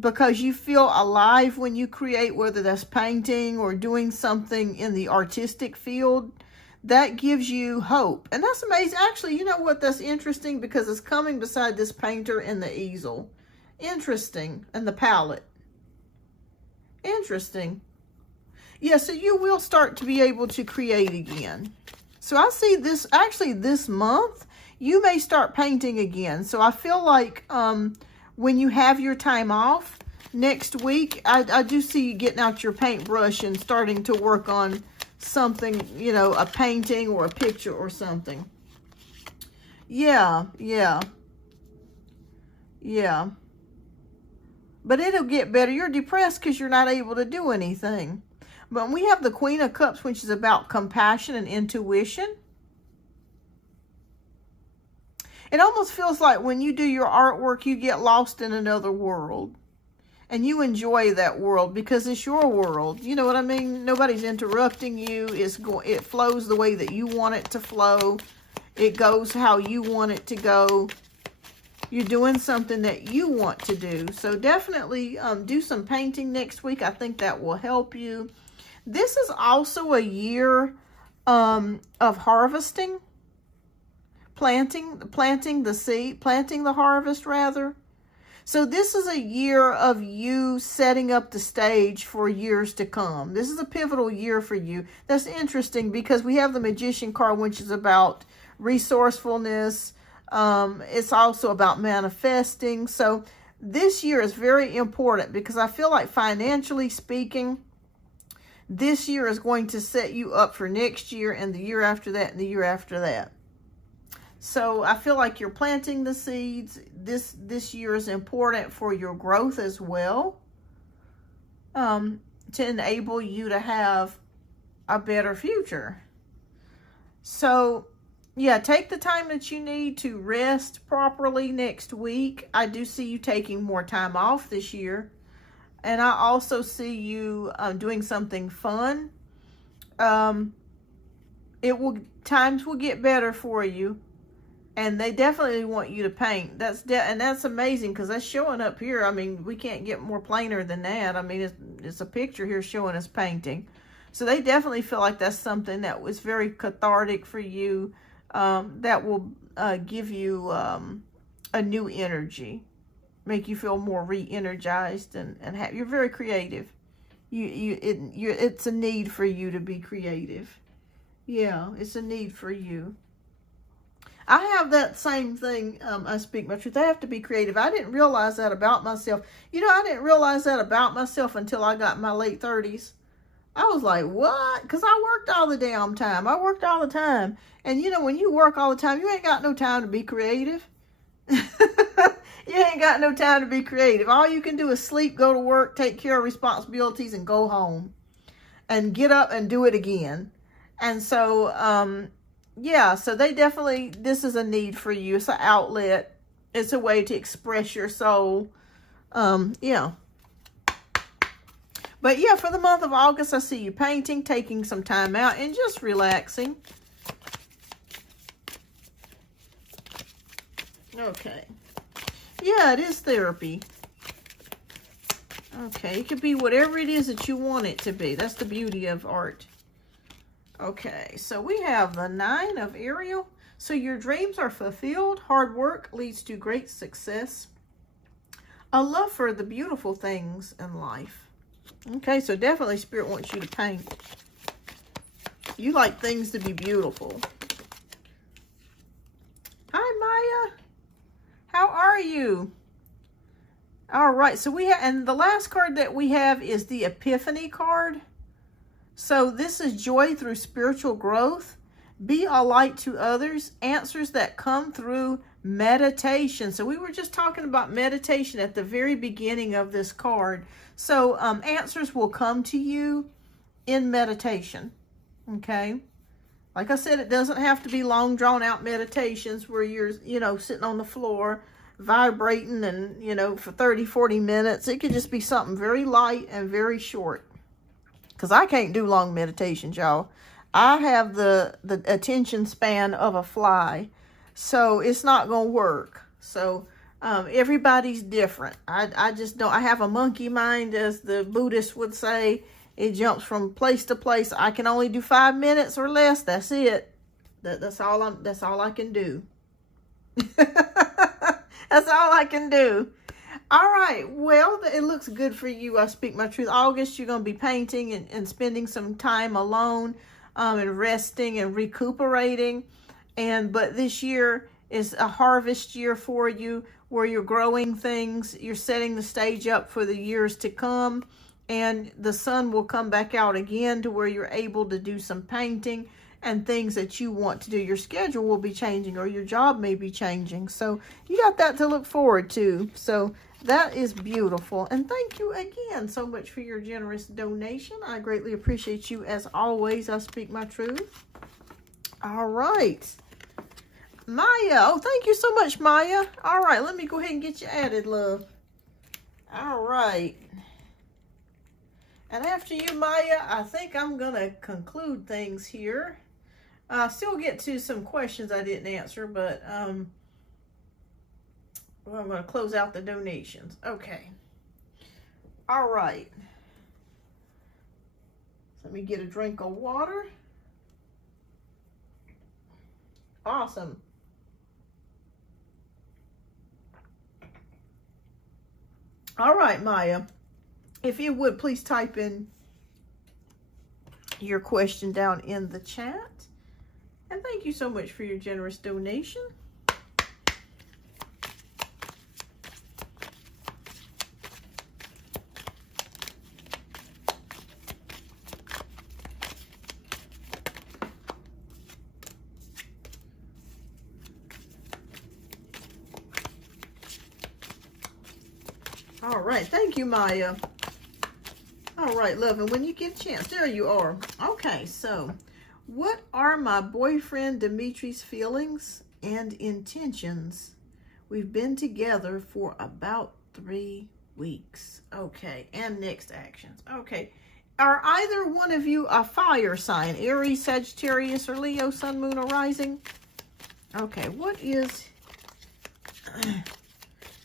because you feel alive when you create, whether that's painting or doing something in the artistic field. That gives you hope. And that's amazing. Actually, you know what? That's interesting because it's coming beside this painter and the easel. Interesting. And the palette. Interesting. Yeah, so you will start to be able to create again. So I see this, actually this month, you may start painting again. So I feel like when you have your time off next week, I do see you getting out your paintbrush and starting to work on something, you know, a painting or a picture or something. Yeah. But it'll get better. You're depressed because you're not able to do anything. But we have the Queen of Cups, which is about compassion and intuition. It almost feels like when you do your artwork, you get lost in another world. And you enjoy that world because it's your world. You know what I mean? Nobody's interrupting you. It flows the way that you want it to flow. It goes how you want it to go. You're doing something that you want to do. So definitely do some painting next week. I think that will help you. This is also a year of harvesting. Planting the seed, planting the harvest rather. So this is a year of you setting up the stage for years to come. This is a pivotal year for you. That's interesting because we have the Magician card, which is about resourcefulness. It's also about manifesting. So this year is very important because I feel like financially speaking, this year is going to set you up for next year and the year after that and the year after that. So I feel like you're planting the seeds. This year is important for your growth as well, to enable you to have a better future. So yeah, take the time that you need to rest properly next week. I do see you taking more time off this year. And I also see you doing something fun. Times will get better for you. And they definitely want you to paint. And that's amazing, because that's showing up here. I mean, we can't get more plainer than that. I mean, it's a picture here showing us painting. So they definitely feel like that's something that was very cathartic for you. That will give you a new energy, make you feel more re-energized, and you're very creative. It's a need for you to be creative. Yeah, it's a need for you. I have that same thing. I speak my truth. I have to be creative. I didn't realize that about myself. You know, I didn't realize that about myself until I got in my late 30s. I was like, what? Because I worked all the damn time. I worked all the time. And, you know, when you work all the time, you ain't got no time to be creative. You ain't got no time to be creative. All you can do is sleep, go to work, take care of responsibilities, and go home. And get up and do it again. And so, yeah, so they definitely, this is a need for you. It's an outlet. It's a way to express your soul. Yeah. But yeah, for the month of August, I see you painting, taking some time out, and just relaxing. Okay. Yeah, it is therapy. Okay, it could be whatever it is that you want it to be. That's the beauty of art. Okay, so we have the 9 of Ariel. So your dreams are fulfilled. Hard work leads to great success. A love for the beautiful things in life. Okay, so definitely Spirit wants you to paint. You like things to be beautiful. Hi, Maya. How are you? All right, so we have, and the last card that we have is the Epiphany card. So this is joy through spiritual growth. Be a light to others. Answers that come through meditation. So we were just talking about meditation at the very beginning of this card. So answers will come to you in meditation. Okay. Like I said, it doesn't have to be long drawn out meditations where you're, you know, sitting on the floor vibrating and, you know, for 30, 40 minutes. It could just be something very light and very short. Because I can't do long meditations, y'all. I have the attention span of a fly. So it's not going to work. So everybody's different. I just don't. I have a monkey mind, as the Buddhists would say. It jumps from place to place. I can only do 5 minutes or less. That's it. That's all I can do. That's all I can do. All right. Well, it looks good for you. I speak my truth. August, you're going to be painting and spending some time alone, and resting and recuperating. But this year is a harvest year for you, where you're growing things. You're setting the stage up for the years to come. And the sun will come back out again to where you're able to do some painting and things that you want to do. Your schedule will be changing, or your job may be changing. So you got that to look forward to. So that is beautiful. And thank you again so much for your generous donation. I greatly appreciate you as always. I speak my truth. All right. Maya. Oh, thank you so much, Maya. All right. Let me go ahead and get you added, love. All right. And after you, Maya, I think I'm going to conclude things here. I'll still get to some questions I didn't answer, but well, I'm going to close out the donations. Okay. All right. Let me get a drink of water. Awesome. All right, Maya. If you would, please type in your question down in the chat. And thank you so much for your generous donation. All right. Thank you, Maya. All right, love. And when you get a chance, there you are. Okay, so what are my boyfriend Dimitri's feelings and intentions? We've been together for about 3 weeks. Okay, and next actions. Okay. Are either one of you a fire sign? Aries, Sagittarius, or Leo, Sun, Moon, or Rising? Okay, what is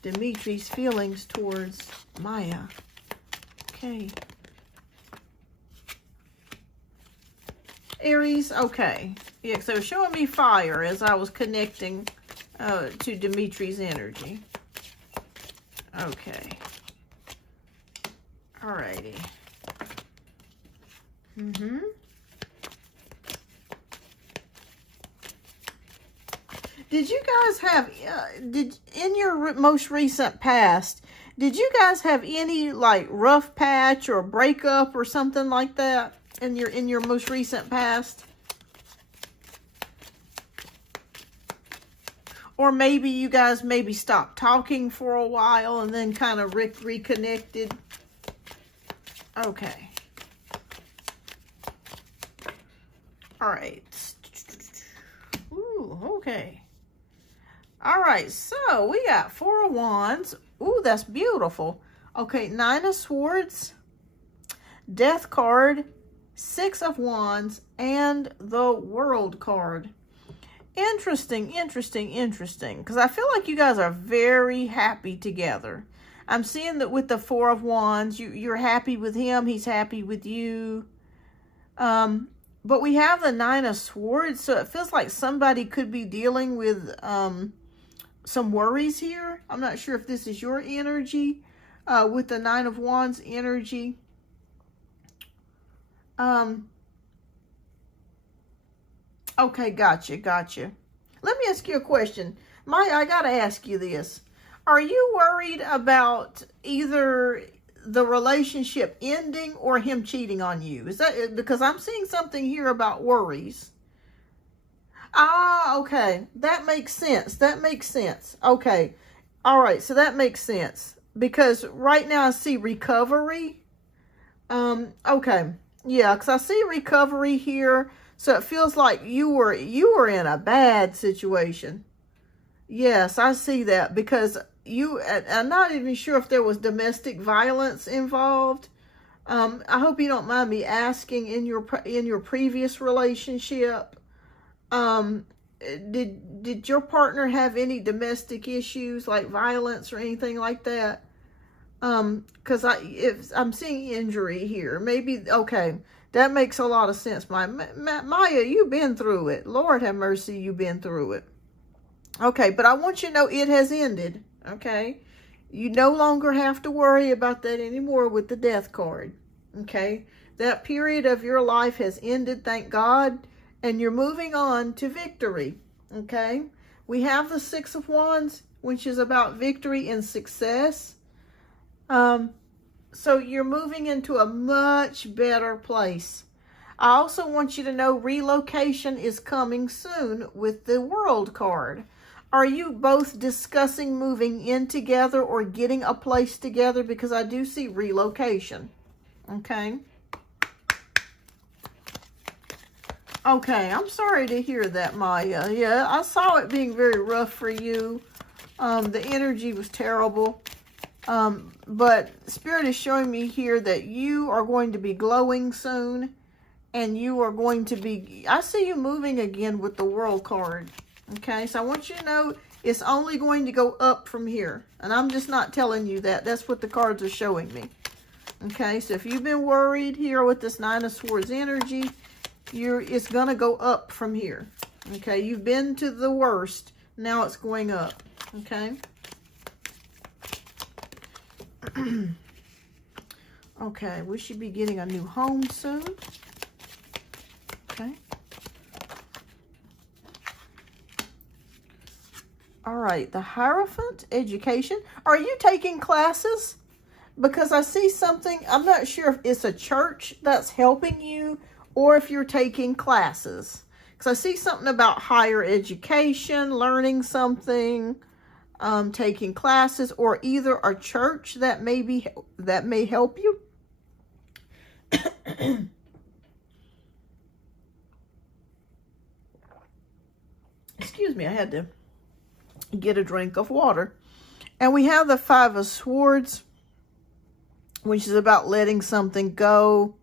Dimitri's feelings towards Maya? Okay. Aries, okay. Yeah, so showing me fire as I was connecting to Dimitri's energy. Okay. Alrighty. Did you guys have, in your most recent past, did you guys have any like rough patch or breakup or something like that in your most recent past? Or maybe you guys maybe stopped talking for a while and then kind of reconnected? Okay. All right. Ooh, okay. All right, so we got 4 of Wands. Ooh, that's beautiful. Okay, 9 of Swords, Death card, 6 of Wands, and the World card. Interesting, interesting, interesting. Because I feel like you guys are very happy together. I'm seeing that with the 4 of Wands, you're happy with him. He's happy with you. But we have the 9 of Swords, so it feels like somebody could be dealing with some worries here. I'm not sure if this is your energy with the 9 of Wands energy. Okay, gotcha. Let me ask you a question. Maya, I gotta ask you this. Are you worried about either the relationship ending or him cheating on you? Is that because I'm seeing something here about worries? Ah, okay. That makes sense. Okay. All right. So that makes sense because right now I see recovery. Okay. Yeah. Cause I see recovery here. So it feels like you were in a bad situation. Yes, I see that because I'm not even sure if there was domestic violence involved. I hope you don't mind me asking, in your previous relationship, did your partner have any domestic issues like violence or anything like that? Because I'm seeing injury here. Maybe, okay, that makes a lot of sense. Maya, you've been through it. Lord have mercy, you've been through it. Okay, but I want you to know it has ended, okay? You no longer have to worry about that anymore with the Death card, okay? That period of your life has ended, thank God, and you're moving on to victory, okay? We have the 6 of Wands, which is about victory and success. So you're moving into a much better place. I also want you to know relocation is coming soon with the World card. Are you both discussing moving in together or getting a place together? Because I do see relocation. Okay. Okay, I'm sorry to hear that, Maya. Yeah, I saw it being very rough for you. The energy was terrible. But Spirit is showing me here that you are going to be glowing soon. And you are going to be, I see you moving again with the World card. Okay, so I want you to know it's only going to go up from here. And I'm just not telling you that. That's what the cards are showing me. Okay, so if you've been worried here with this 9 of Swords energy, it's going to go up from here. Okay, you've been to the worst. Now it's going up. Okay. Okay, we should be getting a new home soon. Okay. All right, the Hierophant, education. Are you taking classes? Because I see something, I'm not sure if it's a church that's helping you or if you're taking classes. Because I see something about higher education, learning something. taking classes, or either a church that may help you. Excuse me, I had to get a drink of water. And we have the Five of Swords, which is about letting something go,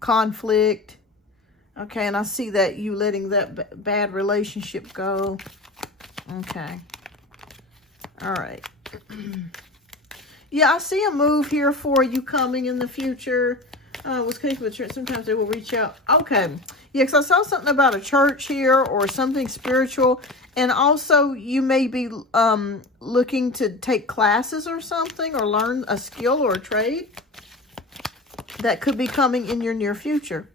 conflict. Okay, and I see that you letting that bad relationship go. Okay. All right. Yeah, I see a move here for you coming in the future. Was connected with church. Sometimes they will reach out. Okay. Yeah, because I saw something about a church here or something spiritual. And also you may be looking to take classes or something, or learn a skill or a trade that could be coming in your near future.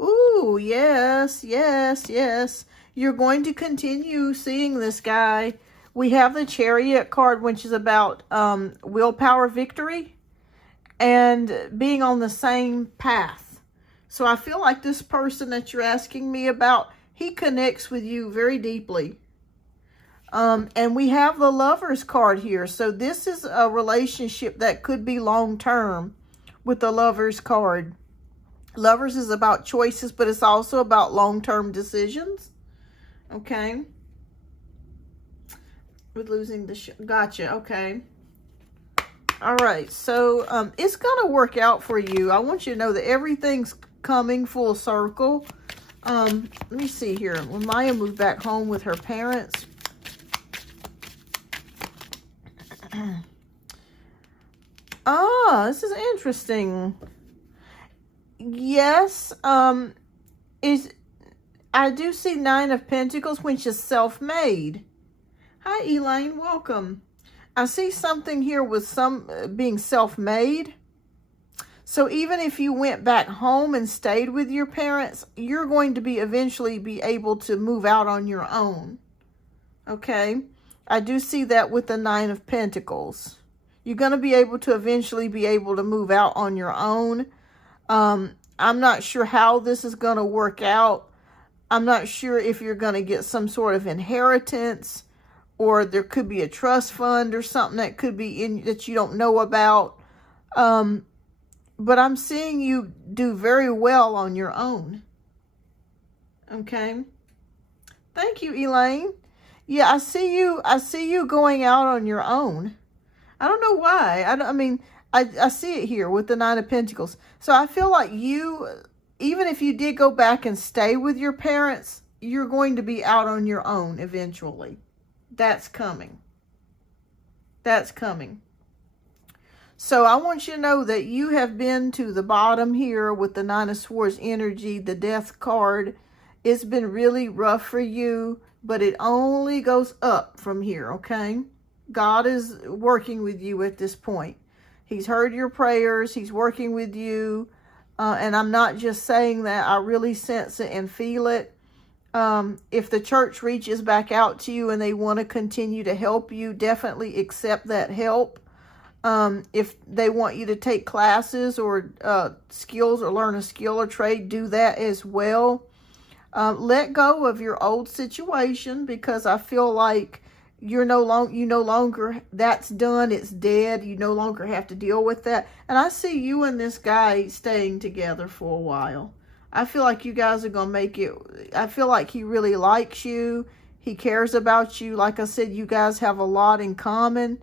Ooh, yes, yes, yes. You're going to continue seeing this guy. We have the Chariot card, which is about willpower, victory, and being on the same path. So I feel like this person that you're asking me about, he connects with you very deeply. And we have the Lovers card here. So this is a relationship that could be long-term with the Lovers card. Lovers is about choices, but it's also about long-term decisions. Okay. With losing the gotcha. Okay. All right. So it's going to work out for you. I want you to know that everything's coming full circle. Let me see here. When Maya moved back home with her parents, this is interesting. Yes, I do see Nine of Pentacles, which is self-made. Hi, Elaine. Welcome. I see something here with some being self-made. So even if you went back home and stayed with your parents, you're going to eventually be able to move out on your own. Okay? I do see that with the Nine of Pentacles. You're going to be able to eventually be able to move out on your own. I'm not sure how this is going to work out. I'm not sure if you're going to get some sort of inheritance, or there could be a trust fund or something that could be in that you don't know about. But I'm seeing you do very well on your own. Okay. Thank you, Elaine. Yeah, I see you going out on your own. I don't know why. I see it here with the Nine of Pentacles. So I feel like you, even if you did go back and stay with your parents, you're going to be out on your own eventually. That's coming. That's coming. So I want you to know that you have been to the bottom here with the Nine of Swords energy, the Death card. It's been really rough for you, but it only goes up from here, okay? God is working with you at this point. He's heard your prayers. He's working with you. And I'm not just saying that. I really sense it and feel it. If the church reaches back out to you and they want to continue to help you, definitely accept that help. If they want you to take classes or skills or learn a skill or trade, do that as well. Let go of your old situation, because I feel like you no longer, that's done, it's dead. You no longer have to deal with that. And I see you and this guy staying together for a while. I feel like you guys are going to make it. I feel like he really likes you. He cares about you. Like I said, you guys have a lot in common.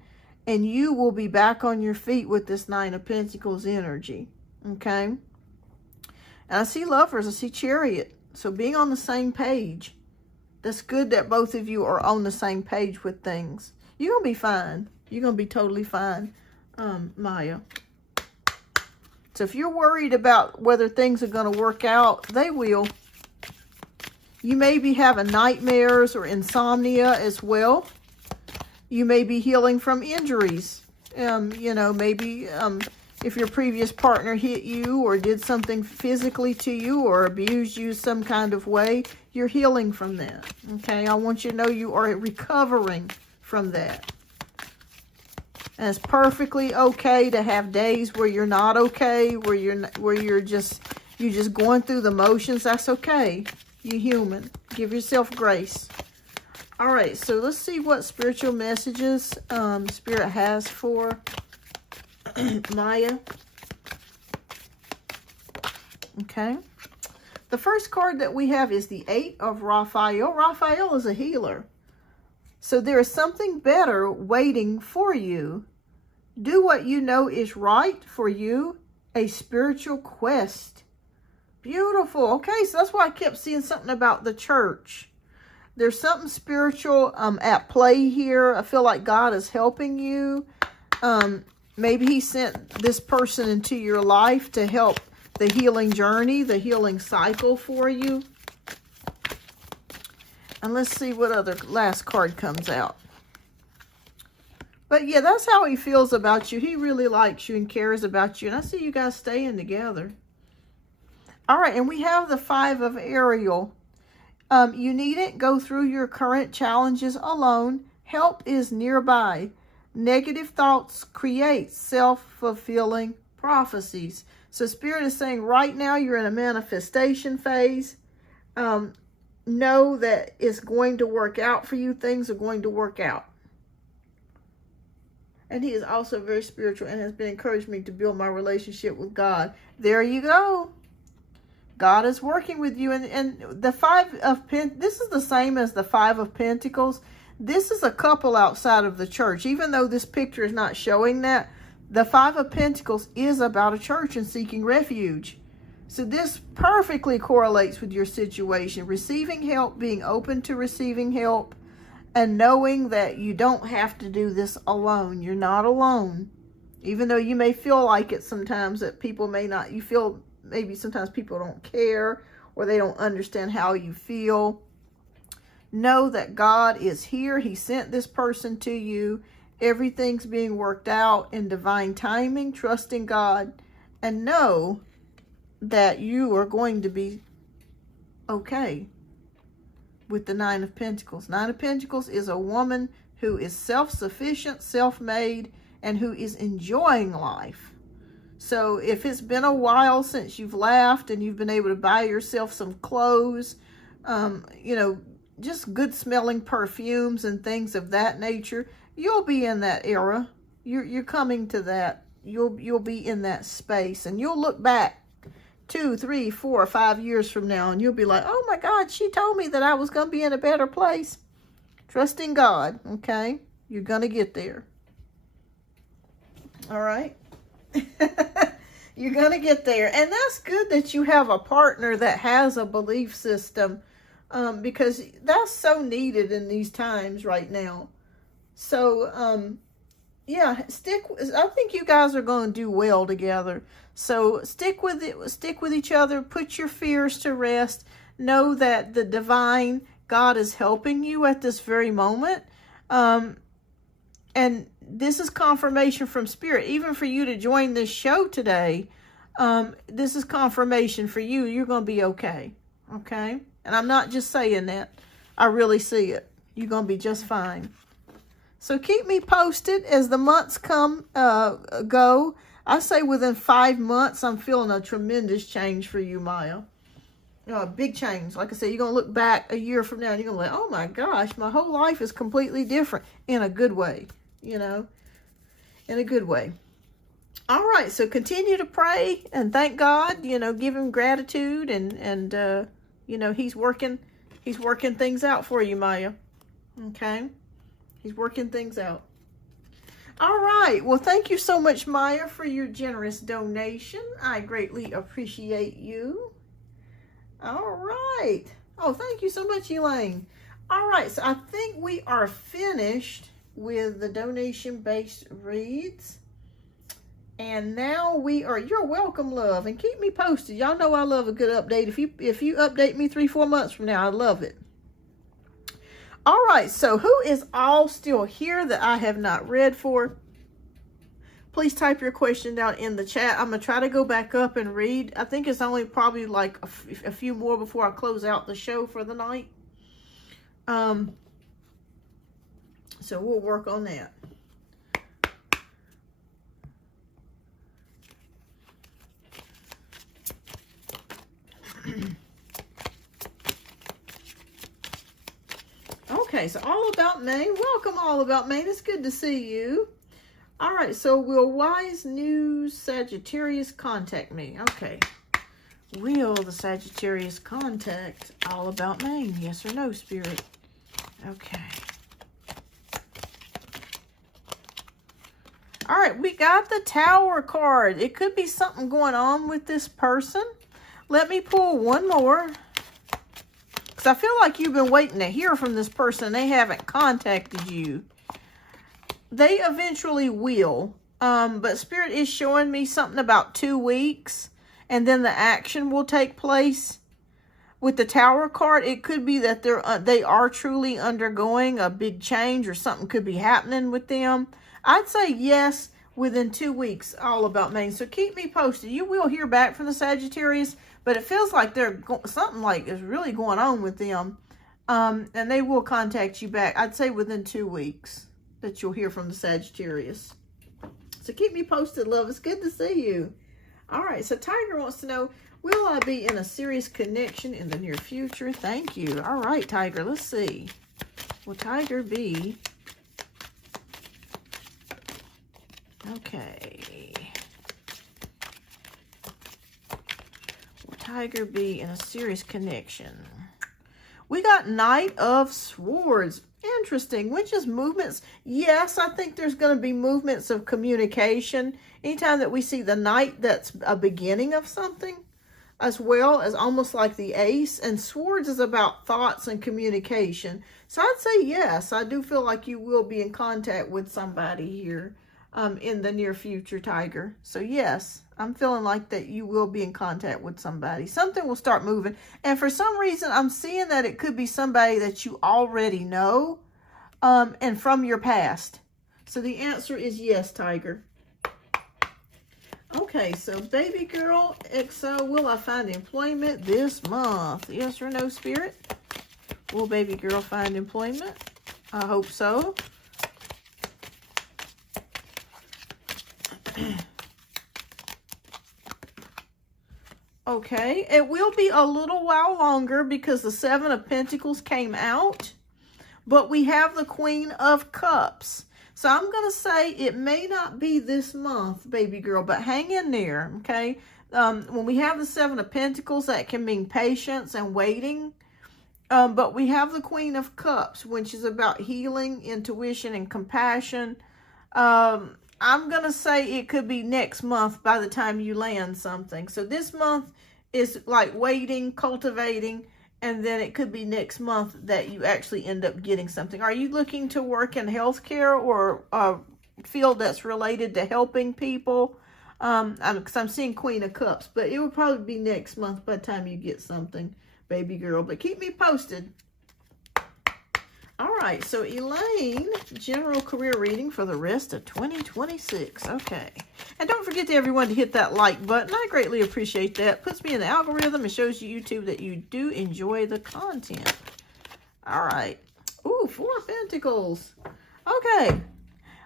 And you will be back on your feet with this Nine of Pentacles energy. Okay? And I see Lovers. I see Chariot. So being on the same page. That's good that both of you are on the same page with things. You're going to be fine. You're going to be totally fine, Maya. So if you're worried about whether things are going to work out, they will. You may be having nightmares or insomnia as well. You may be healing from injuries. Maybe if your previous partner hit you or did something physically to you or abused you some kind of way, you're healing from that. Okay, I want you to know you are recovering from that. And it's perfectly okay to have days where you're not okay, where you're just going through the motions. That's okay. You're human. Give yourself grace. All right, so let's see what spiritual messages Spirit has for Maya. Okay. The first card that we have is the 8 of Raphael. Raphael is a healer. So there is something better waiting for you. Do what you know is right for you. A spiritual quest. Beautiful. Okay, so that's why I kept seeing something about the church. There's something spiritual at play here. I feel like God is helping you. Maybe he sent this person into your life to help the healing journey, the healing cycle for you. And let's see what other last card comes out. But yeah, that's how he feels about you. He really likes you and cares about you. And I see you guys staying together. All right, and we have the 5 of Ariel. You needn't go through your current challenges alone. Help is nearby. Negative thoughts create self-fulfilling prophecies. So Spirit is saying right now you're in a manifestation phase. Know that it's going to work out for you. Things are going to work out. And he is also very spiritual and has been encouraging me to build my relationship with God. There you go. God is working with you. And the 5 of Pentacles, this is the same as the 5 of Pentacles. This is a couple outside of the church. Even though this picture is not showing that, the 5 of Pentacles is about a church and seeking refuge. So this perfectly correlates with your situation. Receiving help, being open to receiving help, and knowing that you don't have to do this alone. You're not alone. Even though you may feel like it sometimes, that people may not, you feel maybe sometimes people don't care or they don't understand how you feel. Know that God is here. He sent this person to you. Everything's being worked out in divine timing. Trust in God and know that you are going to be okay with the 9 of Pentacles. 9 of Pentacles is a woman who is self-sufficient, self-made, and who is enjoying life. So if it's been a while since you've laughed and you've been able to buy yourself some clothes, you know, just good smelling perfumes and things of that nature, you'll be in that era. You're coming to that. You'll be in that space, and you'll look back 2, 3, 4, 5 years from now, and you'll be like, oh my God, she told me that I was going to be in a better place. Trust in God, okay? You're going to get there. All right? You're going to get there. And that's good that you have a partner that has a belief system, because that's so needed in these times right now. So, yeah, I think you guys are going to do well together. So stick with it, stick with each other, put your fears to rest. Know that the divine God is helping you at this very moment. And this is confirmation from Spirit. Even for you to join this show today, this is confirmation for you. You're going to be okay. Okay? And I'm not just saying that. I really see it. You're going to be just fine. So keep me posted as the months go. I say within 5 months, I'm feeling a tremendous change for you, Maya. A big change. Like I said, you're going to look back a year from now and you're going to be like, oh my gosh, my whole life is completely different in a good way, you know, in a good way. All right, so continue to pray and thank God, you know, give him gratitude and you know, he's working things out for you, Maya. Okay? He's working things out. All right. Well, thank you so much, Maya, for your generous donation. I greatly appreciate you. All right. Oh, thank you so much, Elaine. All right. So I think we are finished with the donation-based reads. And now we are, you're welcome, love. And keep me posted. Y'all know I love a good update. If you update me 3-4 months from now, I love it. All right, so who is all still here that I have not read for? Please type your question down in the chat. I'm going to try to go back up and read. I think it's only probably like a few more before I close out the show for the night. So we'll work on that. Okay, so All About Maine. Welcome, All About Maine. It's good to see you. All right, so will wise new Sagittarius contact me? Okay. Will the Sagittarius contact All About Maine? Yes or no, Spirit? Okay. All right, we got the Tower card. It could be something going on with this person. Let me pull one more. Because I feel like you've been waiting to hear from this person. They haven't contacted you. They eventually will. But Spirit is showing me something about 2 weeks. And then the action will take place. With the Tower card, it could be that they are truly undergoing a big change. Or something could be happening with them. I'd say yes, within 2 weeks, All About Maine. So keep me posted. You will hear back from the Sagittarius, but it feels like something like is really going on with them. And they will contact you back. I'd say within 2 weeks that you'll hear from the Sagittarius. So keep me posted, love. It's good to see you. All right, so Tiger wants to know, will I be in a serious connection in the near future? Thank you. All right, Tiger, let's see. Will Tiger be... Okay. Will Tiger be in a serious connection? We got Knight of Swords. Interesting. Which is movements. Yes, I think there's going to be movements of communication. Anytime that we see the Knight, that's a beginning of something. As well as almost like the Ace. And Swords is about thoughts and communication. So I'd say yes. I do feel like you will be in contact with somebody here. In the near future, Tiger. So yes, I'm feeling like that you will be in contact with somebody. Something will start moving. And for some reason, I'm seeing that it could be somebody that you already know and from your past. So the answer is yes, Tiger. Okay, so baby girl, XO, will I find employment this month? Yes or no, Spirit? Will baby girl find employment? I hope so. Okay, it will be a little while longer because the Seven of Pentacles came out, but we have the Queen of Cups. So I'm going to say it may not be this month, baby girl, but hang in there, okay? When we have the Seven of Pentacles, that can mean patience and waiting. But we have the Queen of Cups, which is about healing, intuition, and compassion. I'm going to say it could be next month by the time you land something. So this month is like waiting, cultivating, and then it could be next month that you actually end up getting something. Are you looking to work in healthcare or a field that's related to helping people? Because I'm seeing Queen of Cups, but it will probably be next month by the time you get something, baby girl. But keep me posted. All right, so Elaine, general career reading for the rest of 2026. Okay. And don't forget to everyone to hit that like button. I greatly appreciate that. Puts me in the algorithm and shows you YouTube that you do enjoy the content. All right. Ooh, Four of Pentacles. Okay.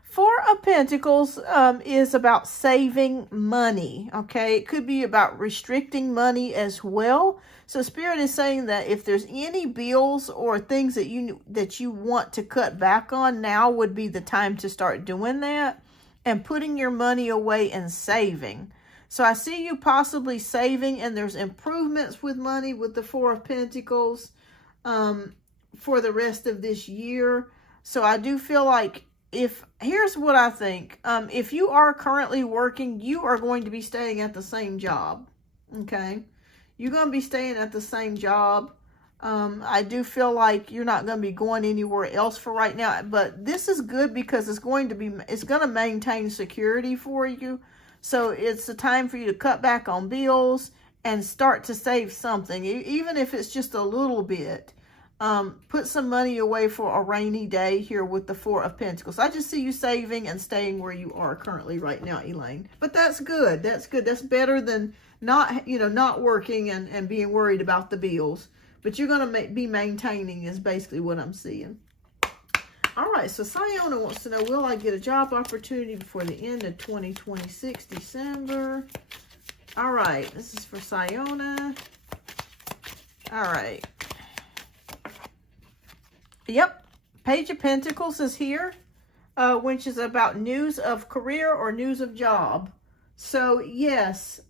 Four of Pentacles is about saving money. Okay. It could be about restricting money as well. So Spirit is saying that if there's any bills or things that you want to cut back on, now would be the time to start doing that and putting your money away and saving. So I see you possibly saving, and there's improvements with money with the Four of Pentacles for the rest of this year. So I do feel like here's what I think. If you are currently working, you are going to be staying at the same job. Okay. You're going to be staying at the same job. I do feel like you're not going to be going anywhere else for right now. But this is good because it's going to maintain security for you. So it's the time for you to cut back on bills and start to save something. Even if it's just a little bit. Put some money away for a rainy day here with the Four of Pentacles. I just see you saving and staying where you are currently right now, Elaine. But that's good. That's good. That's better than not working and being worried about the bills. But you're going to be maintaining is basically what I'm seeing. All right, so Sayona wants to know, will I get a job opportunity before the end of 2026, December? All right, this is for Sayona. All right. Yep, Page of Pentacles is here, which is about news of career or news of job. So yes,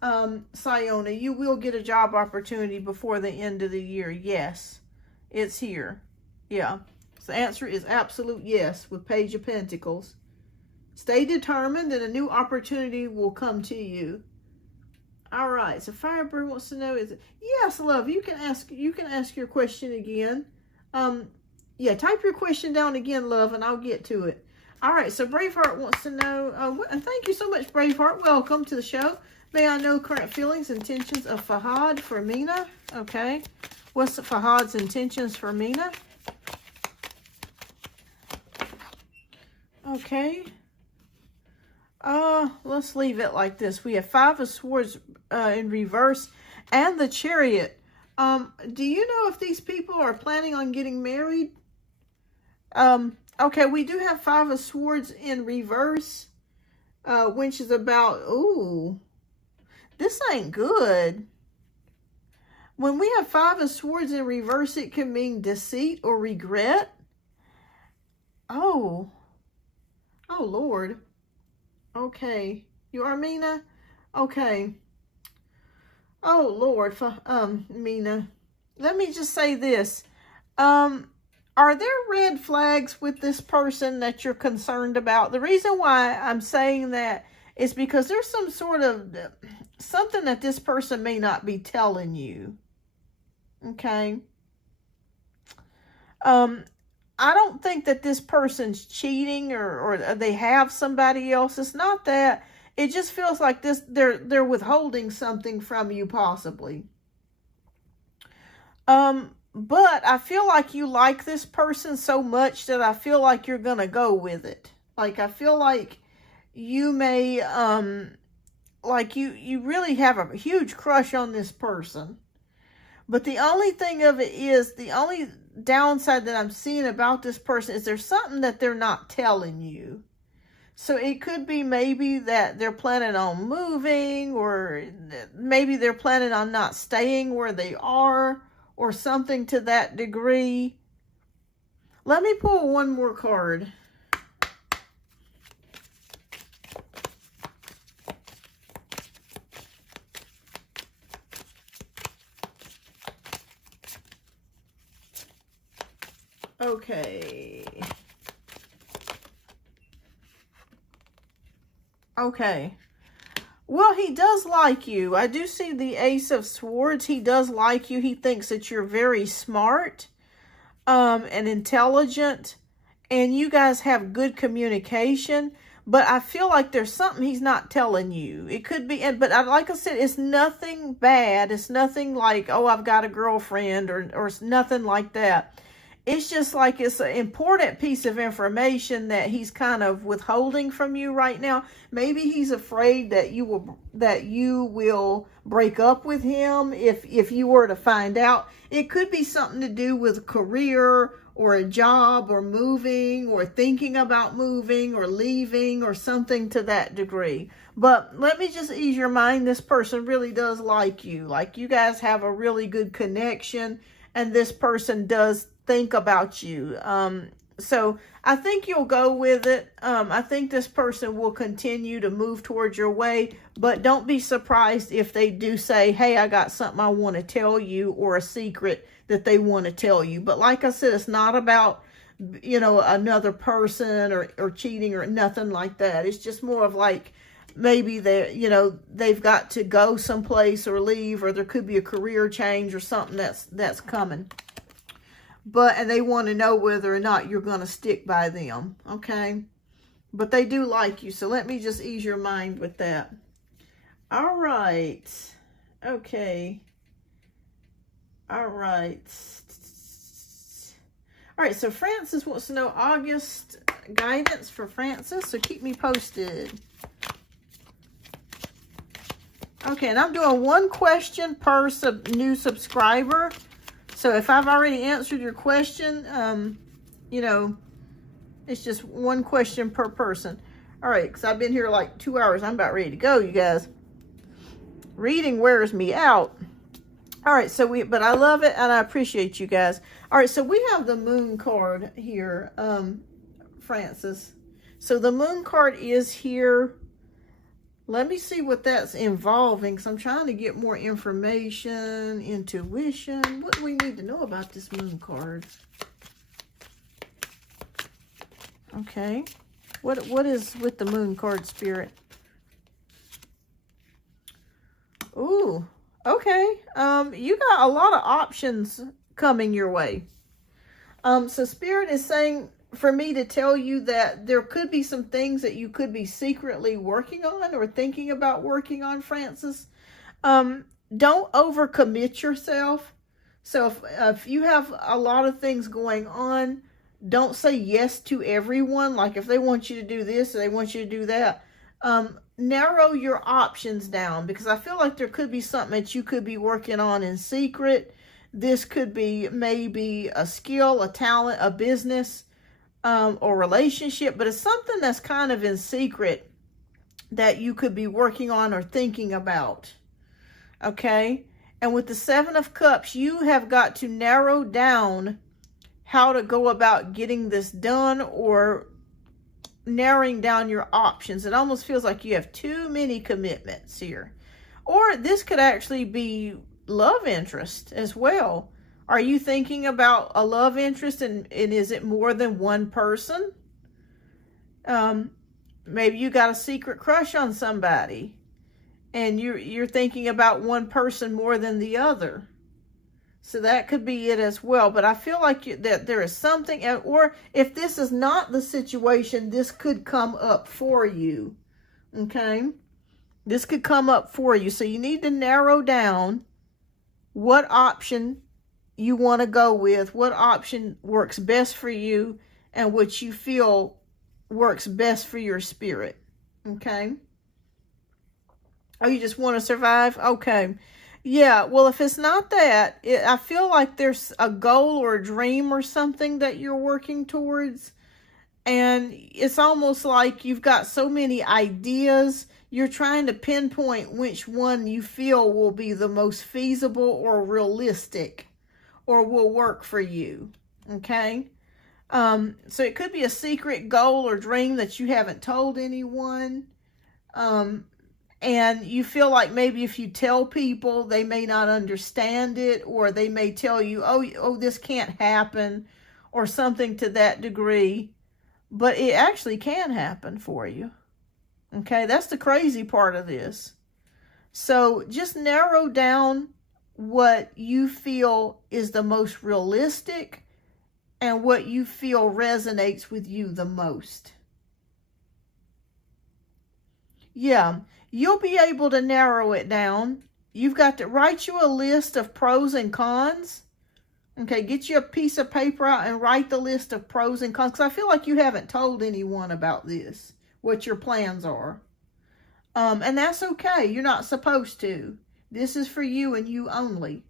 Siona, you will get a job opportunity before the end of the year. Yes, it's here. Yeah. So the answer is absolute yes with Page of Pentacles. Stay determined and a new opportunity will come to you. All right. So Firebird wants to know, is it? Yes, love. You can ask your question again. Yeah, type your question down again, love, and I'll get to it. All right. So Braveheart wants to know, and thank you so much, Braveheart. Welcome to the show. May I know current feelings, intentions of Fahad for Mina? Okay. What's Fahad's intentions for Mina? Okay. Let's leave it like this. We have 5 of Swords in reverse and the Chariot. Do you know if these people are planning on getting married? Okay, we do have 5 of Swords in reverse, which is about, ooh, this ain't good. When we have 5 of Swords in reverse, it can mean deceit or regret. Oh, Lord. Okay, you are Mina? Okay. Oh, Lord, Mina. Let me just say this. Are there red flags with this person that you're concerned about? The reason why I'm saying that is because there's some sort of something that this person may not be telling you. Okay. I don't think that this person's cheating or they have somebody else. It's not that. It just feels like they're withholding something from you possibly. But I feel like you like this person so much that I feel like you're going to go with it. Like I feel like you may like you really have a huge crush on this person. But the only thing of it is, the only downside that I'm seeing about this person is there's something that they're not telling you. So it could be maybe that they're planning on moving, or maybe they're planning on not staying where they are, or something to that degree. Let me pull one more card. Okay. Okay. Well, he does like you. I do see the Ace of Swords. He does like you. He thinks that you're very smart and intelligent, and you guys have good communication. But I feel like there's something he's not telling you. It could be, but like I said, it's nothing bad. It's nothing like, oh, I've got a girlfriend, or nothing like that. It's just like it's an important piece of information that he's kind of withholding from you right now. Maybe he's afraid that you will break up with him if you were to find out. It could be something to do with a career or a job or moving or thinking about moving or leaving or something to that degree. But let me just ease your mind. This person really does like you. Like you guys have a really good connection, and this person does think about you. So I think you'll go with it. I think this person will continue to move towards your way, but don't be surprised if they do say, hey, I got something I want to tell you, or a secret that they want to tell you. But like I said, it's not about, you know, another person or cheating or nothing like that. It's just more of like, maybe they, you know, they've got to go someplace or leave, or there could be a career change or something that's coming. And they want to know whether or not you're going to stick by them, okay? But they do like you, so let me just ease your mind with that. All right. Okay. All right. All right, so Francis wants to know August guidance for Francis, so keep me posted. Okay, and I'm doing one question per new subscriber. So if I've already answered your question, you know, it's just one question per person. All right, because I've been here like 2 hours. I'm about ready to go, you guys. Reading wears me out. All right, so but I love it and I appreciate you guys. All right, so we have the moon card here, Francis. So the moon card is here. Let me see what that's involving, because I'm trying to get more information, intuition. What do we need to know about this moon card? Okay. What is with the moon card, Spirit? Ooh, okay. You got a lot of options coming your way. So Spirit is saying for me to tell you that there could be some things that you could be secretly working on or thinking about working on, Francis. Don't overcommit yourself. So if you have a lot of things going on, don't say yes to everyone. Like if they want you to do this or they want you to do that, narrow your options down, because I feel like there could be something that you could be working on in secret. This could be maybe a skill, a talent, a business, or relationship, but it's something that's kind of in secret that you could be working on or thinking about. Okay? And with the Seven of Cups, you have got to narrow down how to go about getting this done, or narrowing down your options. It almost feels like you have too many commitments here. Or this could actually be love interest as well. Are you thinking about a love interest, and is it more than one person? Maybe you got a secret crush on somebody, and you're thinking about one person more than the other. So that could be it as well. But I feel like that there is something, or if this is not the situation, this could come up for you. Okay? This could come up for you. So you need to narrow down what option you want to go with, what option works best for you, and what you feel works best for your spirit. Okay? Oh, you just want to survive? Okay. Yeah, well, if it's not that, I feel like there's a goal or a dream or something that you're working towards. And it's almost like you've got so many ideas. You're trying to pinpoint which one you feel will be the most feasible or realistic or will work for you. Okay? So it could be a secret goal or dream that you haven't told anyone. And you feel like maybe if you tell people, they may not understand it, or they may tell you, oh, this can't happen, or something to that degree. But it actually can happen for you. Okay, that's the crazy part of this. So just narrow down what you feel is the most realistic and what you feel resonates with you the most. Yeah, you'll be able to narrow it down. You've got to write you a list of pros and cons. Okay, get you a piece of paper out and write the list of pros and cons, because I feel like you haven't told anyone about this, what your plans are. And that's okay. You're not supposed to. This is for you and you only.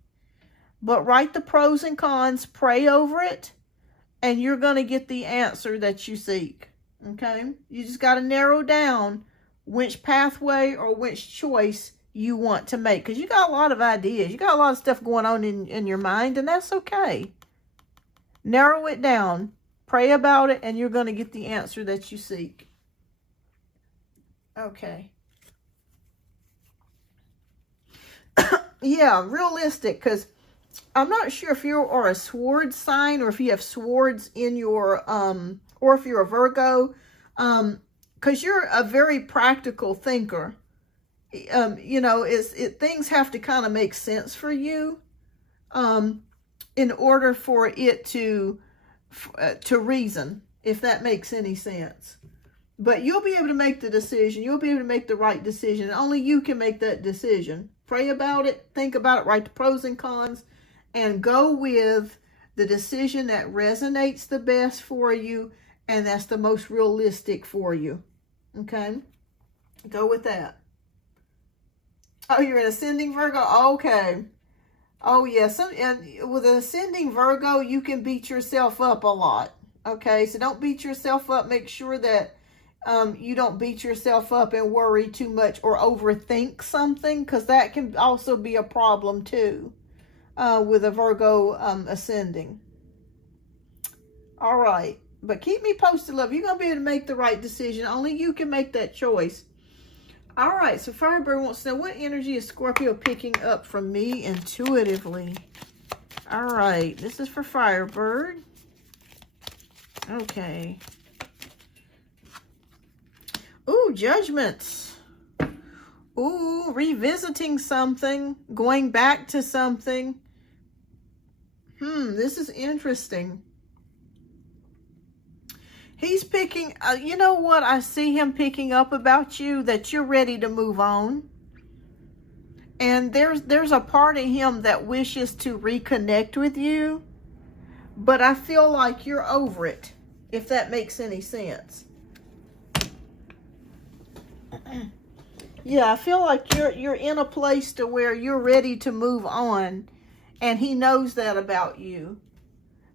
But write the pros and cons, pray over it, and you're going to get the answer that you seek. Okay? You just got to narrow down which pathway or which choice you want to make. Because you got a lot of ideas. You got a lot of stuff going on in your mind, and that's okay. Narrow it down. Pray about it, and you're going to get the answer that you seek. Okay. Yeah, realistic, because I'm not sure if you are a sword sign or if you have swords in your, or if you're a Virgo, because you're a very practical thinker. You know, things have to kind of make sense for you, in order for it to reason, if that makes any sense. But you'll be able to make the decision. You'll be able to make the right decision. Only you can make that decision. Pray about it. Think about it. Write the pros and cons. And go with the decision that resonates the best for you. And that's the most realistic for you. Okay? Go with that. Oh, you're an ascending Virgo? Okay. Oh, yes. And with an ascending Virgo, you can beat yourself up a lot. Okay? So don't beat yourself up. Make sure that you don't beat yourself up and worry too much or overthink something, because that can also be a problem too. with a Virgo ascending. All right. But keep me posted, love. You're going to be able to make the right decision. Only you can make that choice. All right. So Firebird wants to know, what energy is Scorpio picking up from me intuitively? All right. This is for Firebird. Okay. Ooh, judgments. Ooh, revisiting something. Going back to something. This is interesting. He's picking, you know what I see him picking up about you? That you're ready to move on. And there's a part of him that wishes to reconnect with you. But I feel like you're over it, if that makes any sense. Yeah, I feel like you're in a place to where you're ready to move on. And he knows that about you.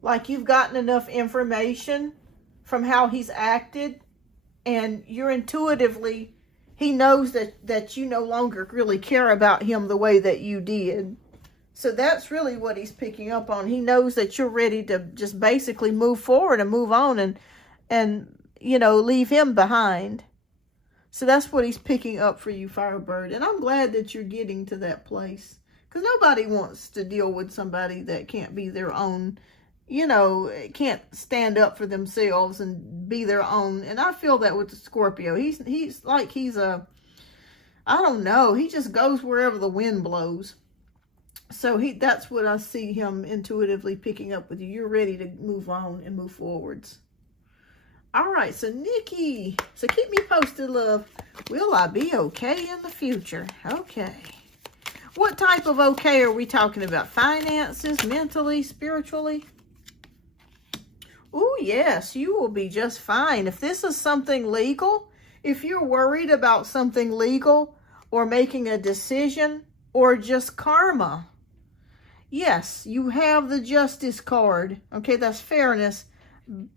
Like you've gotten enough information from how he's acted, and you're intuitively, he knows that you no longer really care about him the way that you did. So that's really what he's picking up on. He knows that you're ready to just basically move forward and move on and you know, leave him behind. So that's what he's picking up for you, Firebird. And I'm glad that you're getting to that place, because nobody wants to deal with somebody that can't be their own, you know, can't stand up for themselves and be their own. And I feel that with the Scorpio. He's like, I don't know. He just goes wherever the wind blows. So that's what I see him intuitively picking up with you. You're ready to move on and move forwards. All right. So Nikki, so keep me posted, love. Will I be okay in the future? Okay. What type of okay are we talking about? Finances, mentally, spiritually? Oh, yes, you will be just fine. If this is something legal, if you're worried about something legal or making a decision or just karma, yes, you have the Justice card. Okay, that's fairness,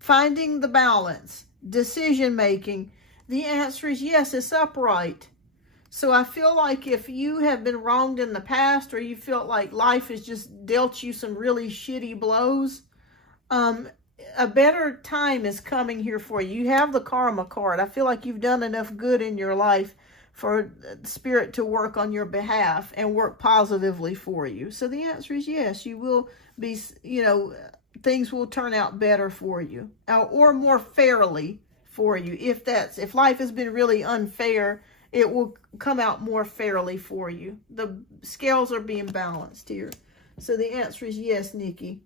finding the balance, decision making. The answer is yes, it's upright. So I feel like if you have been wronged in the past, or you felt like life has just dealt you some really shitty blows, a better time is coming here for you. You have the karma card. I feel like you've done enough good in your life for Spirit to work on your behalf and work positively for you. So the answer is yes, you will be, you know, things will turn out better for you, or more fairly for you. If life has been really unfair, it will come out more fairly for you. The scales are being balanced here. So the answer is yes, Nikki.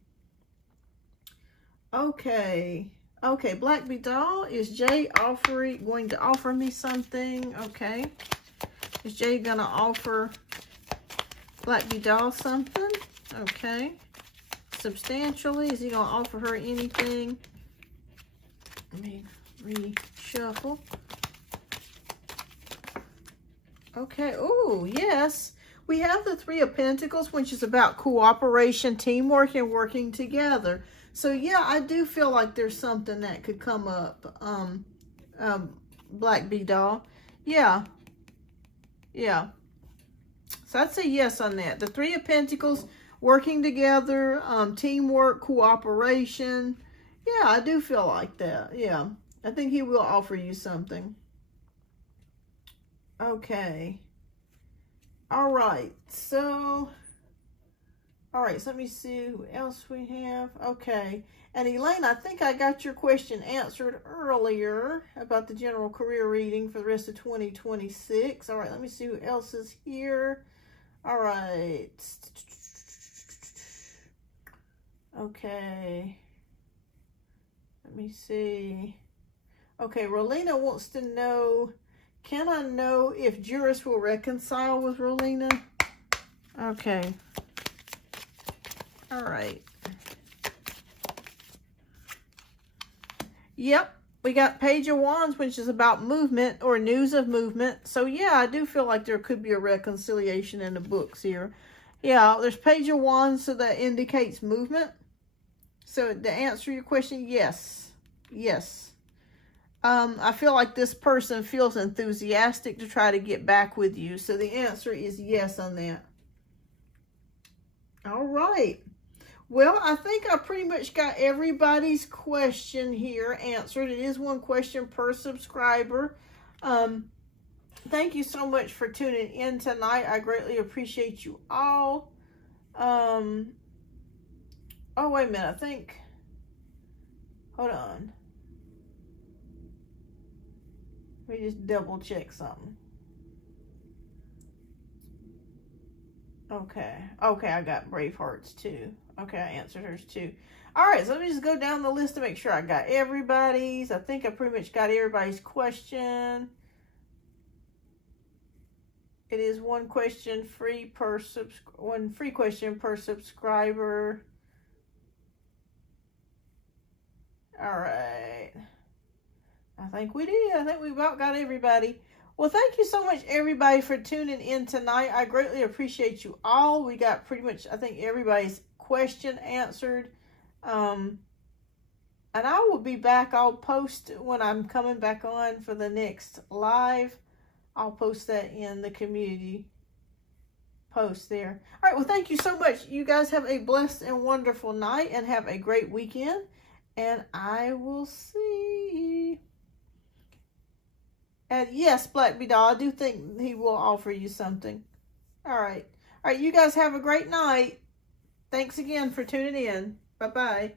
Okay. Okay, Black Bee Doll, is Jay going to offer me something? Okay. Is Jay going to offer Black Bee Doll something? Okay. Substantially, is he going to offer her anything? Let me reshuffle. Okay. Oh, yes. We have the Three of Pentacles, which is about cooperation, teamwork, and working together. So, yeah, I do feel like there's something that could come up, Black Bee Doll. Yeah. Yeah. So, I'd say yes on that. The Three of Pentacles, working together, teamwork, cooperation. Yeah, I do feel like that. Yeah. I think he will offer you something. Okay. All right. So... all right, so let me see who else we have. Okay. And Elaine, I think I got your question answered earlier about the general career reading for the rest of 2026. All right, let me see who else is here. All right. Okay. Let me see. Okay, Rolina wants to know, can I know if Juris will reconcile with Rolina? Okay. All right. Yep. We got Page of Wands, which is about movement or news of movement. So, yeah, I do feel like there could be a reconciliation in the books here. Yeah, there's Page of Wands, so that indicates movement. So, to answer your question, yes. Yes. I feel like this person feels enthusiastic to try to get back with you. So, the answer is yes on that. All right. Well, I think I pretty much got everybody's question here answered. It is one question per subscriber. Thank you so much for tuning in tonight. I greatly appreciate you all. Oh, wait a minute. I think, hold on. Let me just double check something. Okay, I got Brave Hearts too. Okay, I answered hers too. All right, so let me just go down the list to make sure I got everybody's. I think I pretty much got everybody's question. It is one question free per one free question per subscriber. All right. I think we did. I think we about got everybody. Well, thank you so much, everybody, for tuning in tonight. I greatly appreciate you all. We got pretty much, I think, everybody's question answered. And I will be back. I'll post when I'm coming back on for the next live. I'll post that in the community post there. All right. Well, thank you so much. You guys have a blessed and wonderful night and have a great weekend. And I will see. And yes, Black Bee Doll, I do think he will offer you something. All right. All right. You guys have a great night. Thanks again for tuning in. Bye-bye.